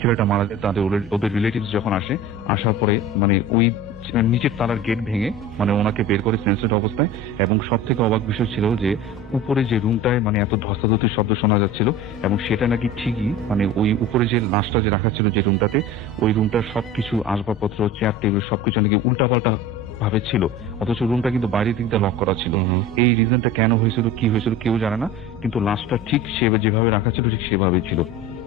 ছেলেটা মারা যায় তাদের ওদের রিলেটিভস যখন আসার পরে মানে ওই নিচের তালার গেট ভেঙে মানে ওনাকে বের করে সেন্সেড অবস্থায়, এবং সব থেকে অবাক বিষয় ছিল যে উপরে যে রুমটায় মানে এত ধস্তাধস্তির শব্দ শোনা যাচ্ছিল, এবং সেটা নাকি ঠিকই মানে ওই উপরে যে লাশটা যে রাখা ছিল যে রুমটাতে, ওই রুমটার সবকিছু আসবাবপত্র, চেয়ার টেবিল সবকিছু নাকি উল্টাপাল্টা ভাবে ছিল, অথচ রুমটা কিন্তু বাইরে দিক দিয়ে লক করা ছিল। এই রিজনটা কেন হয়েছিল, কি হয়েছিল কেউ জানে না, কিন্তু লাশটা ঠিক যেভাবে রাখা ছিল ঠিক সেভাবেই ছিল।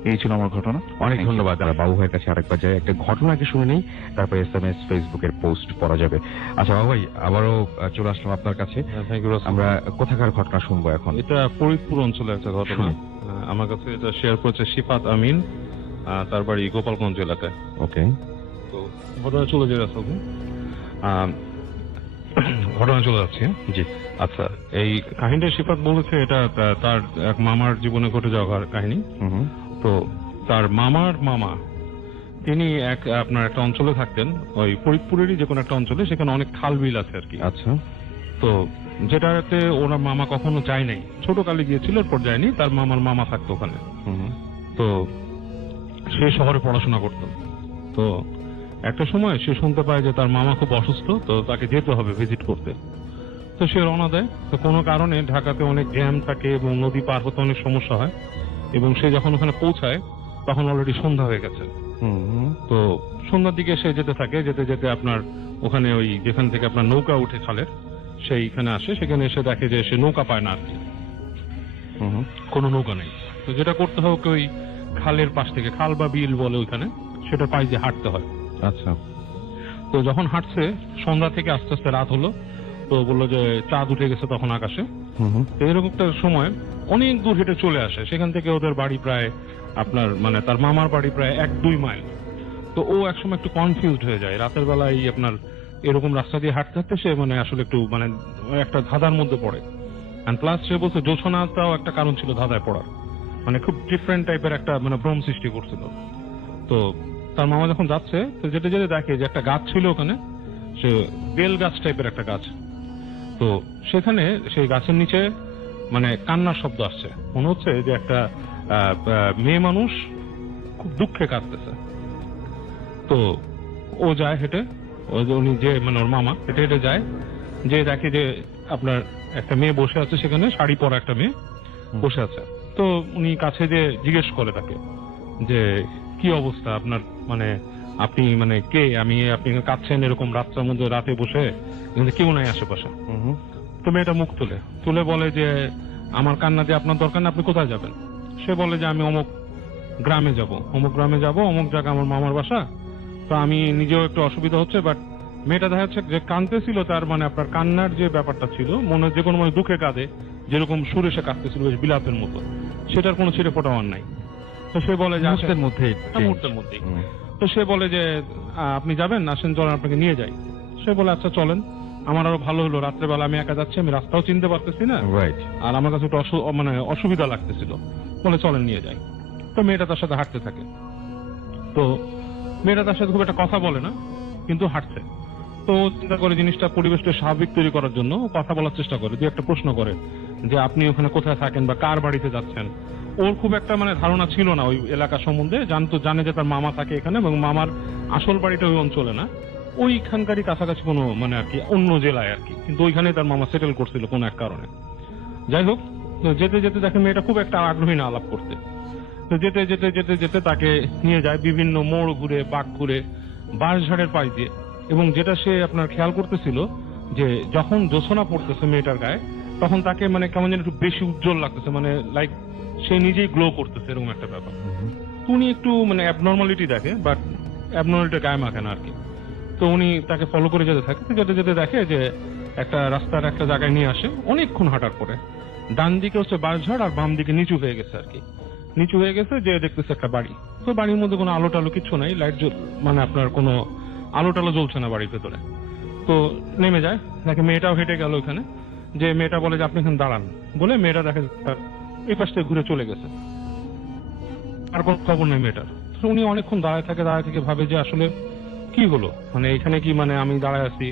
এই ছিল আমার ঘটনা। অনেক ধন্যবাদ। বাবু ভাইয়ের কাছে আরেকবার যাই, একটা ঘটনাকে শুনে নেই, তারপর SMS ফেসবুকের পোস্ট পড়া যাবে। আচ্ছা বাবু ভাই, আবারও চলে আসলাম আপনার কাছে। Thank you. আমরা কোথাকার ঘটনা শুনবো এখন? এটা ফরিদপুর অঞ্চলে একটা ঘটনা। শুনি। আমার কাছে এটা শেয়ার করেছে শিফাত আমিন, তার বাড়ি গোপালগঞ্জ এলাকায়। ওকে, তো ঘটনা চলে যাচ্ছে, ঘটনা চলে যাচ্ছে। জি। আচ্ছা, এই কাহিনীটা শিফাত বলেছে এটা তার এক মামার জীবনে ঘটে যাওয়া কাহিনী। তো তার মামার মামা তিনি আপনার একটা অঞ্চলে থাকতেন, ওই ফরিদপুরেরই যে কোনো একটা অঞ্চলে, সেখানে অনেক খাল বিল আছে আর কি। আচ্ছা। তো যেটাতে ওনার মামা কখনো যায় নাই, ছোট কালে গিয়েছিল, এরপর যায়নি। তার মামার মামা থাকতো ওখানে। তো সে শহরে পড়াশোনা করতো। তো একটা সময় সে শুনতে পায় যে তার মামা খুব অসুস্থ, তো তাকে যেতে হবে ভিজিট করতে। তো সে রওনা দেয়। তো কোনো কারণে ঢাকাতে অনেক জ্যাম থাকে এবং নদী পার হতে অনেক সমস্যা হয়, এবং সে যখন ওখানে পৌঁছায় তখন অলরেডি সন্ধ্যা হয়ে গেছে। তো সন্ধ্যার দিকে সে যেতে থাকে, যেতে যেতে আপনার ওখানে ওই যেখান থেকে আপনার নৌকা উঠে খালের, সেইখানে আসে। সেখানে এসে দেখে যে সে নৌকা পায় না আর কি, কোনো নৌকা নেই। তো যেটা করতে হবে, ওই খালের পাশ থেকে, খাল বা বিল বলে ওইখানে, সেটা পাশ দিয়ে হাঁটতে হয়। আচ্ছা। তো যখন হাঁটছে, সন্ধ্যা থেকে আস্তে আস্তে রাত হলো। তো বললো যে চাঁদ উঠে গেছে তখন আকাশে। তো এরকম একটা সময় অনেক দূর হেঁটে চলে আসে। সেখান থেকে ওদের বাড়ি প্রায় আপনার মানে তার মামার বাড়ি প্রায় 1-2 মাইল। তো ও একসময় একটু কনফিউজড হয়ে যায় রাতের বেলায় আপনার এরকম রাস্তা দিয়ে হাঁটতে হাঁটতে। সে মানে আসলে একটু মানে একটা ধাঁধার মধ্যে পড়ে। এন্ড প্লাস সে বলছে জোছনাটাও একটা কারণ ছিল ধাঁধায় পড়ার, মানে খুব ডিফারেন্ট টাইপের একটা মানে ভ্রম সৃষ্টি করছিল। তো তার মামা যখন যাচ্ছে, তো যেতে যেতে দেখে যে একটা গাছ ছিল ওখানে, সে বেল গাছ টাইপের একটা গাছ। তো সেখানে সেই গাছের নিচে মানে কান্নার শব্দ আসছে, মনে হচ্ছে যে একটা মেয়ে মানুষ খুব দুঃখে কাঁদতেছে। তো ও যায় হেঁটে, উনি যে মানে ওর মামা হেঁটে হেঁটে যায়, যে দেখে যে আপনার একটা মেয়ে বসে আছে সেখানে, শাড়ি পরা একটা মেয়ে বসে আছে। তো উনি কাছে যে জিজ্ঞেস করে তাকে যে কি অবস্থা আপনার, মানে আপনি মানে কে, আমি আপনি কাঁদছেন এরকম রাত্রের মধ্যে, রাতে বসে, কিন্তু কেউ নাই আশেপাশে। তো মেয়েটা মুখ তুলে বলে যে আমার কান্না দিয়ে আপনার দরকার না, আপনি কোথায় যাবেন? সে বলে যে আমি অমুক গ্রামে যাব, অমুক জায়গা আমার মামার বাসা। তো আমি নিজেও একটু অসুবিধা হচ্ছে, বাট মেয়েটা দেখা যাচ্ছে যে কাঁদতেছিল, তার মানে আপনার কান্নার যে ব্যাপারটা ছিল, মনে যে কোনো মানে দুঃখে কাঁদে, যেরকম সুরে সে কাঁদতেছিল বেশ বিলাপের মতো, সেটার কোনো ছিঁড়ে ফোটাবার নাই। তো সে বলে যে মুহূর্তের মধ্যেই। তো সে বলে যে আপনি যাবেন, আসেন চলেন আপনাকে নিয়ে যাই। সে বলে আচ্ছা চলেন। আমার আরো ভালো হলো, রাত্রেবেলা আমি একা যাচ্ছি, আমি রাস্তাও চিনতে পারতেছি না, রাইট, আর আমার কাছে একটু মানে অসুবিধা লাগতেছিল, বলে চলেন নিয়ে যাই। তো মেয়েটা তার সাথে হাঁটতে থাকে। তো মেয়েটা তার সাথে খুব একটা কথা বলে না, কিন্তু হাঁটছে। তো চিন্তা করে জিনিসটা, পরিবেশটা স্বাভাবিক তৈরি করার জন্য কথা বলার চেষ্টা করে, দিয়ে একটা প্রশ্ন করে যে আপনি ওখানে কোথায় থাকেন বা কার বাড়িতে যাচ্ছেন। ওর খুব একটা মানে ধারণা ছিল না ওই এলাকা সম্বন্ধে, জানে যে তার মামা থাকে এখানে, এবং মামার আসল বাড়িটা ওই অঞ্চলে না, ওইখানকারই কাছাকাছি কোনো মানে আর কি অন্য জেলায় আর কি, কিন্তু ওইখানে তার মামা সেটেল করছিল কোনো এক কারণে। যাই হোক, তো যেতে যেতে দেখে মেয়েটা খুব একটা আগ্রহী না আলাপ করতে। তো যেতে যেতে যেতে যেতে তাকে নিয়ে যায় বিভিন্ন মোড় ঘুরে, বাঁক ঘুরে, বাঁশঝাড়ের পাশ দিয়ে। এবং যেটা সে আপনার খেয়াল করতেছিল যে যখন জোছনা পড়তেছে মেয়েটার গায়ে, তখন তাকে মানে কেমন যেন একটু বেশি উজ্জ্বল লাগতেছে, মানে লাইক সে নিজেই গ্লো করতেছে, এরকম একটা ব্যাপার। উনি একটু মানে অ্যাবনর্মালিটি দেখে, বাট অ্যাবনর্মালিটি গায়ে মাখে না আর কি। তো উনি তাকে ফলো করে যেতে থাকে, যেতে যেতে দেখে যে একটা রাস্তার একটা জায়গায় নিয়ে আসে। অনেকক্ষণ হাঁটার পরে ডান দিকে হচ্ছে বাঁশঝাড়, আর বাম দিকে নিচু হয়ে গেছে আর কি, নিচু হয়ে গেছে, যে দেখতেছে একটা বাড়ি। তো বাড়ির মধ্যে কোনো আলো টালো কিছু নাই, লাইট মানে আপনার কোনো আলো টালো জ্বলছে না বাড়ির ভেতরে। তো নেমে যায়, দেখে মেয়েটাও হেঁটে গেল ওখানে, যে মেয়েটা বলে যে আপনি এখানে দাঁড়ান, বলে মেয়েটা দেখে এই পাশ থেকে ঘুরে চলে গেছে, আর কোনো খবর নেই মেয়েটার। তো উনি অনেকক্ষণ দাঁড়ায় থেকে ভাবে যে আসলে কি হলো, মানে এখানে কি মানে আমি দাঁড়ায় আছি,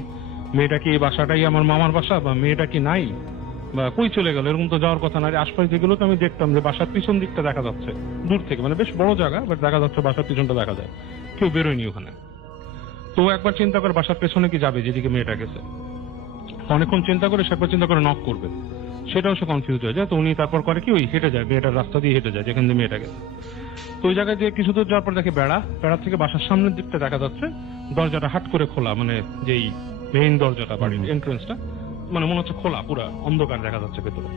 মেয়েটা কি এই বাসাটাই আমার মামার বাসা, বা মেয়েটা কি নাই, বা কই চলে গেল, এরকম তো যাওয়ার কথা না। আশপাশ যেগুলো তো আমি দেখতাম যে বাসার পিছন দিকটা দেখা যাচ্ছে দূর থেকে, মানে বেশ বড় জায়গা, বাট দেখা যাচ্ছে বাসার পিছনটা দেখা যায়, কেউ বেরোয়নি ওখানে। তো ও একবার চিন্তা করে বাসার পেছনে কি যাবে যেদিকে মেয়েটা গেছে, অনেকক্ষণ চিন্তা করে সে একবার চিন্তা করে নক করবে, সেটাও সে কনফিউজ হয়ে যায়। তো উনি তারপর করে কি ওই হেঁটে যায়, মেয়েটার রাস্তা দিয়ে হেঁটে যায় যেখান দিয়ে মেয়েটা গেছে। তো ওই জায়গায় যে কিছু দূর যাওয়ার পর দেখে বেড়া থেকে বাসার সামনের দিকটা দেখা যাচ্ছে দরজাটা হাট করে খোলা, মানে যেই মেইন দরজাটা বাড়ির এন্ট্রেন্সটা মানে মনে হচ্ছে খোলা, পুরা অন্ধকার দেখা যাচ্ছে ভেতরে।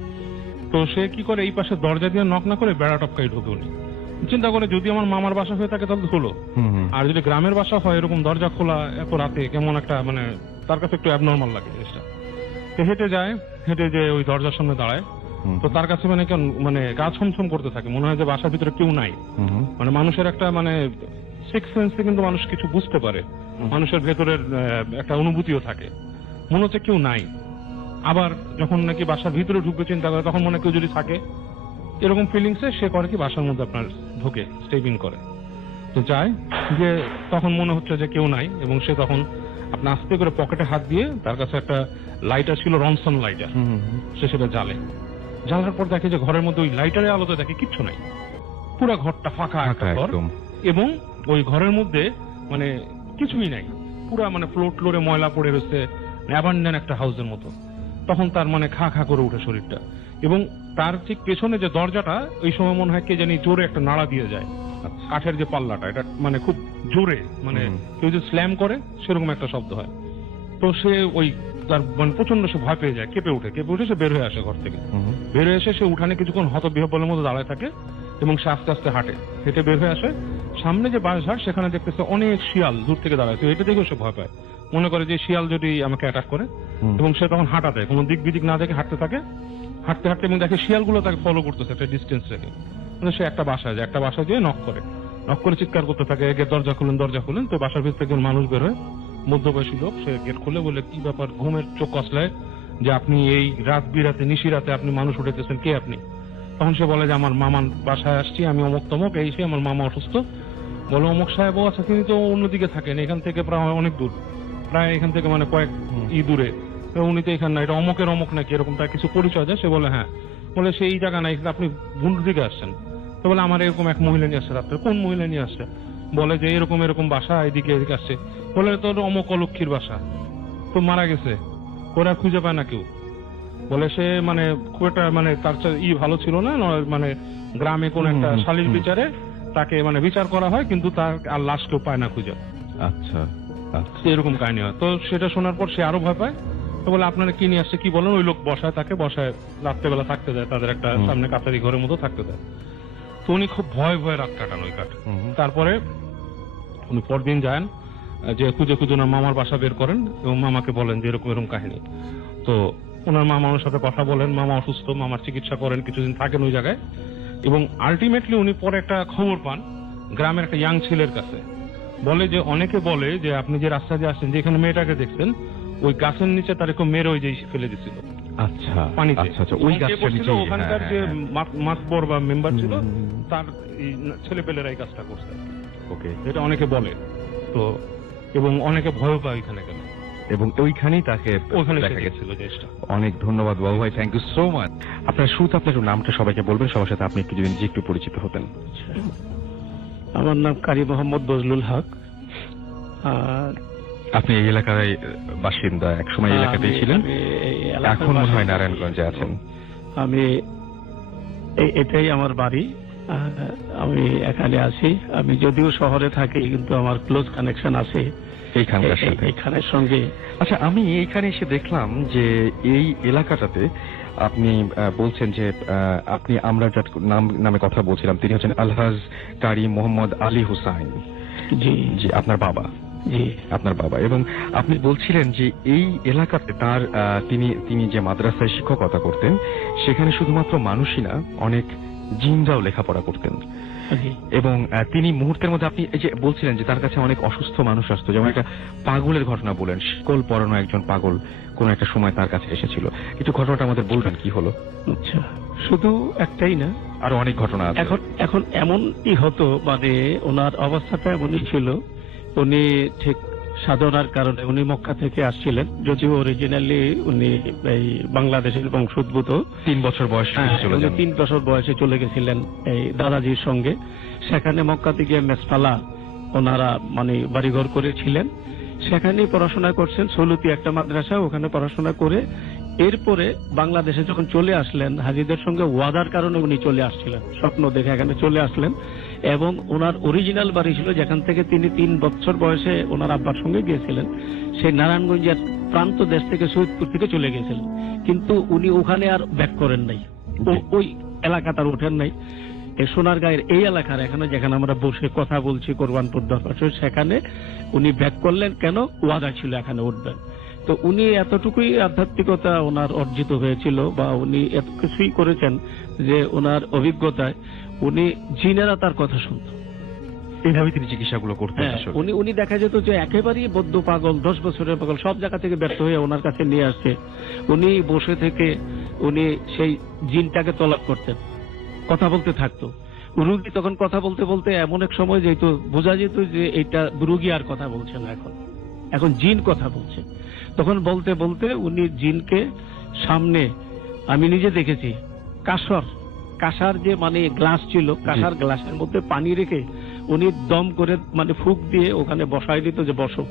তো সে কি করে এই পাশে দরজা দিয়ে নক না করে বেড়া টপকাই ঢুকে উনি চিন্তা করে যদি আমার মামার বাসা হয়ে থাকে তাহলে হলো, আর যদি গ্রামের বাসা হয় এরকম দরজা খোলা এত রাতে কেমন একটা মানে তার কাছে একটু অ্যাবনর্মাল লাগে জিনিসটা। তো হেঁটে যায়, হেঁটে যে ওই দরজার সামনে দাঁড়ায়, তো তার কাছে মানে কেন মানে গা ছমছম করতে থাকে, মনে হয় যে বাসার ভিতরে কেউ নাই। মানে মানুষের একটা মানে সিক্স সেন্সে কিন্তু মানুষ কিছু বুঝতে পারে, মানুষের ভেতরের একটা অনুভূতিও থাকে, মনে হচ্ছে কেউ নাই। আবার যখন নাকি বাসার ভিতরে ঢুকবে চিন্তা করে তখন মনে কেউ যদি থাকে, এরকম ফিলিংসে সে করে কি বাসার মধ্যে আপনার ঢুকে স্টেপ ইন করে। তো যায় যে তখন মনে হচ্ছে যে কেউ নাই, এবং সে তখন আপনার আস্তে করে পকেটে হাত দিয়ে তার কাছে একটা লাইটার ছিল, রনসন লাইটার, সে সেটা জ্বালার পর দেখে যে ঘরের মধ্যে ওই লাইটারের আলোতে দেখে কিচ্ছু নাই, পুরো ঘরটা ফাঁকা একটা ঘর, এবং ওই ঘরের মধ্যে মানে কিছুই নাই, পুরা মানে ফ্লোরে ময়লা পড়ে রয়েছে, অ্যাবান্ডেন একটা হাউসের মতো। তখন তার মানে খা খা করে উঠে শরীরটা, এবং তার ঠিক পেছনে যে দরজাটা ওই সময় মনে হয় কে জানি জোরে একটা নাড়া দিয়ে যায়, কাঠের যে পাল্লাটা এটা মানে খুব জোরে, মানে কেউ যে স্ল্যাম করে সেরকম একটা শব্দ হয়। তো সে ওই তার মানে প্রচন্ড সে ভয় পেয়ে যায়, কেঁপে উঠে সে বের হয়ে আসে ঘর থেকে। বের হয়ে এসে সে উঠানে কিছুক্ষণ হতবিহ্বলের মতো দাঁড়ায় থাকে, এবং সে আস্তে আস্তে হেঁটে বের হয়ে আসে। সামনে যে বাঁশঝাড় সেখানে দেখতেছে অনেক শিয়াল দূর থেকে দাঁড়াচ্ছে, এটা দেখেও সে ভয় পায়, মনে করে যে শিয়াল যদি আমাকে অ্যাটাক করে, এবং সে তখন হাঁটা দেয়, কোনো দিক বিদিক না দেখে হাঁটতে থাকে, হাঁটতে এবং দেখে শিয়ালগুলো তাকে ফলো করতেছে একটা ডিস্টেন্স রেখে। মানে সে একটা বাসায় যেয়ে নক করে চিৎকার করতে থাকে, দরজা খুলেন। তো বাসার ভিতর থেকে মানুষ বের হয়, মধ্যবয়সী লোক, সে গেট খুলে বলে কি ব্যাপার, ঘুমের চোখ কসলায় যে আপনি এই রাত বিরাতে নিশি রাতে আপনি মানুষ উঠেতেছেন, কে আপনি? তখন সে বলে যে আমার মামার বাসায় আসছি, আমি অমুক তমুক, এই সে আমার মামা অসুস্থ। বলে অমুক সাহেব আচ্ছা, তিনি তো অন্যদিকে থাকেন, এখান থেকে প্রায় অনেক দূর, প্রায় এখান থেকে মানে কয়েক দূরে, উনি তো এখানে না, এটা অমুকের অমুক নাকি এরকম তার কিছু পরিচয় দেয়। সে বলে হ্যাঁ, বলে সেই জায়গা নাই, আপনি ভুল দিকে আসছেন। তো বলে আমার এরকম এক মহিলা নিয়ে আসছে রাত্রে। কোন মহিলা নিয়ে আসছে? বলে যে এরকম বাসা, এদিকে আসছে। বলে তোর অমুক অলক্ষীর বাসা, তো মারা গেছে, ওরা খুঁজে পায় না কেউ। বলে সে মানে খুব একটা মানে তার ভালো ছিল না, মানে গ্রামে কোন একটা শালীর বিচারে তাকে মানে বিচার করা হয়, কিন্তু তার আর লাশ কেউ পায় না খুঁজে। আচ্ছা, এরকম কাহিনী হয়। তো সেটা শোনার পর সে আরো ভয় পায়। তো বলে আপনারা কি নিয়ে আসছে কি বলেন? ওই লোক তাকে বসায় রাত্রেবেলা থাকতে দেয়, তাদের একটা সামনে কাছারি ঘরের মতো থাকতে দেয়। তো উনি খুব ভয়ে রাত কাটান ওই কাঠ। তারপরে উনি পরদিন যান, যে খুঁজে ওনার মামার বাসা বের করেন, এবং মামাকে বলেন যে এরকম কাহিনী। তো ওনার মামার সাথে কথা বলেন, মামা অসুস্থ, মামার চিকিৎসা করেন, কিছুদিন থাকেন ওই জায়গায়, এবং আলটিমেটলি উনি পরে একটা খবর পান গ্রামের একটা ইয়াং ছেলের কাছে। বলে যে অনেকে বলে যে আপনি যে রাস্তা দিয়ে আসছেন, যেখানে মেয়েটাকে দেখছেন, ওই গাছের নিচে তার এরকম মেয়ের ওই যে ফেলে দিছিল। আচ্ছা, পানিতে। ওই গাছটার নিচে ওখানকার যে মাতবর বা মেম্বার ছিল, তার ছেলে পেলেরা এই কাজটা করছে। ওকে, এটা অনেকে বলে। তো এবং অনেকে ভয় পায় ওইখানে গেলে, এবং ওইখানেই তাকে ওখানে দেখা গেছিল জিনিসটা। অনেক ধন্যবাদ বাবু ভাই, থ্যাংক ইউ সো মাচ। আপনার শুরুতে আপনার নামটা সবাইকে বলবেন, সবার সাথে আপনি একটু পরিচিত হতেন। আমার নাম কারি মোহাম্মদ বজলুল হক। আপনি এই এলাকার বাসিন্দা, একসময় এলাকাতেই ছিলেন, এখন মনে হয় নারায়ণগঞ্জে আছেন। আমি এটাই আমার বাড়ি, আমি এখানে আছি। আমি যদিও শহরে থাকি, কিন্তু আমার ক্লোজ কানেকশন আছে এইখানের সঙ্গে। আচ্ছা, আমি এইখানে এসে দেখলাম যে এই এলাকাটাতে আপনি বলছেন যে আমরা যার নামে কথা বলছিলাম, তিনি হচ্ছেন আলহাজ কারি মোহাম্মদ আলী হুসাইন। জি জি, আপনার বাবা। জি, আপনার বাবা। এবং আপনি বলছিলেন যে এই এলাকাতে তার তিনি যে মাদ্রাসায় শিক্ষকতা করতেন, সেখানে শুধুমাত্র মানুষই না, অনেক জিনরাও লেখাপড়া করতেন। এবং তিনি মুহূর্তের মধ্যে, আপনি এই যে বলছিলেন যে তার কাছে অনেক অসুস্থ মানুষ আসতো, যেমন একটা পাগলের ঘটনা বলেন, শিকল পরানো একজন পাগল কোন একটা সময় তার কাছে এসেছিল। একটু ঘটনাটা আমাদের বলবেন, কি হলো? আচ্ছা, শুধু একটাই না, আরো অনেক ঘটনা আছে। এখন এমনই হতো, মানে ওনার অবস্থাটা এমনই ছিল। উনি ঠিক সাধনার কারণে উনি মক্কা থেকে আসছিলেন, যদিও অরিজিনালি উনি এই বাংলাদেশের বংশোদ্ভূত। 3 বছর বয়সে চলে যান। 3 বছর বয়সে চলে গেছিলেন এই দাদাজির সঙ্গে। সেখানে মক্কাতে গিয়ে মেসফালা ওনারা মানে বাড়িঘর করেছিলেন, সেখানেই পড়াশোনা করছেন, সলুতি একটা মাদ্রাসা, ওখানে পড়াশোনা করে এরপরে বাংলাদেশে যখন চলে আসলেন, হাজীদের সঙ্গে ওয়াদার কারণে উনি চলে আসছিলেন, স্বপ্ন দেখে এখানে চলে আসলেন। এবং ওনার অরিজিনাল বাড়ি ছিল যেখান থেকে তিনি 3 বছর বয়সে ওনার আব্বার সঙ্গে গিয়েছিলেন, সেই নারায়ণগঞ্জের প্রান্ত দেশ থেকে সৈয়দপুর থেকে চলে গিয়েছিলেন। কিন্তু উনি ওখানে আর ব্যাক করেন নাই, ওই এলাকা তার ওঠেন নাই। এই সোনারগাঁয়ের এই এলাকার এখানে যেখানে আমরা বসে কথা বলছি কোরবানপুর দরবার, সেখানে উনি ব্যাক করলেন। কেন? ওয়াদা ছিল এখানে উঠবেন। তো উনি এতটুকুই আধ্যাত্মিকতা ওনার অর্জিত হয়েছিল, বা উনি এত কিছুই করেছেন যে ওনার অভিজ্ঞতায় উনি জিনেরা তার কথা শুনত। এইভাবে তিনি চিকিৎসাগুলো করতেন আসলে। উনি দেখা যেত যে একেবারেই বদ্ধ পাগল, 10 বছরের পাগল, সব জায়গা থেকে ব্যর্থ হয়ে ওনার কাছে নিয়ে আসছে। উনি বসে থেকে উনি সেই জিনটাকে তলব করতেন, কথা বলতে থাকতো। রুগী তখন কথা বলতে বলতে এমন এক সময় যেত, বোঝা যেত যে এটা রুগী আর কথা বলছে না, এখন জিন কথা বলছে। তখন বলতে বলতে উনি জিনকে সামনে, আমি নিজে দেখেছি, কাঁসার যে মানে গ্লাস ছিল, কাঁসার গ্লাসের মধ্যে পানি রেখে উনি দম করে মানে ফুক দিয়ে ওখানে বসাই দিত যে বসো।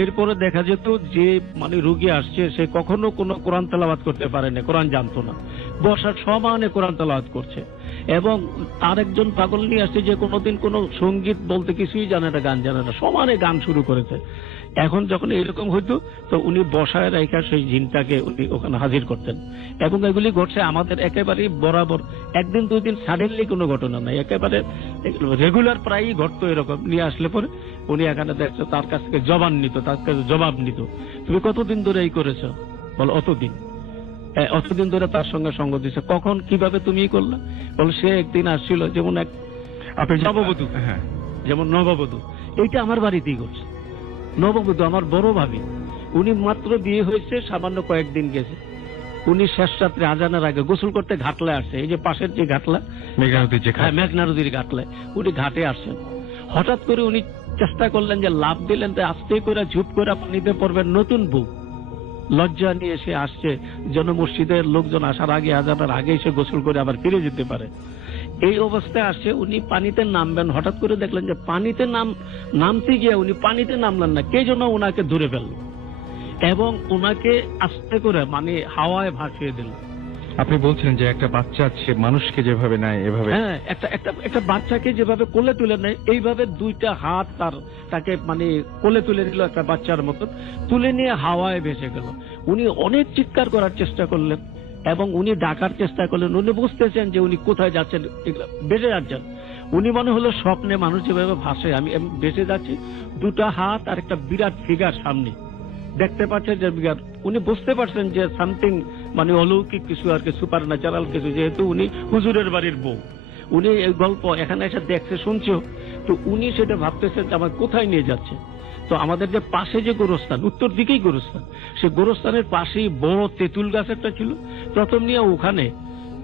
এরপরে দেখা যেত যে মানে রুগী আসছে, সে কখনো কোনো কোরআন তেলাওয়াত করতে পারে না, কোরআন জানতো না, বসার সমানে কোরআন তেলাওয়াত করছে। এবং আরেকজন পাগল নিয়ে আসছে যে কোনোদিন কোনো সঙ্গীত বলতে কিছুই জানে না, গান জানে না, সমানে গান শুরু করেছে। এখন যখন এরকম হইতো তো উনি বসায় রেখা সেই জিনটাকে উনি ওখানে হাজির করতেন। এবং এগুলি ঘটছে আমাদের একেবারেই বরাবর, 1 দিন 2 দিন সাডেনলি কোনো ঘটনা নাই, একেবারে রেগুলার প্রায়ই ঘটতো। এরকম নিয়ে আসলে পরে উনি এখানে দেখছো, তার কাছ থেকে তার কাছে জবাব নিত, তুমি কতদিন ধরে এই করেছো? বল অতদিন ধরে তার সঙ্গে সঙ্গ দিছে। কখন কিভাবে তুমি করলা? বল সে একদিন আসছিল, যেমন এক নববধূ, যেমন নববধূ, এইটা আমার বাড়িতেই করছে। নববধূ আমার বড় ভাবি, উনি মাত্র বিয়ে হয়েছে, সামান্য কয়েকদিন গেছে। উনি শেষ রাত্রে আজানের আগে গোসল করতে ঘাটলায় আসছে, এই যে পাশের যে ঘাটলা, মেঘনা নদীর ঘাটলায়, উনি ঘাটে আসছেন। হঠাৎ করে উনি চেষ্টা করলেন যে লাভ দিলেন, আস্তে করে ঝুপ করে পানিতে পড়বেন। নতুন বউ লজ্জা নিয়ে সে আসছে, যেন মসজিদের লোকজন আসার আগে, আজানের আগে সে গোসল করে আবার ফিরে যেতে পারে। এই অবস্থায় আসছে, উনি পানিতে নামবেন, হঠাৎ করে দেখলেন যে পানিতে নামতে গিয়ে উনি পানিতে নামলেন না, কে যেন ওনাকে ধরে ফেলল এবং ওনাকে আস্তে করে মানে হাওয়ায় ভাসিয়ে দিল। আপনি বলছিলেন যে একটা বাচ্চা সে মানুষকে যেভাবে নেয় এভাবে, হ্যাঁ, একটা বাচ্চাকে যেভাবে কোলে তুলে নেয়, এইভাবে 2টা হাত তাকে মানে কোলে তুলে নিল একটা বাচ্চার মতন, তুলে নিয়ে হাওয়ায় ভেসে গেল। উনি অনেক চিৎকার করার চেষ্টা করলেন এবং উনি ডাকার চেষ্টা করলেন। উনি বুঝতেছেন যে উনি কোথায় যাচ্ছেন, বেঁচে যাচ্ছেন। উনি মনে হলো স্বপ্নে মানুষ যেভাবে ভাসে, আমি বেঁচে যাচ্ছি। 2টা হাত আর একটা বিরাট ফিগার সামনে দেখতে পাচ্ছেন যে উনি বুঝতে পারছেন যে সামথিং মানে অলৌকিক কিছু আর কি, সুপার ন্যাচারাল কিছু, যেহেতু উনি হুজুরের বাড়ির বউ। উনি এই গল্প এখানে এসে দেখছে, শুনছেও, তো উনি সেটা ভাবতেছেন যে আমার কোথায় নিয়ে যাচ্ছে। তো আমাদের যে পাশে যে গোরস্থান, উত্তর দিকেই গোরস্থান, সে গোরস্থানের পাশেই বড় তেঁতুল গাছ একটা ছিল। প্রথম নিয়ে ওখানে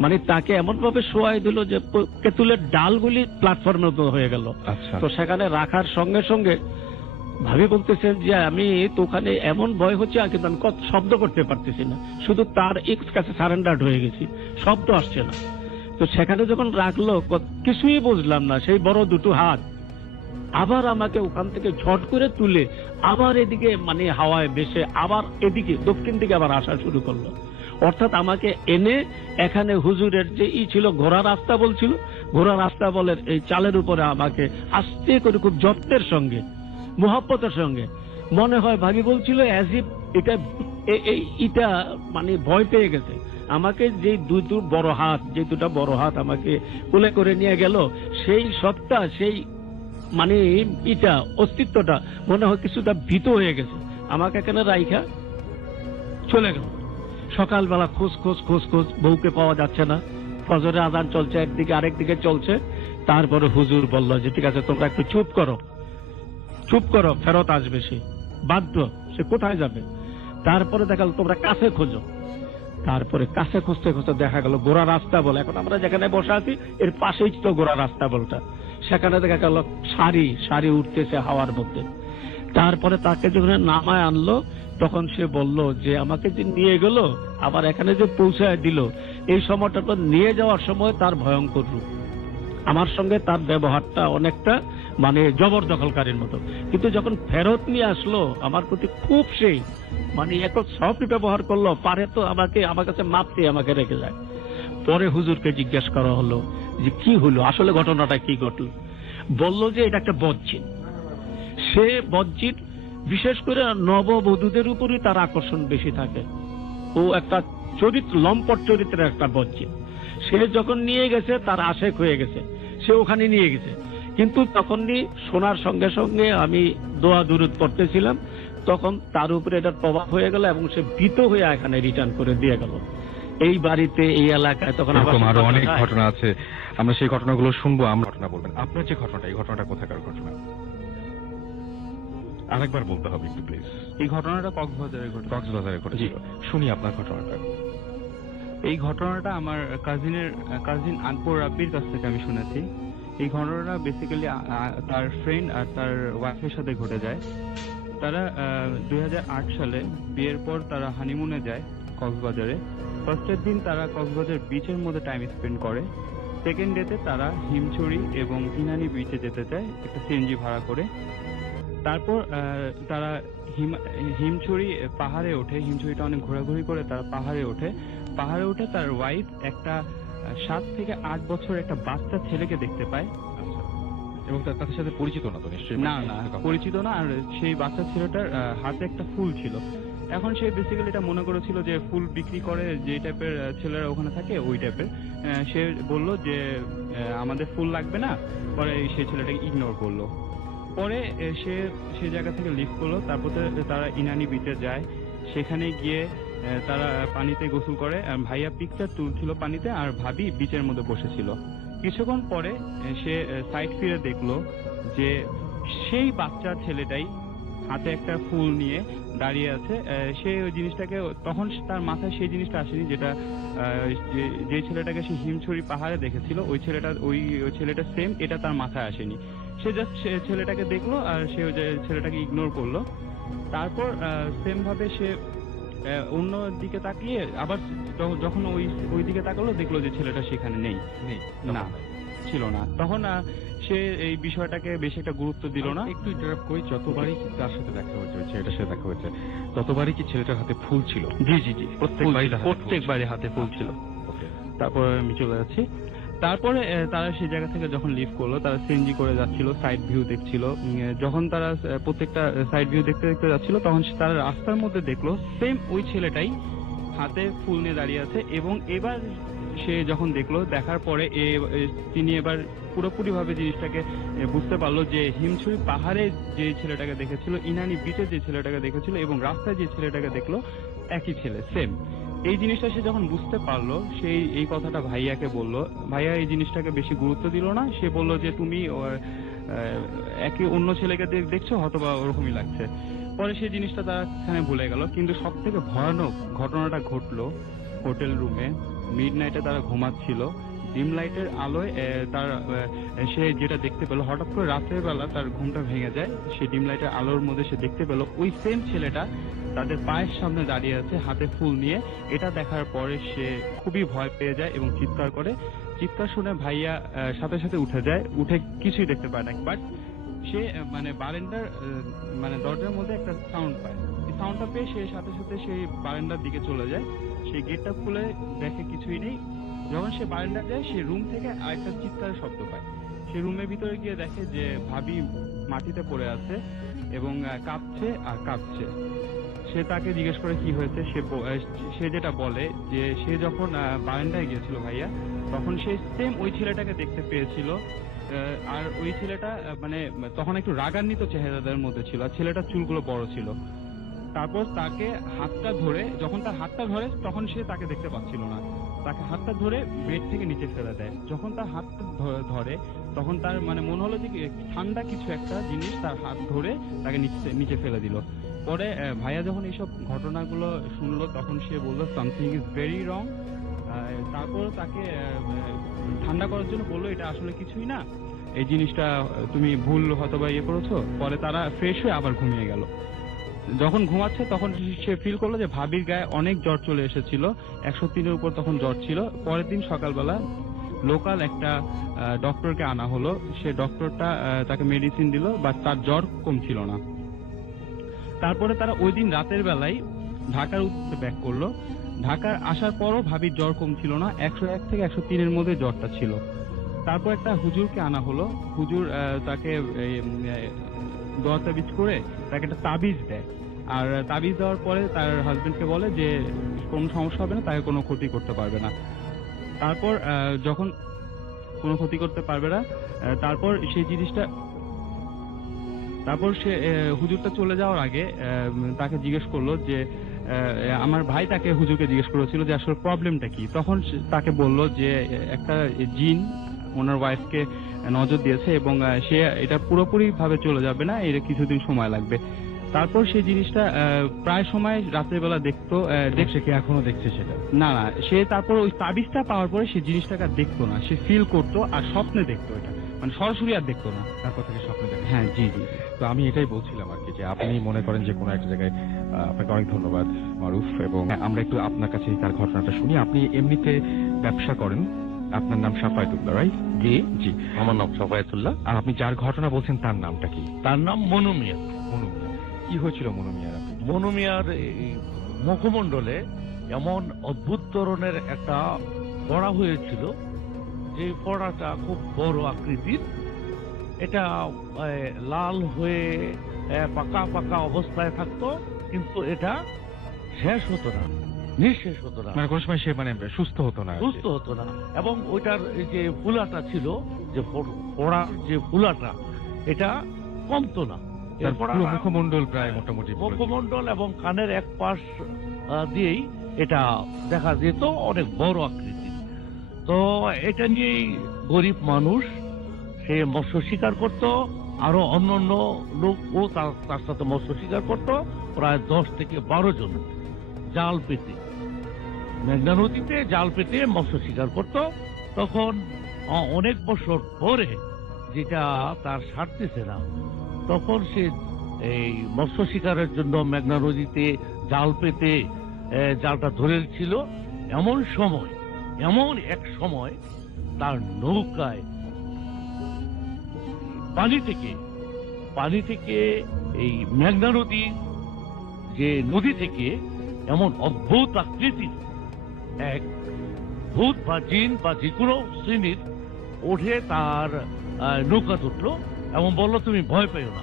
মানে তাকে এমন ভাবে শোয়াই দিল যে তেঁতুলের ডালগুলি প্ল্যাটফর্মের মতো হয়ে গেল। তো সেখানে রাখার সঙ্গে সঙ্গে ভাবি বলতেছেন যে আমি তো ওখানে এমন ভয় হচ্ছে, কিন্তু আমি শব্দ করতে পারতেছি না, শুধু তার কাছে সারেন্ডার্ড হয়ে গেছি, শব্দ আসছে না। তো সেখানে যখন রাখলো, কিছুই বুঝলাম না, সেই বড় 2টো হাত আবার আমাকে ওখান থেকে ঝট করে তুলে আবার এদিকে মানে হাওয়ায় ভেসে আবার এদিকে দক্ষিণ দিকে আবার আসা শুরু করলো। অর্থাৎ আমাকে এনে এখানে হুজুরের যে ছিল ঘোড়া রাস্তা বলছিল, ঘোড়া রাস্তা বলে এই চালের উপরে আমাকে আস্তে করে খুব যত্নের সঙ্গে, মোহাব্বতের সঙ্গে, মনে হয় ভাবি বলছিল অ্যাজ ইফ এটা মানে ভয় পেয়ে গেছে। আমাকে যে 2টো বড় হাত আমাকে কোলে করে নিয়ে গেল, সেই সত্তা, সেই মানে এটা অস্তিত্বটা মনে হয় কিছুটা ভীত হয়ে গেছে, আমাকে এখানে রাইখা চলে গেল। সকালবেলা খোঁজ বউকে পাওয়া যাচ্ছে না, ফজরের আজান চলছে একদিকে, আরেকদিকে চলছে। তারপরে হুজুর বলল যে ঠিক আছে, তোমরা একটু চুপ করো, ফেরত আসবে সে, বাধ্য, সে কোথায় যাবে। তারপরে দেখা গেল তোমরা কাছে খোঁজো। তারপরে কাছে খুঁজতে দেখা গেল গোড়া রাস্তা বলে, এখন আমরা যেখানে বসে আছি এর পাশেই তো গোড়া রাস্তা বলটা, সেখানে দেখা গেল সারি উঠতেছে হাওয়ার মধ্যে। তারপরে তাকে যখন নামায় আনলো, তখন সে বলল যে আমাকে যে নিয়ে গেল আবার এখানে যে পৌঁছায় দিল, এই সময়টা নিয়ে যাওয়ার সময় তার ভয়ঙ্কর রূপ, আমার সঙ্গে তার ব্যবহারটা অনেকটা মানে জবরদখলকারীর মতো। কিন্তু যখন ফেরত নিয়ে আসলো আমার প্রতি খুব সেই মানে এত সফট ব্যবহার করলো, পারে তো আমার কাছে মাপ চেয়ে আমাকে রেখে যায়। পরে হুজুরকে জিজ্ঞেস করা হলো যে কি হলো, আসলে ঘটনাটা কি ঘটল। বলল যে এটা একটা বজ্জিন। সে বজ্জিন বিশেষ করে নববধূদের উপরই তার আকর্ষণ বেশি থাকে। ও একটা চরিত্র, লম্পট চরিত্রের একটা বজ্জিন। সে যখন নিয়ে গেছে তার আশেক হয়ে গেছে, সে ওখানে নিয়ে গেছে। কিন্তু তখনই শোনার সঙ্গে সঙ্গে আমি দোয়া দুরুদ পড়তেছিলাম, তখন তার উপরে এটার প্রভাব হয়ে গেল এবং সে ভীত হয়ে এখানে রিটার্ন করে দিয়ে গেল। এই বাড়িতে, এই এলাকায় তখন এরকম আরো অনেক ঘটনা আছে, আমরা সেই ঘটনাগুলো শুনবো। আমরা ঘটনা বলবেন, আপনার যে ঘটনাটা, এই ঘটনাটা কোথাকার ঘটনা আরেকবার বলতে হবে একটু প্লিজ। এই ঘটনাটা কক্সবাজারে ঘটেছিল। শুনি আপনার ঘটনাটা। এই ঘটনাটা আমার কাজিন আকবর রাব্বির কাছ থেকে আমি শুনেছি। এই ঘটনাটা বেসিক্যালি তার ফ্রেন্ড আর তার ওয়াইফের সাথে ঘটে যায়। তারা 2008 সালে বিয়ের পর তারা হানিমুনে যায় কক্সবাজারে। ফার্স্টের দিন তারা কক্সবাজার বিচের মধ্যে টাইম স্পেন্ড করে। সেকেন্ড ডেতে তারা হিমছড়ি এবং ইনানি বিচে যেতে চায় একটা সিএনজি ভাড়া করে। তারপর তারা হিমছড়ি পাহাড়ে ওঠে। হিমছড়িটা অনেক ঘোরাঘুরি করে তারা পাহাড়ে উঠে তার ওয়াইফ একটা 7 থেকে 8 বছর একটা বাচ্চা ছেলেকে দেখতে পায়। এবং তাদের সাথে পরিচিত না তো নিশ্চয়ই? না, পরিচিত না। আর সেই বাচ্চা ছেলেটার হাতে একটা ফুল ছিল। এখন সে বেসিক্যালি এটা মনে করেছিল যে ফুল বিক্রি করে যে টাইপের ছেলেরা ওখানে থাকে ওই টাইপের। সে বলল যে আমাদের ফুল লাগবে না। পরে সেই ছেলেটাকে ইগনোর করলো। পরে সে জায়গা থেকে লিফট করলো। তারপর তারা ইনানি বিচে যায়। সেখানে গিয়ে তারা পানিতে গোসল করে। ভাইয়া পিকচার তুলছিল পানিতে আর ভাবি বিচের মধ্যে বসেছিল। কিছুক্ষণ পরে সে সাইড ফিরে দেখলো যে সেই বাচ্চা ছেলেটাই হাতে একটা ফুল নিয়ে দাঁড়িয়ে আছে। সে ওই জিনিসটাকে, তখন তার মাথায় সেই জিনিসটা আসেনি যেটা যে ছেলেটাকে সে হিমছড়ি পাহাড়ে দেখেছিল ওই ছেলেটা সেম, এটা তার মাথায় আসেনি। সে জাস্ট ছেলেটাকে দেখলো আর সে ওই ছেলেটাকে ইগনোর করলো। তারপর সেম ভাবে সে অন্য দিকে তাকিয়ে আবার যখন ওই দিকে তাকালো দেখলো যে ছেলেটা সেখানে নেই, না ছিল না। তখন সে এই বিষয়টাকে বেশি একটা গুরুত্ব দিল না। একটু ইন্টারাপ্ট করি, যতবারই তার সাথে দেখা হয়েছে, ছেলেটার সাথে দেখা হয়েছে, ততবারই কি ছেলেটার হাতে ফুল ছিল? জি, প্রত্যেকবারই হাতে ফুল ছিল। তারপর আমি চলে যাচ্ছি। তারপরে তারা সেই জায়গা থেকে যখন লিভ করলো, তারা সিএনজি করে যাচ্ছিল, সাইড ভিউ দেখছিল। যখন তারা প্রত্যেকটা সাইড ভিউ দেখতে যাচ্ছিল, তখন তারা রাস্তার মধ্যে দেখলো সেম ওই ছেলেটাই হাতে ফুল নিয়ে দাঁড়িয়ে আছে। এবং এবার সে যখন দেখলো, দেখার পরে তিনি এবার পুরোপুরি ভাবে জিনিসটাকে বুঝতে পারলো যে হিমছড়ি পাহাড়ে যে ছেলেটাকে দেখেছিল, ইনানি বিচে যে ছেলেটাকে দেখেছিল এবং রাস্তায় যে ছেলেটাকে দেখলো একই ছেলে, সেম। এই জিনিসটা সে যখন বুঝতে পারলো, সেই এই কথাটা ভাইয়াকে বলল। ভাইয়া এই জিনিসটাকে বেশি গুরুত্ব দিল না। সে বলল যে তুমি একই অন্য ছেলেকে দেখছো, হয়তোবা ওরকমই লাগছে। পরে সেই জিনিসটা তারা এখানে ভুলে গেল। কিন্তু সব থেকে ভয়ানক ঘটনাটা ঘটলো হোটেল রুমে। মিডনাইটে তারা ঘুমাচ্ছিল, ডিম লাইটের আলোয় সে যেটা দেখতে পেল, হঠাৎ করে রাতের বেলা তার ঘুমটা ভেঙে যায়। সে ডিম লাইটের আলোর মধ্যে সে দেখতে পেল ওই সেম ছেলেটা তাদের পায়ের সামনে দাঁড়িয়ে আছে হাতে ফুল নিয়ে। এটা দেখার পরে সে খুবই ভয় পেয়ে যায় এবং চিৎকার করে। চিৎকার শুনে ভাইয়া সাথে সাথে উঠে যায়, উঠে কিছুই দেখতে পায় না। বাট সে বারান্দার দরজার মধ্যে একটা সাউন্ড পায়। এই সাউন্ডটা পেয়ে সে সাথে সাথে সেই বারান্দার দিকে চলে যায়। সেই গেটটা খুলে দেখে কিছুই নেই। যখন সে বারান্দা যায়, সে রুম থেকে আরেকটা চিৎকারের শব্দ পায়। সে রুমের ভিতরে গিয়ে দেখে যে ভাবি মাটিতে পড়ে আছে এবং কাঁপছে আর কাঁপছে। সে তাকে জিজ্ঞেস করে কি হয়েছে। সে যেটা বলে যে সে যখন বারান্দায় গিয়েছিল ভাইয়া, তখন সে সেম ওই ছেলেটাকে দেখতে পেয়েছিল। আর ওই ছেলেটা তখন একটু রাগান্বিত চেহারাদের মধ্যে ছিল, আর ছেলেটার চুলগুলো বড় ছিল। তারপর তাকে হাতটা ধরে, যখন তার হাতটা ধরে তখন সে তাকে দেখতে পাচ্ছিল না। তাকে হাতটা ধরে বেড থেকে নিচে ফেলে দেয়। যখন তার হাতটা ধরে তখন তার মনে হলো যে ঠান্ডা কিছু একটা জিনিস তার হাত ধরে তাকে নিচে ফেলে দিল। পরে ভাইয়া যখন এইসব ঘটনাগুলো শুনলো, তখন সে বললো সামথিং ইজ ভেরি রং। তারপর তাকে ঠান্ডা করার জন্য বললো এটা আসলে কিছুই না, এই জিনিসটা তুমি ভুল হয়তো বা ইয়ে করেছো। পরে তারা ফ্রেশ হয়ে আবার ঘুমিয়ে গেল। যখন ঘুমাচ্ছে তখন সে ফিল করলো যে ভাবির গায়ে অনেক জ্বর চলে এসেছিল, 103-এর উপর তখন জ্বর ছিল। পরের দিন সকালবেলা লোকাল একটা ডক্টরকে আনা হলো। সে ডক্টরটা তাকে মেডিসিন দিল, বাট তার জ্বর কমছিল না। তারপরে তারা ওই দিন রাতের বেলায় ঢাকার উদ্দেশ্যে ব্যাক করলো। ঢাকার আসার পরও ভাবির জ্বর কমছিল না, 101 থেকে 103-এর মধ্যে জ্বরটা ছিল। তারপর একটা হুজুরকে আনা হলো। হুজুর তাকে দোয়া তাবিজ করে তাকে একটা তাবিজ দেয়, আর তাবিজ দেওয়ার পরে তার হাজবেন্ডকে বলে যে কোনো সমস্যা হবে না, তাকে কোনো ক্ষতি করতে পারবে না। তারপর যখন কোনো ক্ষতি করতে পারবে না, তারপর সেই জিনিসটা, তারপর সে হুজুরটা চলে যাওয়ার আগে তাকে জিজ্ঞেস করলো যে আমার ভাই তাকে হুজুরকে জিজ্ঞেস করেছিল যে আসলে প্রবলেমটা কি। তখন তাকে বললো যে একটা জিন ওনার ওয়াইফকে নজর দিয়েছে এবং সে এটা পুরোপুরি ভাবে চলে যাবে না, এর কিছুদিন সময় লাগবে। তারপর সেই জিনিসটা প্রায় সময় রাতের বেলা দেখতো। দেখছে কি এখনো দেখছে সেটা? না, সে তারপর ওই তাবিজটা পাওয়ার পরে সে জিনিসটাকে আর দেখতো না, সে ফিল করতো আর স্বপ্নে দেখতো, এটা মানে সরাসরি আর দেখতো না। তারপর থেকে স্বপ্নে দেখে? হ্যাঁ, জি। তো আমি এটাই বলছিলাম আর কি, যে আপনি মনে করেন যে কোনো একটা জায়গায়, আপনাকে অনেক ধন্যবাদ মারুফ। এবং আমরা একটু আপনার কাছে তার ঘটনাটা শুনি। আপনি এমনিতে ব্যবসা করেন, আপনার নাম সাফায়েতুল্লাহ, রাইট? জি জি, আমার নাম সাফায়েতুল্লাহ। আর আপনি যার ঘটনা বলছেন তার নামটা কি? তার নাম মনু মিয়া। মনু মিয়া। কি হয়েছিল মনু মিয়ার? মনু মিয়ার মুখমণ্ডলে এমন অদ্ভুত ধরনের একটা ফোড়া হয়েছিল, যে ফোড়াটা খুব বড় আকৃতির। এটা লাল হয়ে পাকা পাকা অবস্থায় থাকতো, কিন্তু এটা শেষ হতো না, নিঃশেষ হতো না, মানে কোনো সময় সে মানে সুস্থ হতো না? সুস্থ হতো না। এবং ওইটার যে ফুলাটা ছিল, যে ফোড়ার যে ফুলাটা, এটা কমতো না। মুখমণ্ডল প্রায় মোটামুটি মুখমণ্ডল এবং কানের এক পাশ দিয়েই এটা দেখা যেত, অনেক বড় আকৃতির। তো এটা নিয়েই গরিব মানুষ সে মৎস্য শিকার করত, আরো অন্যান্য লোকও তার সাথে মৎস্য শিকার করত, প্রায় 10 থেকে 12 জন জাল পেতে, মেঘনা নদীতে জাল পেতে মৎস্য শিকার করত। তখন অনেক বছর পরে যেটা তার সারতেছে না, তখন সে এই মৎস্য শিকারের জন্য মেঘনা নদীতে জাল পেতে জালটা ধরেছিল। এমন এক সময় তার নৌকায় পানি থেকে এই মেঘনা নদী, যে নদী থেকে এমন অদ্ভুত আকৃতির এক ভূত বা জিন বা যে কোনো শ্রেণীর ওঠে তার নৌকা তুটলো এবং বললো, তুমি ভয় পেও না,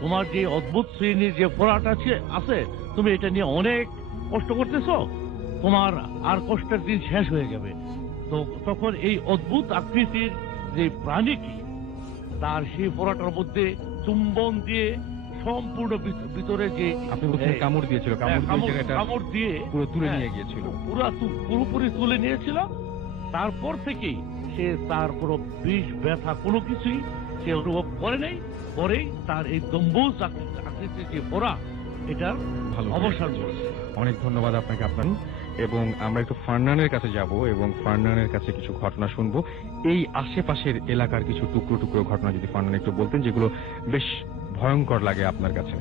তোমার যে অদ্ভুত শ্রেণীর যে ফোড়াটা আছে, তুমি এটা নিয়ে অনেক কষ্ট করতেছ, তোমার আর কষ্টের দিন শেষ হয়ে যাবে। তো তখন এই অদ্ভুত আকৃতির যে প্রাণীটি, তার সেই ফোড়াটার মধ্যে চুম্বন দিয়ে সম্পূর্ণ ভিতরে যে আপনি বলছেন কামড় দিয়েছিল, কামড় দিয়ে পুরো তুলে নিয়ে গিয়েছিল, পুরোপুরি তুলে নিয়েছিল। তারপর থেকেই সে তার কোনো বিষ ব্যথা কোনো কিছুই সে অনুভব করে নাই। পরেই তার এই গম্বুজ আকৃতির যে ফোড়া, এটার অবসান করেছে। অনেক ধন্যবাদ আপনাকে। আপনার এবং আমরা একটু ফারনানের কাছে যাব এবং ফারনানের কাছে কিছু ঘটনা শুনবো। এই আশেপাশের এলাকার কিছু টুকরো টুকরো ঘটনা যদি ফারনান একটু বলতেন, যেগুলো বেশ ভয়ঙ্কর লাগে আপনার কাছে।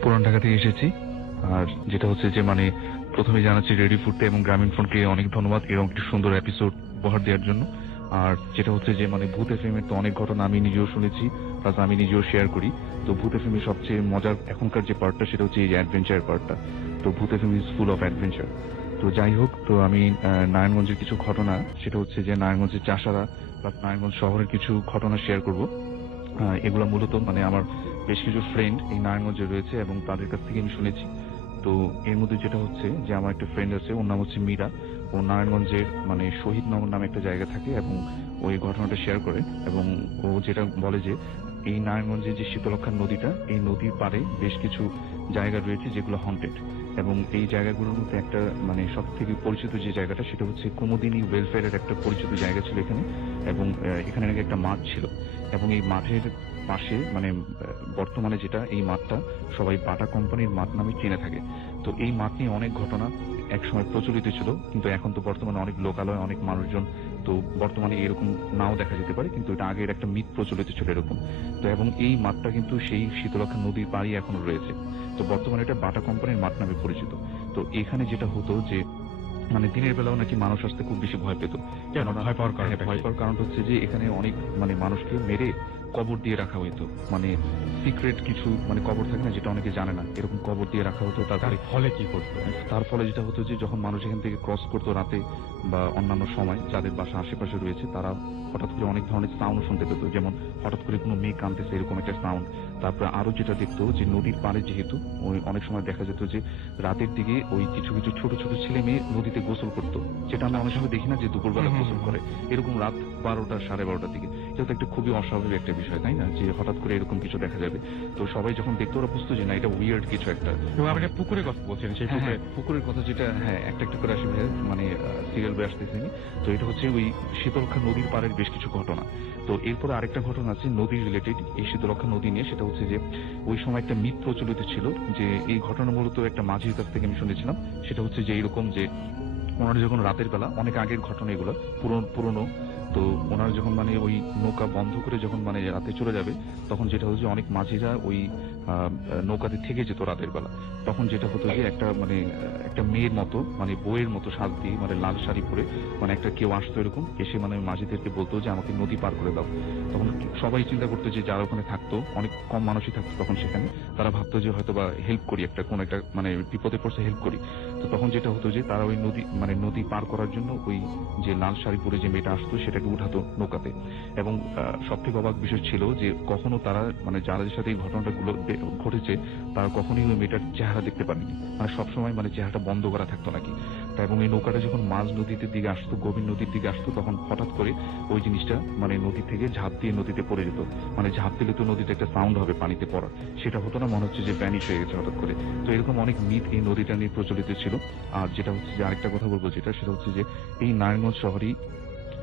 পুরান ঢাকা থেকে এসেছি, আর যেটা হচ্ছে যে মানে প্রথমে জানাচ্ছি রেডি ফুডতে এবং গ্রামীণ ফোনকে অনেক ধন্যবাদ এরকম একটি সুন্দর এপিসোড উপহার দেওয়ার জন্য। আর যেটা হচ্ছে যে মানে ভূত এফএমের তো অনেক ঘটনা আমি নিজেও শুনেছি, প্লাস আমি নিজেও শেয়ার করি। তো ভূত এফএমের সবচেয়ে মজার এখনকার যে পার্টটা, সেটা হচ্ছে এই অ্যাডভেঞ্চার পার্টটা। তো ভূত FM is full of adventure. তো যাই হোক, তো আমি নারায়ণগঞ্জের কিছু ঘটনা, সেটা হচ্ছে যে নারায়ণগঞ্জের চাষারা প্লাস নারায়ণগঞ্জ শহরের কিছু ঘটনা শেয়ার করব। এগুলো মূলত মানে আমার বেশ কিছু ফ্রেন্ড এই নারায়ণগঞ্জে রয়েছে এবং তাদের কাছ থেকে আমি শুনেছি। তো এর মধ্যে যেটা হচ্ছে যে আমার একটা ফ্রেন্ড আছে, ওর নাম হচ্ছে মীরা। ও নারায়ণগঞ্জের মানে শহীদ নগর নামে একটা জায়গা থাকে এবং ওই ঘটনাটা শেয়ার করে। এবং ও যেটা বলে যে এই নারায়ণগঞ্জের যে শীতলক্ষা নদীটা, এই নদীর পাড়ে বেশ কিছু জায়গা রয়েছে যেগুলো হন্টেড। এবং এই জায়গাগুলোর মধ্যে একটা মানে সব থেকে পরিচিত যে জায়গাটা, সেটা হচ্ছে কুমুদিনী ওয়েলফেয়ারের একটা পরিচিত জায়গা ছিল এখানে। এবং এখানে নাকি একটা মাঠ ছিল এবং এই মাঠের পাশে মানে বর্তমানে যেটা এই মাঠটা সবাই বাটা কোম্পানির মাঠ নামে চিনে থাকে। তো এই মাঠ নিয়ে অনেক ঘটনা একসময় প্রচলিত ছিল, কিন্তু এখন তো বর্তমানে অনেক লোকালয়, অনেক মানুষজন, তো বর্তমানে এরকম নাও দেখা যেতে পারে, কিন্তু এটা আগের একটা মিথ প্রচলিত ছিল এরকম। তো এবং এই মাঠটা কিন্তু সেই শীতলক্ষা নদীর পাড়ে এখনো রয়েছে। তো বর্তমানে এটা বাটা কোম্পানির মাঠ নামে পরিচিত। তো এখানে যেটা হতো যে মানে দিনের বেলাও নাকি মানুষ আসতে খুব বেশি ভয় পেত। কেননা ভয় পাওয়ার কারণ ভয় পাওয়ার কারণ হচ্ছে যে এখানে অনেক মানে মানুষকে মেরে কবর দিয়ে রাখা হইতো, মানে সিক্রেট কিছু মানে কবর থাকে না যেটা অনেকে জানে না, এরকম কবর দিয়ে রাখা হতো। তারপরে ফলে কি করতো? তার ফলে যেটা হতো যে যখন মানুষ এখান থেকে ক্রস করতো রাতে বা অন্যান্য সময়, যাদের বাসা আশেপাশে রয়েছে তারা হঠাৎ করে অনেক ধরনের সাউন্ড শুনতে পেত, যেমন হঠাৎ করে কোনো মেয়ে কাঁদতেছে এরকম একটা সাউন্ড। তারপরে আরো যেটা দেখতো যে নদীর পাড়ে যেহেতু ওই অনেক সময় দেখা যেত যে রাতের দিকে ওই কিছু কিছু ছোট ছোট ছেলে মেয়ে নদীতে গোসল করতো, যেটা আমরা অনেক সময় দেখি না যে দুপুরবেলা গোসল করে, এরকম রাত 12টা 12:30টার দিকে। এটা তো একটা খুবই অস্বাভাবিক একটা বিষয়, তাই না, যে হঠাৎ করে এরকম কিছু দেখা যাবে। তো সবাই যখন দেখতো ওরা বুঝতো যে না এটা উইয়ার্ড কিছু একটা। এবং আপনি পুকুরের কথা বলছেন, সেই পুকুরের কথা যেটা একটা একটা করে আসলে মানে সিরিয়াল বয়ে আসতেছেনি। তো এটা হচ্ছে ওই শীতলক্ষা নদীর পাড়ের বেশ কিছু ঘটনা। তো এরপরে আরেকটা ঘটনা আছে নদী রিলেটেড, এই শীতলক্ষা নদী নিয়ে। সেটা হচ্ছে যে ওই সময় একটা মিথ প্রচলিত ছিল যে এই ঘটনা মূলত একটা মাঝির কাছ থেকে আমি শুনেছিলাম। সেটা হচ্ছে যে এরকম যে ওনারা যখন রাতের বেলা, অনেক আগের ঘটনা এগুলো, পুরনো, তো ওনারা যখন মানে ওই নৌকা বন্ধ করে যখন মানে রাতে চলে যাবে, তখন যেটা হচ্ছে অনেক মাঝিরা ওই নৌকাতে থেকে যেত রাতের বেলা। তখন যেটা হতো যে একটা মেয়ের মতো মানে বইয়ের মতো সাজ দিয়ে মানে লাল শাড়ি পরে মানে একটা কেউ আসতো এরকম, এসে মানে মাঝিদেরকে বলতো যে আমাকে নদী পার করে দাও। তখন সবাই চিন্তা করতো যে যারা ওখানে থাকতো, অনেক কম মানুষই থাকতো তখন সেখানে, তারা ভাবতো যে হয়তো বা হেল্প করি, কোন একটা মানে বিপদে পড়ছে হেল্প করি। তো তখন যেটা হতো যে তারা ওই নদী পার করার জন্য ওই যে লাল শাড়ি পরে যে মেয়েটা আসতো সেটাকে উঠাতো নৌকাতে। এবং সব থেকে অবাক বিষয় ছিল যে কখনো তারা মানে যাদের সাথে এই ঘটনাটা গুলো ঘটেছে তারা কখনোই ওই মেয়েটার চেহারা দেখতে পারেনি, মানে সবসময় মানে চেহারাটা বন্ধ করা থাকতো নাকি। এবং এই নৌকাটা যখন মাঝ নদীতে দিকে আসতো, গভীর নদীর দিকে আসতো, তখন হঠাৎ করে ওই জিনিসটা মানে নদী থেকে ঝাঁপ দিয়ে নদীতে পড়ে যেত। মানে ঝাঁপ দিলে তো নদীতে একটা সাউন্ড হবে পানিতে পড়ার, সেটা হতো না, মনে হচ্ছে যে ভ্যানিশ হয়ে গেছে হঠাৎ করে। তো এরকম অনেক মিথ এই নদীটা নিয়ে প্রচলিত ছিল। আর যেটা হচ্ছে যে আরেকটা কথা বলবো সেটা হচ্ছে যে এই নারায়ণগঞ্জ শহরেই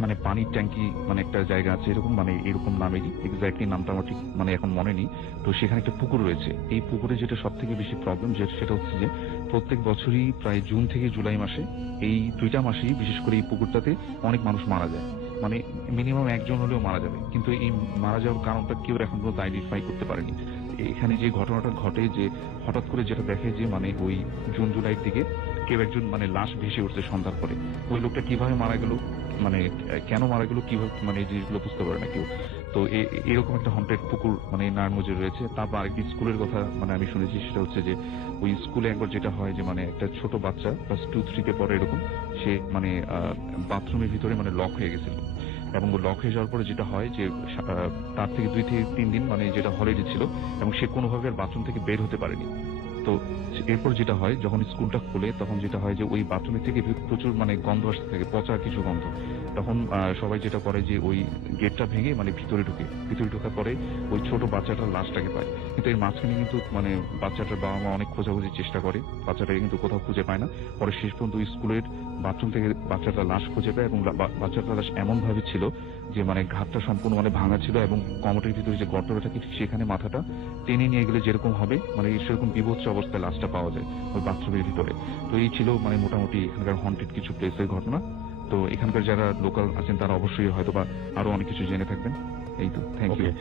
মানে পানির ট্যাঙ্কি মানে একটা জায়গা আছে এরকম, মানে এরকম নামেরই, এক্স্যাক্টলি নামটা আমার ঠিক মানে এখন মনে নেই। তো সেখানে একটা পুকুর রয়েছে। এই পুকুরে যেটা সব থেকে বেশি প্রবলেম সেটা হচ্ছে যে প্রত্যেক বছরই প্রায় জুন থেকে জুলাই মাসে, এই 2টা মাসেই বিশেষ করে এই পুকুরটাতে অনেক মানুষ মারা যায়, মানে মিনিমাম একজন হলেও মারা যাবে। কিন্তু এই মারা যাওয়ার কারণটা কেউ এখন পর্যন্ত আইডেন্টিফাই করতে পারেনি। এখানে যে ঘটনাটা ঘটে যে হঠাৎ করে যেটা দেখে যে মানে ওই জুন জুলাইয়ের দিকে কেউ একজন মানে লাশ ভেসে উঠছে সন্ধ্যার পরে। ওই লোকটা কিভাবে মারা গেল, মানে কেন মারা গেল, কিভাবে মানে এই জিনিসগুলো বুঝতে পারে না কেউ। তো এরকম একটা হন্টেড পুকুর মানে নারায়ণগঞ্জে রয়েছে। তারপর আরেকটি স্কুলের কথা মানে আমি শুনেছি, সেটা হচ্ছে যে ওই স্কুলে একবার যেটা হয় যে মানে একটা ছোট বাচ্চা ক্লাস 2-3 পরে এরকম, সে মানে বাথরুমের ভিতরে মানে লক হয়ে গেছিল। এবং লক হয়ে যাওয়ার পরে যেটা হয় যে তার থেকে 2 থেকে 3 দিন মানে যেটা হলিডে ছিল, এবং সে কোনোভাবে আর বাথরুম থেকে বের হতে পারেনি। তো এরপর যেটা হয় যখন স্কুলটা খোলে তখন যেটা হয় যে ওই বাথরুমের থেকে প্রচুর মানে গন্ধ আসতে থাকে, পচা কিছু গন্ধ। তখন সবাই যেটা করে যে ওই গেটটা ভেঙে মানে ভিতরে ঢোকার পরে ওই ছোট বাচ্চাটার লাশটাকে পায়। কিন্তু এর মাঝখানে কিন্তু মানে বাচ্চাটার বাবা মা অনেক খোঁজাখুঁজির চেষ্টা করে, বাচ্চাটাকে কিন্তু কোথাও খুঁজে পায় না। পরে শেষ পর্যন্ত স্কুলের বাথরুম থেকে বাচ্চাটার লাশ খুঁজে পায়, এবং বাচ্চাটার লাশ এমন ভাবে ছিল যে মানে ঘাটটা সম্পূর্ণ মানে ভাঙা ছিল, এবং কমোটের ভিতরে যে গর্তটা থাকে সেখানে মাথাটা টেনে নিয়ে গেলে যেরকম হবে মানে সেরকম বিভৎস অবস্থায় লাশটা পাওয়া যায় ওই বাথরুমের ভিতরে। তো এই ছিল মানে মোটামুটি এখানকার হন্টেড কিছু প্লেসের ঘটনা। তো এখানকার যারা লোকাল আছেন তারা অবশ্যই হয়তো বা আরো অনেক কিছু জেনে থাকবেন। এই তো, থ্যাংক ইউ।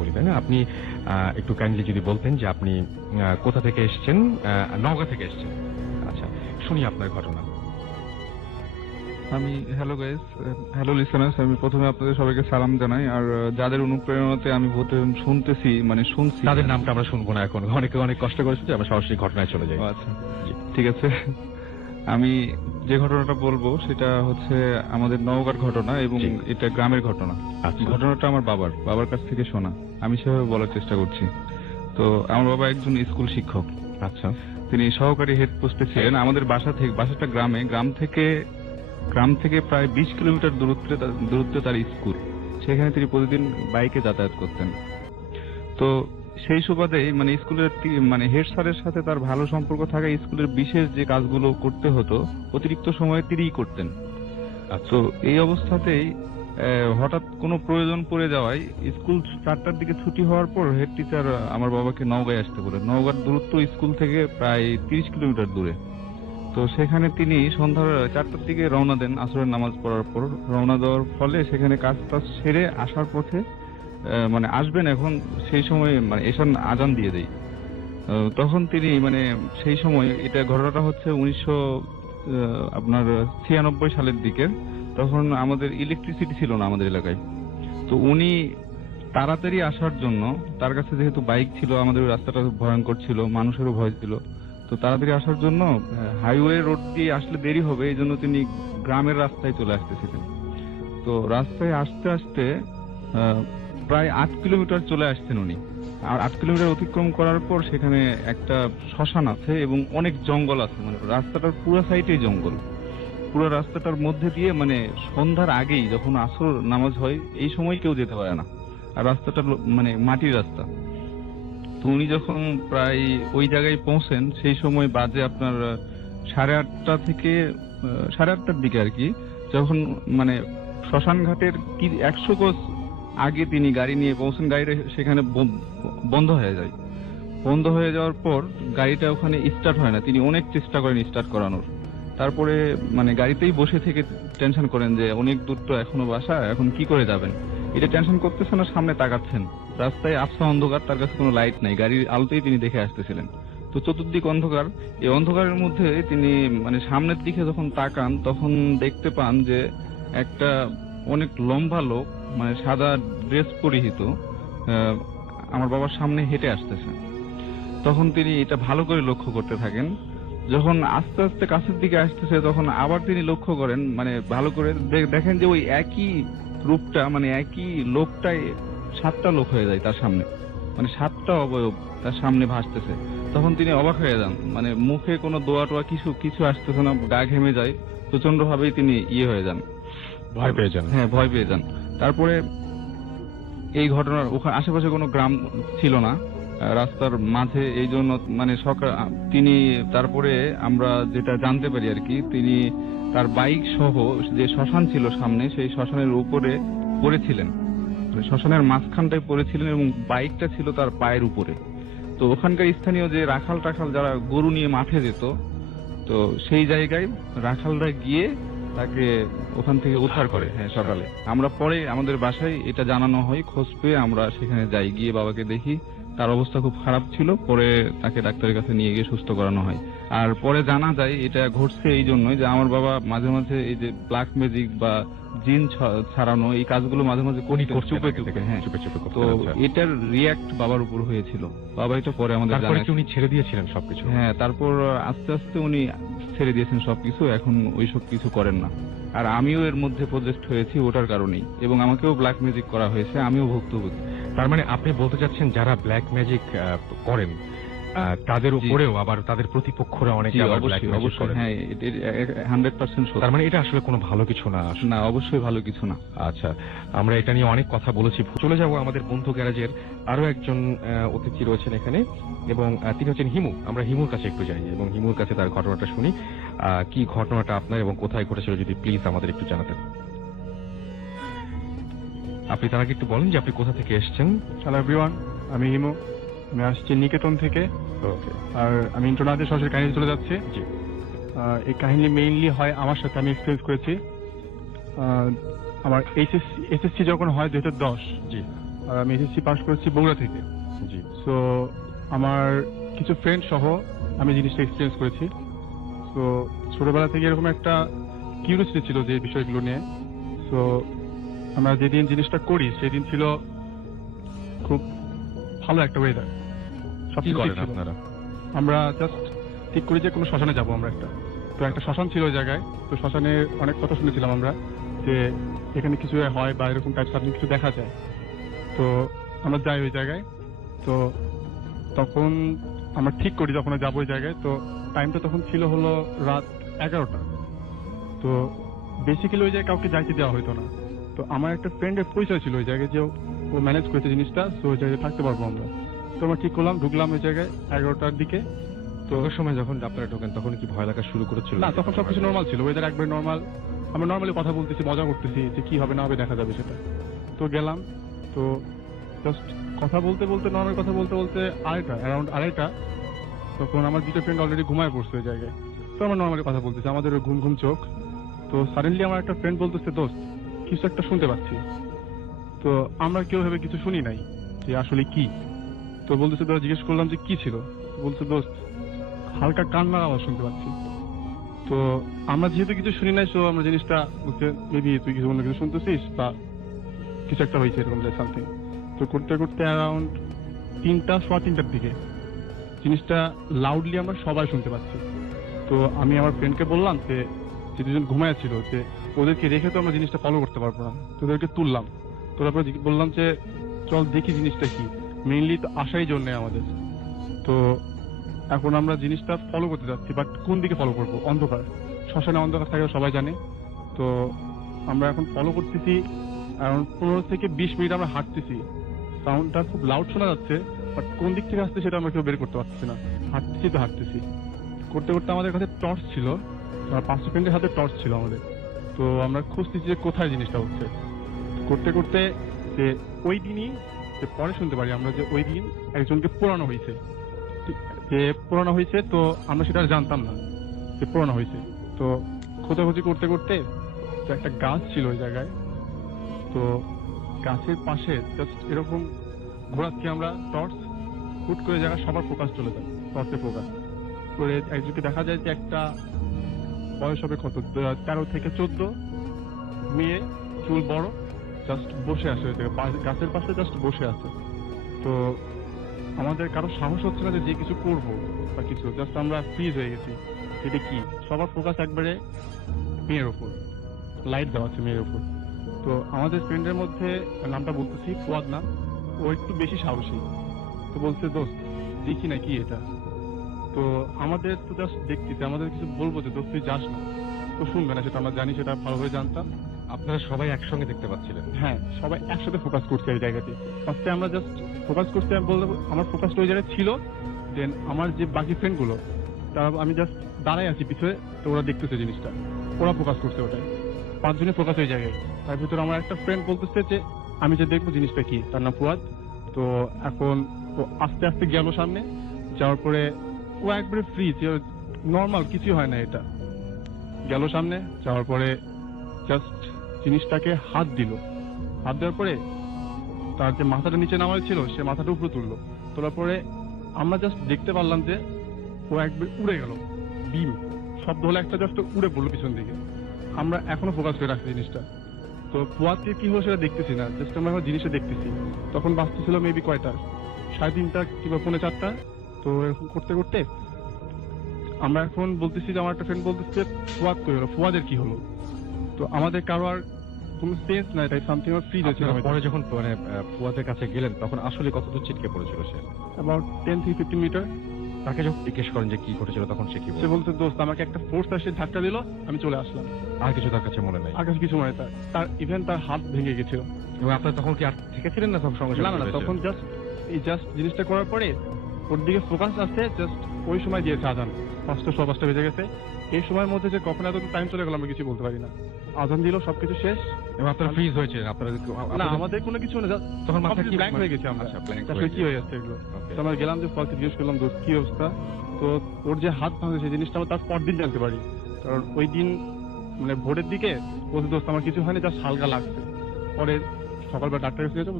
বলিবেন আপনি একটু কাইন্ডলি যদি বলতেন যে আপনি কোথা থেকে এসেছেন? নওগাঁ থেকে এসেছেন। আচ্ছা, শুনি আপনার ঘটনা। আমি হ্যালো লিসেনার্স, আমি প্রথমে আপনাদের সবাইকে সালাম জানাই। আর যাদের অনুপ্রেরণাতে আমি শুনছি তাদের নামটা আমরা শুনবো না এখন, অনেকে অনেক কষ্ট করেছে, আমরা সরাসরি ঘটনায় চলে যাই। আচ্ছা ঠিক আছে। আমি যে ঘটনাটা বলবো সেটা হচ্ছে আমাদের নওগাঁর ঘটনা, এবং এটা গ্রামের ঘটনা। ঘটনাটা আমার বাবার কাছ থেকে শোনা, আমি সেভাবে বলার চেষ্টা করছি। তো আমার বাবা একজন স্কুল শিক্ষক। আচ্ছা, তিনি সহকারী হেড পোস্টে ছিলেন। আমাদের বাসাটা গ্রাম থেকে প্রায় 20 কিলোমিটার দূরত্বে তার স্কুল। সেখানে তিনি প্রতিদিন বাইকে যাতায়াত করতেন। তো সেই সুবাদে মানে স্কুলের মানে হেড স্যারের সাথে তার ভালো সম্পর্ক থাকা, স্কুলের বিশেষ যে কাজগুলো করতে হতো অতিরিক্ত সময় তিনিই করতেন। তো এই অবস্থাতেই হঠাৎ কোনো প্রয়োজন পড়ে যাওয়ায় স্কুল 4টার দিকে ছুটি হওয়ার পর হেড টিচার আমার বাবাকে নওগাঁয় আসতে বলেন। নওগাঁর দূরত্ব স্কুল থেকে প্রায় 30 কিলোমিটার দূরে। তো সেখানে তিনি সন্ধ্যা 4টার দিকে রওনা দেন, আসরের নামাজ পড়ার পর রওনা দেওয়ার ফলে সেখানে কাজ সেরে আসার পথে মানে আসবেন, এখন সেই সময় মানে এশার আজান দিয়ে দেয়। তখন তিনি মানে সেই সময়, এটা ঘটনাটা হচ্ছে আপনার 96 সালের দিকে। তখন আমাদের ইলেকট্রিসিটি ছিল না আমাদের এলাকায়। তো উনি তাড়াতাড়ি আসার জন্য, তার কাছে যেহেতু বাইক ছিল, আমাদের ওই রাস্তাটা ভয়ঙ্কর ছিল, মানুষেরও ভয় ছিল, তো তাড়াতাড়ি আসার জন্য হাইওয়ে রোড দিয়ে আসলে দেরি হবে, এই জন্য তিনি গ্রামের রাস্তায় চলে আসতেছিলেন। তো রাস্তায় আসতে আসতে প্রায় 8 কিলোমিটার চলে আসছেন উনি। আর 8 কিলোমিটার অতিক্রম করার পর সেখানে একটা শ্মশান আছে এবং অনেক জঙ্গল আছে, মানে রাস্তাটার পুরো সাইডেই জঙ্গল। পুরো রাস্তাটার মধ্যে দিয়ে মানে সন্ধ্যার আগেই যখন আসর নামাজ হয় এই সময় কেউ যেতে পারে না, আর রাস্তাটা মানে মাটির রাস্তা। তো উনি যখন প্রায় ওই জায়গায় পৌঁছেন সেই সময় বাজে আপনার 8:30 থেকে 8:30টার দিকে আর কি, যখন মানে শ্মশান ঘাটের কি 100 গজ আগে তিনি গাড়ি নিয়ে পৌঁছেন। গাড়িটা সেখানে বন্ধ হয়ে যায়। বন্ধ হয়ে যাওয়ার পর গাড়িটা ওখানে স্টার্ট হয় না। তিনি অনেক চেষ্টা করেন স্টার্ট করানোর, তারপরে মানে গাড়িতেই বসে থেকে টেনশন করেন যে অনেক দূর তো এখনো বাসা, এখন কি করে যাবেন, এটা টেনশন করতেছেন না, সামনে তাকাচ্ছেন, রাস্তায় আবছা অন্ধকার, তার কাছে কোনো লাইট নাই, গাড়ির আলোতেই তিনি দেখে আসতেছিলেন। তো চতুর্দিক অন্ধকার, এই অন্ধকারের মধ্যে তিনি মানে সামনের দিকে যখন তাকান তখন দেখতে পান যে একটা অনেক লম্বা লোক মানে সাদা ড্রেস পরিহিত আমার বাবার সামনে হেঁটে আসতেছে। তখন তিনি এটা ভালো করে লক্ষ্য করতে থাকেন। যখন আস্তে আস্তে কাছের দিকে আসতেছে তখন আবার তিনি লক্ষ্য করেন, মানে ভালো করে দেখেন যে ওই একই রূপটা, মানে একই লোকটাই 7টা লোক হয়ে যায় তার সামনে, মানে 7টা অবয়ব তার সামনে ভাসতেছে। তখন তিনি অবাক হয়ে যান, মানে মুখে কোনো দোয়া টোয়া কিছু আসতেছে না, গা ঘেমে যায়, প্রচন্ড ভাবেই তিনি হয়ে যান, ভয় পেয়ে যান। হ্যাঁ, ভয় পেয়ে যান। তারপরে এই ঘটনার ওখানে আশেপাশে কোনো গ্রাম ছিল না, রাস্তার মাঝে, এই জন্য মানে তিনি তারপরে আমরা যেটা জানতে পারি আর কি, তিনি তার বাইক সহ যে শ্মশান ছিল সামনে, সেই শ্মশানের উপরে পড়েছিলেন, শ্মশানের মাঝখানটায় পড়েছিলেন এবং বাইকটা ছিল তার পায়ের উপরে। তো ওখানকার স্থানীয় যে রাখাল টাখাল যারা গরু নিয়ে মাঠে যেত, তো সেই জায়গায় রাখালরা গিয়ে তাকে ওখান থেকে উদ্ধার করে। হ্যাঁ, সকালে আমরা পরে আমাদের বাসায় এটা জানানো হয়, খোঁজ পেয়ে আমরা সেখানে যাই, গিয়ে বাবাকে দেখি, তার অবস্থা খুব খারাপ ছিল। পরে তাকে ডাক্তারের কাছে নিয়ে গিয়ে সুস্থ করানো হয়। আর পরে জানা যায় এটা ঘটছে এই জন্যই যে আমার বাবা মাঝে মাঝে এই যে ব্ল্যাক ম্যাজিক বা জিন ছাড়ানো এই কাজগুলো মাঝে মাঝে চুপে চুপে, হ্যাঁ, তো এটার রিয়াক্ট বাবার উপর হয়েছিল। বাবা এটা পরে আমাদের জানায়। উনি ছেড়ে দিয়েছিলেন সবকিছু? হ্যাঁ, তারপর আস্তে আস্তে উনি ছেড়ে দিয়েছেন সবকিছু, এখন ওইসব কিছু করেন না। আর আমিও এর মধ্যে প্রজেক্ট হয়েছি ওটার কারণেই, এবং আমাকেও ব্ল্যাক ম্যাজিক করা হয়েছে, আমিও ভুক্তভোগী। তার মানে আপনি বলতে চাচ্ছেন যারা ব্ল্যাক ম্যাজিক করেন তাদের উপরেও আবার তাদের প্রতিপক্ষরা অনেকে আবার ব্ল্যাক ম্যাজিক করেন? হ্যাঁ, 100% সত্য। তার মানে এটা আসলে কোনো ভালো কিছু না? না, অবশ্যই ভালো কিছু না। আচ্ছা, আমরা এটা নিয়ে অনেক কথা বলেছি। চলে যাব আমাদের বন্ধু গ্যারেজের আরো একজন অতিথি রয়েছেন এখানে, এবং তিনি হচ্ছেন হিমু। আমরা হিমুর কাছে একটু যাই এবং হিমুর কাছে তার ঘটনাটা শুনি। কি ঘটনাটা আপনার এবং কোথায় ঘটেছিল যদি প্লিজ আমাদের একটু জানাতেন। আপনি তার আগে একটু বলেন যে আপনি কোথা থেকে এসেছেন। হ্যালো এভরিওয়ান, আমি হিমু, আমি আসছি নিকেতন থেকে। আর আমি ইন্টারনাতে সরাসরি কাহিনী চলে যাচ্ছি। জি, এই কাহিনী মেইনলি হয় আমার সাথে, আমি এক্সপিরিয়েন্স করেছি। আমার এসএসসি যখন হয় 2010, জি, আর আমি এসএসসি পাস করেছি বগুড়া থেকে। জি, সো আমার কিছু ফ্রেন্ড সহ আমি জিনিসটা এক্সপিরিয়েন্স করেছি। সো ছোটবেলা থেকে এরকম একটা কিউরিয়াসিটি ছিল যে বিষয়গুলো নিয়ে। সো আমরা যেদিন জিনিসটা করি সেদিন ছিল খুব ভালো একটা ওয়েদার। কি করেন আপনারা? আমরা জাস্ট ঠিক করি যে কোনো শ্মশানে যাবো আমরা। একটা শ্মশান ছিল ওই জায়গায়। তো শ্মশানে অনেক কথা শুনেছিলাম আমরা যে এখানে কিছু হয় বা এরকম টাইপ সামথিং কিছু দেখা যায়। তো আমরা যাই ওই জায়গায়। তো তখন আমরা ঠিক করি যখন যাবো ওই জায়গায়। তো টাইমটা তখন ছিল হলো রাত 11টা। তো বেসিক্যালি ওই জায়গায় কাউকে যাইতে দেওয়া হতো না। তো আমার একটা ফ্রেন্ডের পরিচয় ছিল ওই জায়গায়, যে ও ম্যানেজ করেছে জিনিসটা। তো ওই জায়গায় থাকতে পারবো আমরা। তো আমরা ঠিক করলাম, ঢুকলাম ওই জায়গায় 11টার দিকে। তো ওই সময় যখন আপনারা ঢোকেন তখন কি ভয় লাগা শুরু করেছিল? না, তখন সবকিছু নর্মাল ছিল, ওয়েদার একবারে নর্মাল। আমরা নর্মালি কথা বলতেছি, মজা করতেছি যে কি হবে না হবে দেখা যাবে সেটা। তো গেলাম, তো জাস্ট কথা বলতে বলতে নর্মাল কথা বলতে বলতে অ্যারাউন্ড আড়াইটা, তখন আমার দুটো ফ্রেন্ড অলরেডি ঘুমায় পড়ছে ওই জায়গায়। তো আমরা নর্মালি কথা বলতেছি, আমাদের ঘুম ঘুম চোখ। তো সাডেনলি আমার একটা ফ্রেন্ড বলতেছে, দোস্ত কিছু একটা শুনতে পাচ্ছি। তো আমরা কেউ ভেবে কিছু শুনি নাই যে আসলে কি। তো বলতেছে, জিজ্ঞেস করলাম যে কি ছিল। বলছে, দোস্ত হালকা কান্নার আওয়াজ শুনতে পাচ্ছি। তো তো আমরা যেহেতু কিছু শুনি নাই, সো আমরা জিনিসটা বুঝতে মেবি তুই কিছু অন্য কিছু শুনতেছিস বা কিছু একটা হয়েছে এরকম সামথিং। তো করতে করতে অ্যারাউন্ড 3:15 দিকে জিনিসটা লাউডলি আমরা সবাই শুনতে পাচ্ছি। তো আমি আমার ফ্রেন্ডকে বললাম যে দুজন ঘুমাইছিল যে ওদেরকে রেখে তো আমরা জিনিসটা ফলো করতে পারবো না, তো ওদেরকে তুললাম। তোর পরে বললাম যে চল দেখি জিনিসটা কি, মেইনলি তো আসাই জন্য আমাদের। তো এখন আমরা জিনিসটা ফলো করতে যাচ্ছি, বাট কোন দিকে ফলো করবো? অন্ধকার, শ্মশানে অন্ধকার থাকে সবাই জানে। তো আমরা এখন ফলো করতেছি, অ্যারাউন্ড 15 থেকে 20 মিনিট আমরা হাঁটতেছি। সাউন্ডটা খুব লাউড শোনা যাচ্ছে, বাট কোন দিক থেকে আসছে সেটা আমরা কেউ বের করতে পারতেছি না। হাঁটতেছি তো হাঁটতেছি, করতে করতে আমাদের কাছে টর্চ ছিল, আর 5 ফ্রেন্ডের হাতে টর্চ ছিল আমাদের। তো আমরা খুঁজতেছি যে কোথায় জিনিসটা হচ্ছে। করতে করতে যে ওই দিনই যে পরে শুনতে পারি আমরা যে ওই দিন একজনকে পোড়ানো হয়েছে, যে পোড়ানো হয়েছে। তো আমরা সেটা আর জানতাম না যে পোড়ানো হয়েছে। তো খোঁজাখুঁজি করতে করতে তো একটা গাছ ছিল ওই জায়গায়। তো গাছের পাশে জাস্ট এরকম ঘোরাচ্ছি আমরা টর্চ, হুট করে জায়গায় সবার ফোকাস চলে যায়, টর্চের ফোকাস করে একজনকে দেখা যায় যে একটা বয়স হবে কত 13 থেকে 14, মেয়ে, চুল বড়, জাস্ট বসে আছে ওই জায়গায় গাছের পাশে, জাস্ট বসে আছে। তো আমাদের কারো সাহস হচ্ছে না যে কিছু করবো বা কিছু, জাস্ট আমরা ফ্রিজ হয়ে গেছি। এটা কি, সবার ফোকাস একবারে মেয়ের ওপর, লাইট দেওয়া আছে মেয়ের ওপর। তো আমাদের ফ্রেন্ডের মধ্যে নামটা বলতেছি, ফুয়াদ নাম, ও একটু বেশি সাহসী। তো বলছে দোস্ত দেখি না কি এটা। তো আমাদের তো জাস্ট দেখতেছি, আমাদের কিছু বলবো যে দোস্ত তুই যাস না, তো শুনবে না, সেটা আমরা জানি, সেটা ভালোভাবে জানতাম। আপনারা সবাই একসঙ্গে দেখতে পাচ্ছিলেন? হ্যাঁ, সবাই একসাথে ফোকাস করছে এই জায়গাতে। ফার্স্টে আমরা জাস্ট ফোকাস করতে, আমি বলতে আমার ফোকাসটা ওই জায়গায় ছিল। দেন আমার যে বাকি ফ্রেন্ডগুলো, তারা আমি জাস্ট দাঁড়াই আছি পিছনে, তো ওরা দেখতেছে জিনিসটা, ওরা ফোকাস করছে ওটাই। 5 জনের ফোকাস ওই জায়গায়। তার ভিতরে আমার একটা ফ্রেন্ড বলতেছে যে আমি যে দেখবো জিনিসটা কি, তার নাম ফুয়াদ। তো এখন ও আস্তে আস্তে গেল সামনে, যাওয়ার পরে ও একবারে ফ্রি, নর্মাল কিছু হয় না, এটা গেল সামনে, যাওয়ার পরে জাস্ট জিনিসটাকে হাত দিল। হাত দেওয়ার পরে তার যে মাথাটা নিচে নামানো ছিল, সে মাথাটা উপরে তুললো। তোলার পরে আমরা জাস্ট দেখতে পারলাম যে ও একবার উড়ে গেল, বিম শব্দ হলো একটা, জাস্ট উড়ে পড়লো পিছন দিকে। আমরা এখনো ফোকাস করে রাখছি জিনিসটা। তো ফুয়াদকে কি হলো সেটা দেখতেছি না, জাস্ট আমরা এখন জিনিসটা দেখতেছি। তখন বাঁচতেছিল মেবি কয়টা, 3:30 কিংবা 4:45। তো এরকম করতে করতে আমরা এখন বলতেছি যে আমার একটা ফ্রেন্ড বলতেছে ফুয়াদ কই হলো, ফুয়াদের কি হলো। তো আমাদের কারো আর কোনো সেন্স নাই, তাই সামথিং আর ফ্রি হয়েছিল। পরে যখন মানে ফুয়াদের কাছে গেলেন, তখন আসলে কতদূর ছিটকে পড়েছিল সে? অ্যাবাউট 10 থেকে 15 মিটার। তাকে যখন জিজ্ঞেস করেন যে কি ঘটেছিল, তখন সে কি বলে? সে বলছে দোস্ত আমাকে একটা ফোর্স আসে ধাক্কা দিল, আমি চলে আসলাম। আর কিছু তার কাছে মনে নাই? আর কিছু মনে নাই তার ইভেন তার হাত ভেঙে গেছিল। এবং আপনার তখন কি আর থেকেছিলেন না? সঙ্গে না না, তখন জাস্ট জিনিসটা করার পরে ওর দিকে ফোকাস আসছে, জাস্ট ওই সময় দিয়েছে আজান, 5:15 বেজে গেছে। এই সময়ের মধ্যে যে কখন এত টাইম চলে গেল আমরা কিছু বলতে পারি না। আজান দিল, সবকিছু শেষ, এবং আপনারা ফ্রিজ হয়েছে? আপনারা না, আমাদের কোনো কিছু না, তখন মাথা কি ব্ল্যাঙ্ক হয়ে গেছে আমরা, কি হয়ে যাচ্ছে এগুলো। তো আমরা গেলাম যে ফলকে জিজ্ঞেস করলাম দোস্ত কি অবস্থা। তো ওর যে হাত ভাঙছে সেই জিনিসটা আমরা তার পর দিন জানতে পারি, কারণ ওই দিন মানে ভোরের দিকে বলছে দোস্ত আমার কিছু হয়নি, জাস্ট হালকা লাগছে। পরে সকালবেলা ডাক্তার কাছে গেছে,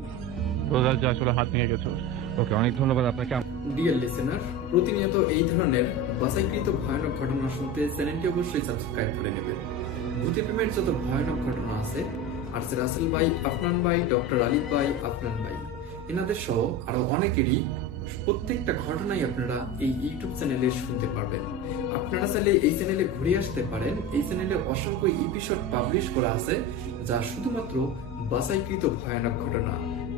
বোঝা যায় আসলে হাত ভেঙে গেছে। ওকে, অনেক ধন্যবাদ আপনাকে। ডিয়ার লিসেনার, প্রতিনিয়ত এই ধরনের বাছাইকৃত ভয়ানক ঘটনা শুনতে চ্যানেলটি অবশ্যই সাবস্ক্রাইব করে নেবেন। ভূতি প্রেমের যত ভয়ানক ঘটনা আছে, আর রাসেল ভাই, আফনান ভাই, ডক্টর আলিফ ভাই, আফনান ভাই, এনাদের সহ আরো অনেকেরই প্রত্যেকটা ঘটনাই আপনারা এই ইউটিউব চ্যানেলে শুনতে পারবেন। আপনারা চাইলে এই চ্যানেলে ঘুরে আসতে পারেন। এই চ্যানেলে অসংখ্য এপিসোড পাবলিশ করা আছে, যা শুধুমাত্র বাছাইকৃত ভয়ানক ঘটনা।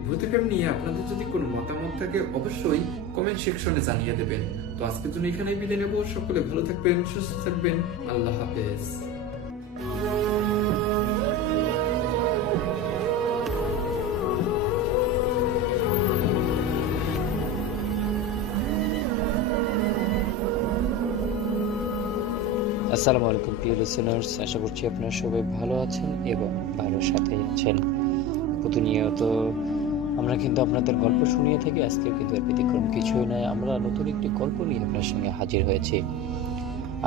ভূতিপ্রেম নিয়ে আপনাদের যদি কোনো মতামত থাকে অবশ্যই কমেন্ট সেকশনে জানিয়ে দেবেন। তো আজকের জন্য এখানেই বিদায় নেব। সকলে ভালো থাকবেন, সুস্থ থাকবেন, আল্লাহ হাফেজ। আসসালামু আলাইকুম প্রিয় লিসেনার্স, আশা করছি আপনারা সবাই ভালো আছেন এবং ভালোর সাথেই আছেন। প্রতিনিয়ত আমরা কিন্তু আপনাদের গল্প শুনিয়ে থাকি, আজকেও কিন্তু এর ব্যতিক্রম কিছুই নয়। আমরা নতুন একটি গল্প নিয়ে আপনার সঙ্গে হাজির হয়েছি।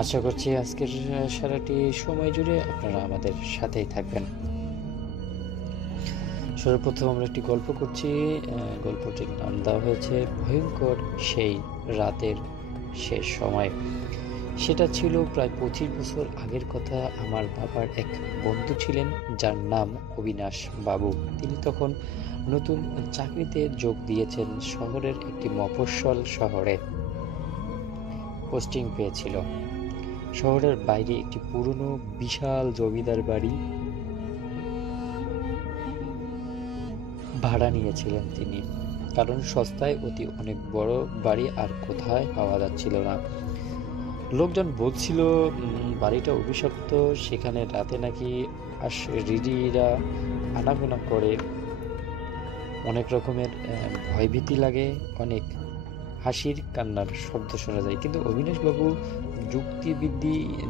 আশা করছি আজকের সারাটি সময় জুড়ে আপনারা আমাদের সাথেই থাকবেন। সর্বপ্রথম আমরা একটি গল্প করছি। গল্পটির নাম দেওয়া হয়েছে ভয়ঙ্কর সেই রাতের শেষ সময়। সেটা ছিল প্রায় 25 বছর আগের কথা। আমার বাবার এক বন্ধু ছিলেন যার নাম অবিনাশ বাবু। তিনি তখন নতুন চাকরিতে যোগ দিয়েছেন, শহরের একটি মফস্বল শহরে পোস্টিং পেয়েছিল। শহরের বাইরে একটি পুরনো বিশাল জমিদার বাড়ি ভাড়া নিয়েছিলেন তিনি, কারণ সস্তায় অনেক বড় বাড়ি আর কোথায় পাওয়া যাচ্ছিল না। লোকজন বলছিল বাড়িটা অভিশপ্ত, সেখানে রাতে নাকি রিডিরা আনাগোনা করে, অনেক রকমের ভয়ভীতি লাগে, অনেক হাসির কান্নার শব্দ শোনা যায়। কিন্তু অবিনাশবাবু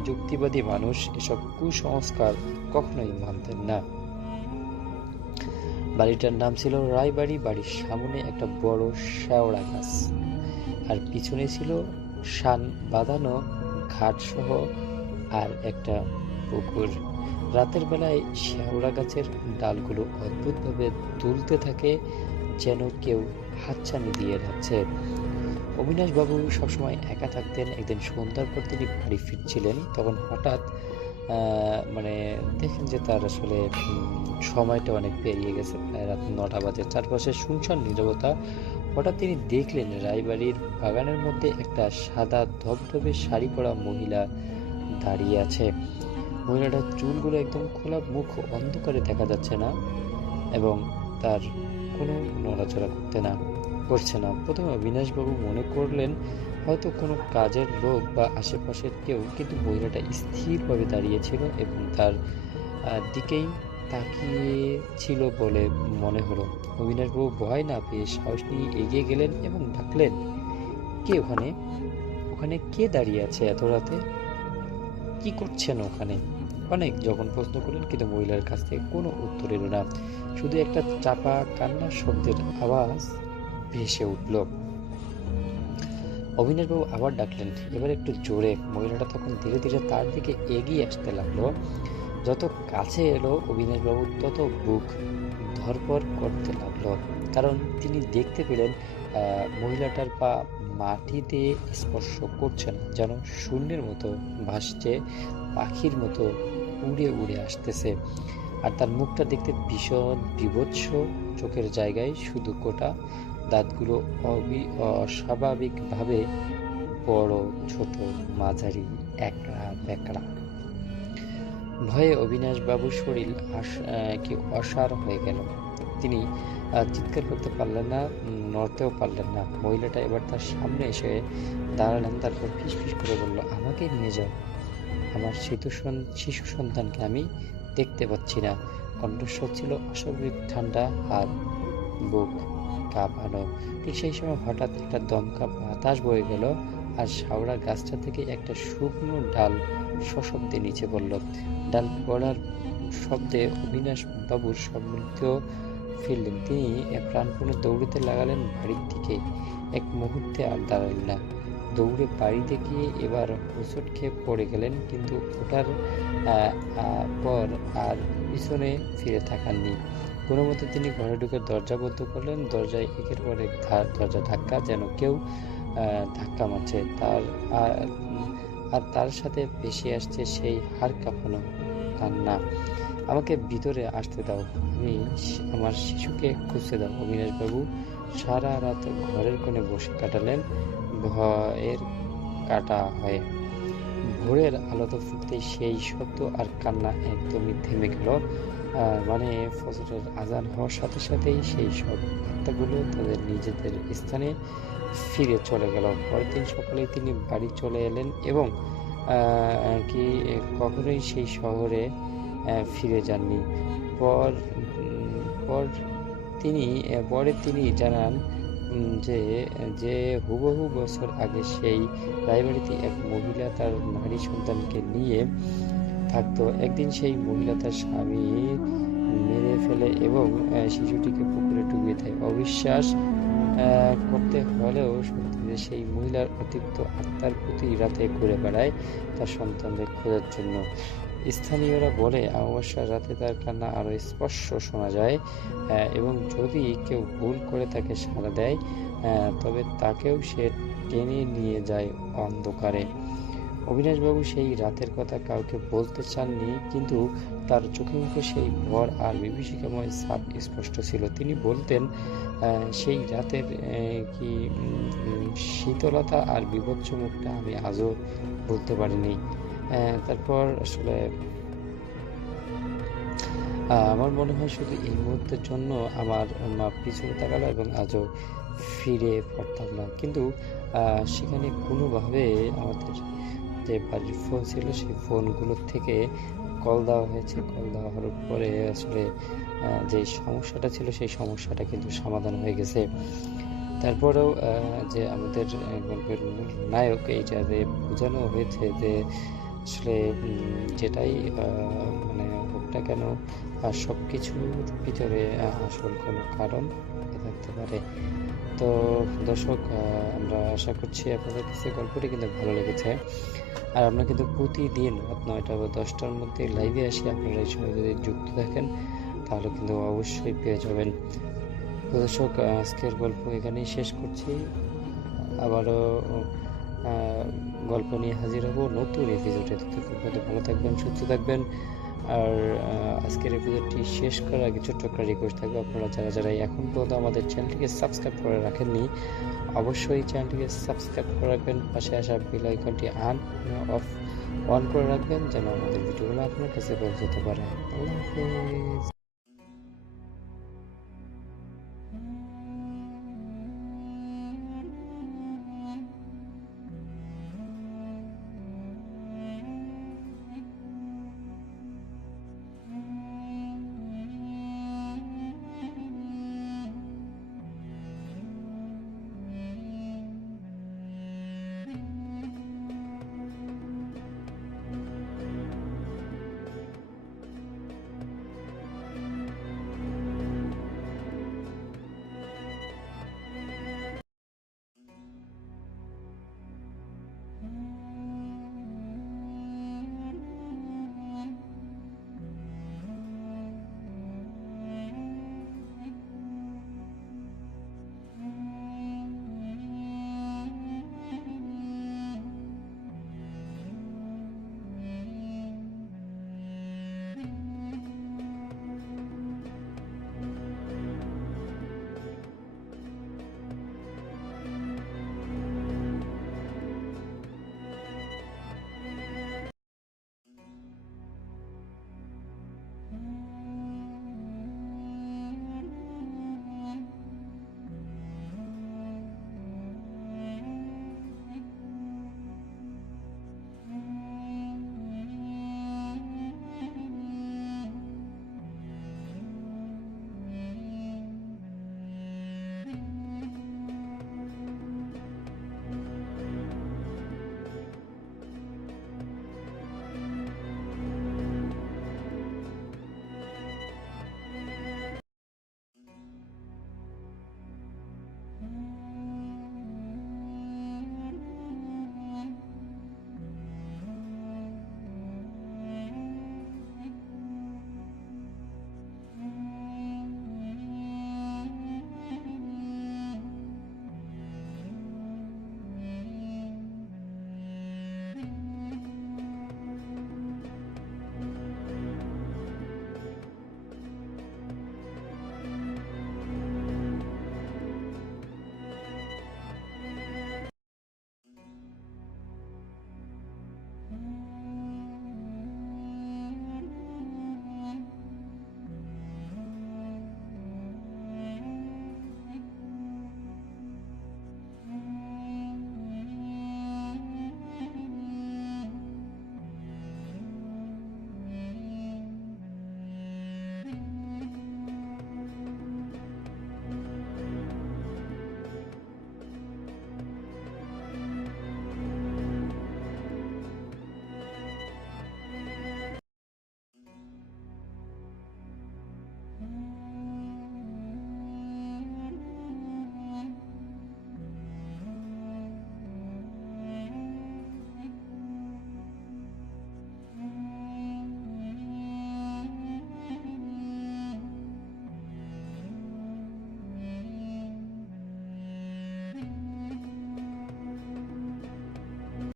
যুক্তিবাদী মানুষ, এসব কুসংস্কার কখনোই মানতেন না। বাড়িটার নাম ছিল রায়বাড়ি। বাড়ির সামনে একটা বড় শেওড়া গাছ, আর পিছনে ছিল শান বাঁধানো ঘাট সহ আর একটা পুকুর। রাতের বেলায় শেওড়া গাছের ডালগুলো অদ্ভুতভাবে দুলতে থাকে, যেন কেউ হাতছানি দিয়ে যাচ্ছে। অবিনাশবাবু সবসময় একা থাকতেন। একদিন সন্ধ্যার পর তিনি বাড়ি ফিরছিলেন, তখন হঠাৎ দেখেন যে তার আসলে সময়টা অনেক পেরিয়ে গেছে, প্রায় রাত 9টা বাজে। চারপাশে শুনশান নীরবতা। হঠাৎ তিনি দেখলেন রায়বাড়ির বাগানের মধ্যে একটা সাদা ধবধবে শাড়ি পরা মহিলা দাঁড়িয়ে আছে। মহিলাটার চুলগুলো একদম খোলা, মুখ অন্ধকারে দেখা যাচ্ছে না এবং তার কোনো নড়াচড়া করছে না। প্রথমে অবিনাশবাবু মনে করলেন হয়তো কোনো কাজের লোক বা আশেপাশের কেউ, কিন্তু মহিলাটা স্থিরভাবে দাঁড়িয়েছিল এবং তার দিকেই তাকিয়ে ছিল বলে মনে হলো। অবিনাশবাবু ভয় না পেয়ে সাহস নিয়ে এগিয়ে গেলেন এবং ডাকলেন, কে ওখানে? ওখানে কে দাঁড়িয়ে আছে এত রাতে? কি করছেন ওখানে? অনেক যখন প্রশ্ন করলেন, কিন্তু মহিলার কাছ থেকে কোনো উত্তর এলো না। শুধু একটা চাপা কান্নার শব্দের আওয়াজ ভেসে উঠল। অবিনাশবাবু আবার ডাকলেন, এবার একটু জোরে। মহিলাটা তখন ধীরে ধীরে তার দিকে এগিয়ে আসতে লাগলো। যত কাছে এলো অবিনাশবাবু তত বুক ধরপড় করতে লাগলো, কারণ তিনি দেখতে পেলেন মহিলাটার পা মাটিতে স্পর্শ করছে না, যেন শূন্যের মতো ভাসছে, পাখির মতো উড়ে উড়ে আসতেছে। আর তার মুখটা দেখতে ভীষণ বিভৎস, চোখের জায়গায় শুধু কোটা, দাঁতগুলো অস্বাভাবিকভাবে বড়, ছোট, মাঝারি, একড়া বেকড়া। ভয়ে অবিনাশবাবুর শরীর অসাড় হয়ে গেল। তিনি চিৎকার করতে পারলেন না, নড়তেও পারলেন না। মহিলাটা এবার তার সামনে এসে দাঁড়ালেন, তারপর ফিসফিস করে বলল, আমাকে নিয়ে যাও, আমার শিশু সন্তানকে আমি দেখতে পাচ্ছি না। কণ্ঠস্বর ছিল অস্বাভাবিক ঠান্ডা আর বুক কাঁপানো। ঠিক সেই সময় হঠাৎ একটা দমকা বাতাস বয়ে গেল, আর শাওড়া গাছটা থেকে একটা শুকনো ডাল সশব্দে নিচে পড়ল। ডাল পড়ার শব্দে অবিনাশ বাবুর সম্মিলিত ফিরলেন। তিনি প্রাণপণে দৌড়তে লাগালেন বাড়ির দিকে। এক মুহূর্তে আর দাঁড়ালেন না, দৌড়ে বাড়িতে গিয়ে এবার হোঁচট খেয়ে পড়ে গেলেন, কিন্তু ওঠার পর আর পিছনে ফিরে তাকাননি। কোনো মতে তিনি ঘরে ঢুকে দরজা বন্ধ করলেন। দরজায় একের পর এক দরজা ধাক্কা, যেন কেউ ধাক্কা মারছে। তার সাথে ভেসে আসছে সেই হাড় কাঁপানো কান্না, আমাকে ভিতরে আসতে দাও, আমার শিশুকে খুঁজতে দাও। অবিনাশবাবু সারা রাত ঘরের কোণে বসে কাটালেন, ভয়ের কাটা হয়ে। ভোরের আলোতে ফুটতে সেই শব্দ আর কান্না একদমই থেমে গেল। ফজরের আজান হওয়ার সাথে সাথেই সেই সব আত্মাগুলো তাদের নিজেদের স্থানে ফিরে চলে গেল। পরের দিন সকালেই তিনি বাড়ি চলে এলেন এবং কখনোই সেই শহরে ফিরে যাননি। পরে তিনি জানান যে হুবহু বছর আগে সেই রায়বাড়িতে এক মহিলা তার নারী সন্তানকে নিয়ে থাকতো। একদিন সেই মহিলা তার স্বামী মেরে ফেলে এবং শিশুটিকে পুকুরে ডুবিয়ে দেয়। অবিশ্বাস করতে হলেও সত্যি যে সেই মহিলার অতিরিক্ত আত্মার প্রতি রাতে ঘুরে বেড়ায় তার সন্তানদের খোঁজার জন্য। স্থানীয়রা বলে অমাবস্যার রাতে তার কান্না আরো স্পষ্ট শোনা যায় এবং যদি কেউ ভুল করে তাকে সাড়া দেয় তবে তাকেও সে টেনে নিয়ে যায় অন্ধকারে। অবিনাশবাবু সেই রাতের কথা কাউকে বলতে চাননি, কিন্তু তার চোখে মুখে সেই ভর আর বিভীষিকাময় ছাপ স্পষ্ট ছিল। তিনি বলতেন সেই রাতের কি শীতলতা আর বিভৎস মুখটা আমি আজও বলতে পারিনি। তারপর আসলে আমার মনে হয় শুধু এই মুহূর্তের জন্য আমার মা পিছনে তাকালো এবং আজও ফিরে পারতাম না। কিন্তু সেখানে কোনোভাবে আমাদের যে বাড়ির ফোন ছিল সেই ফোনগুলোর থেকে কল দেওয়া হয়েছে। কল দেওয়া হওয়ার পরে আসলে যে সমস্যাটা ছিল সেই সমস্যাটা কিন্তু সমাধান হয়ে গেছে। তারপরেও যে আমাদের গল্পের মূল নায়ক এইটাতে বোঝানো হয়েছে যে আসলে যেটাই মানে হোক না কেন সব কিছুর ভিতরে আসল কোনো কারণ থাকতে পারে। তো দর্শক, আমরা আশা করছি আপনাদের কাছে গল্পটি কিন্তু ভালো লেগেছে। আর আমরা কিন্তু প্রতিদিন রাত 9টা বা 10টার মধ্যে লাইভে আসি। আপনারা এই সময় যদি যুক্ত থাকেন তাহলে কিন্তু অবশ্যই পেয়ে যাবেন। তো দর্শক, আজকের গল্প এখানেই শেষ করছি। আবারও গল্প নিয়ে হাজির হব নতুন এপিসোডে। ততক্ষণ ভালো থাকবেন, সুস্থ থাকবেন। আর আজকের এপিসোডটি শেষ করার আগে ছোট্ট একটা রিকোয়েস্ট থাকবে, আপনারা যারা এখন পর্যন্ত আমাদের চ্যানেলটিকে সাবস্ক্রাইব করে রাখেননি অবশ্যই চ্যানেলটিকে সাবস্ক্রাইব করে রাখবেন। পাশে আসা বেল আইকনটি অন করে রাখবেন যেন আমাদের ভিডিওগুলো আপনার কাছে পৌঁছতে পারে। আল্লাহ হাফেজ।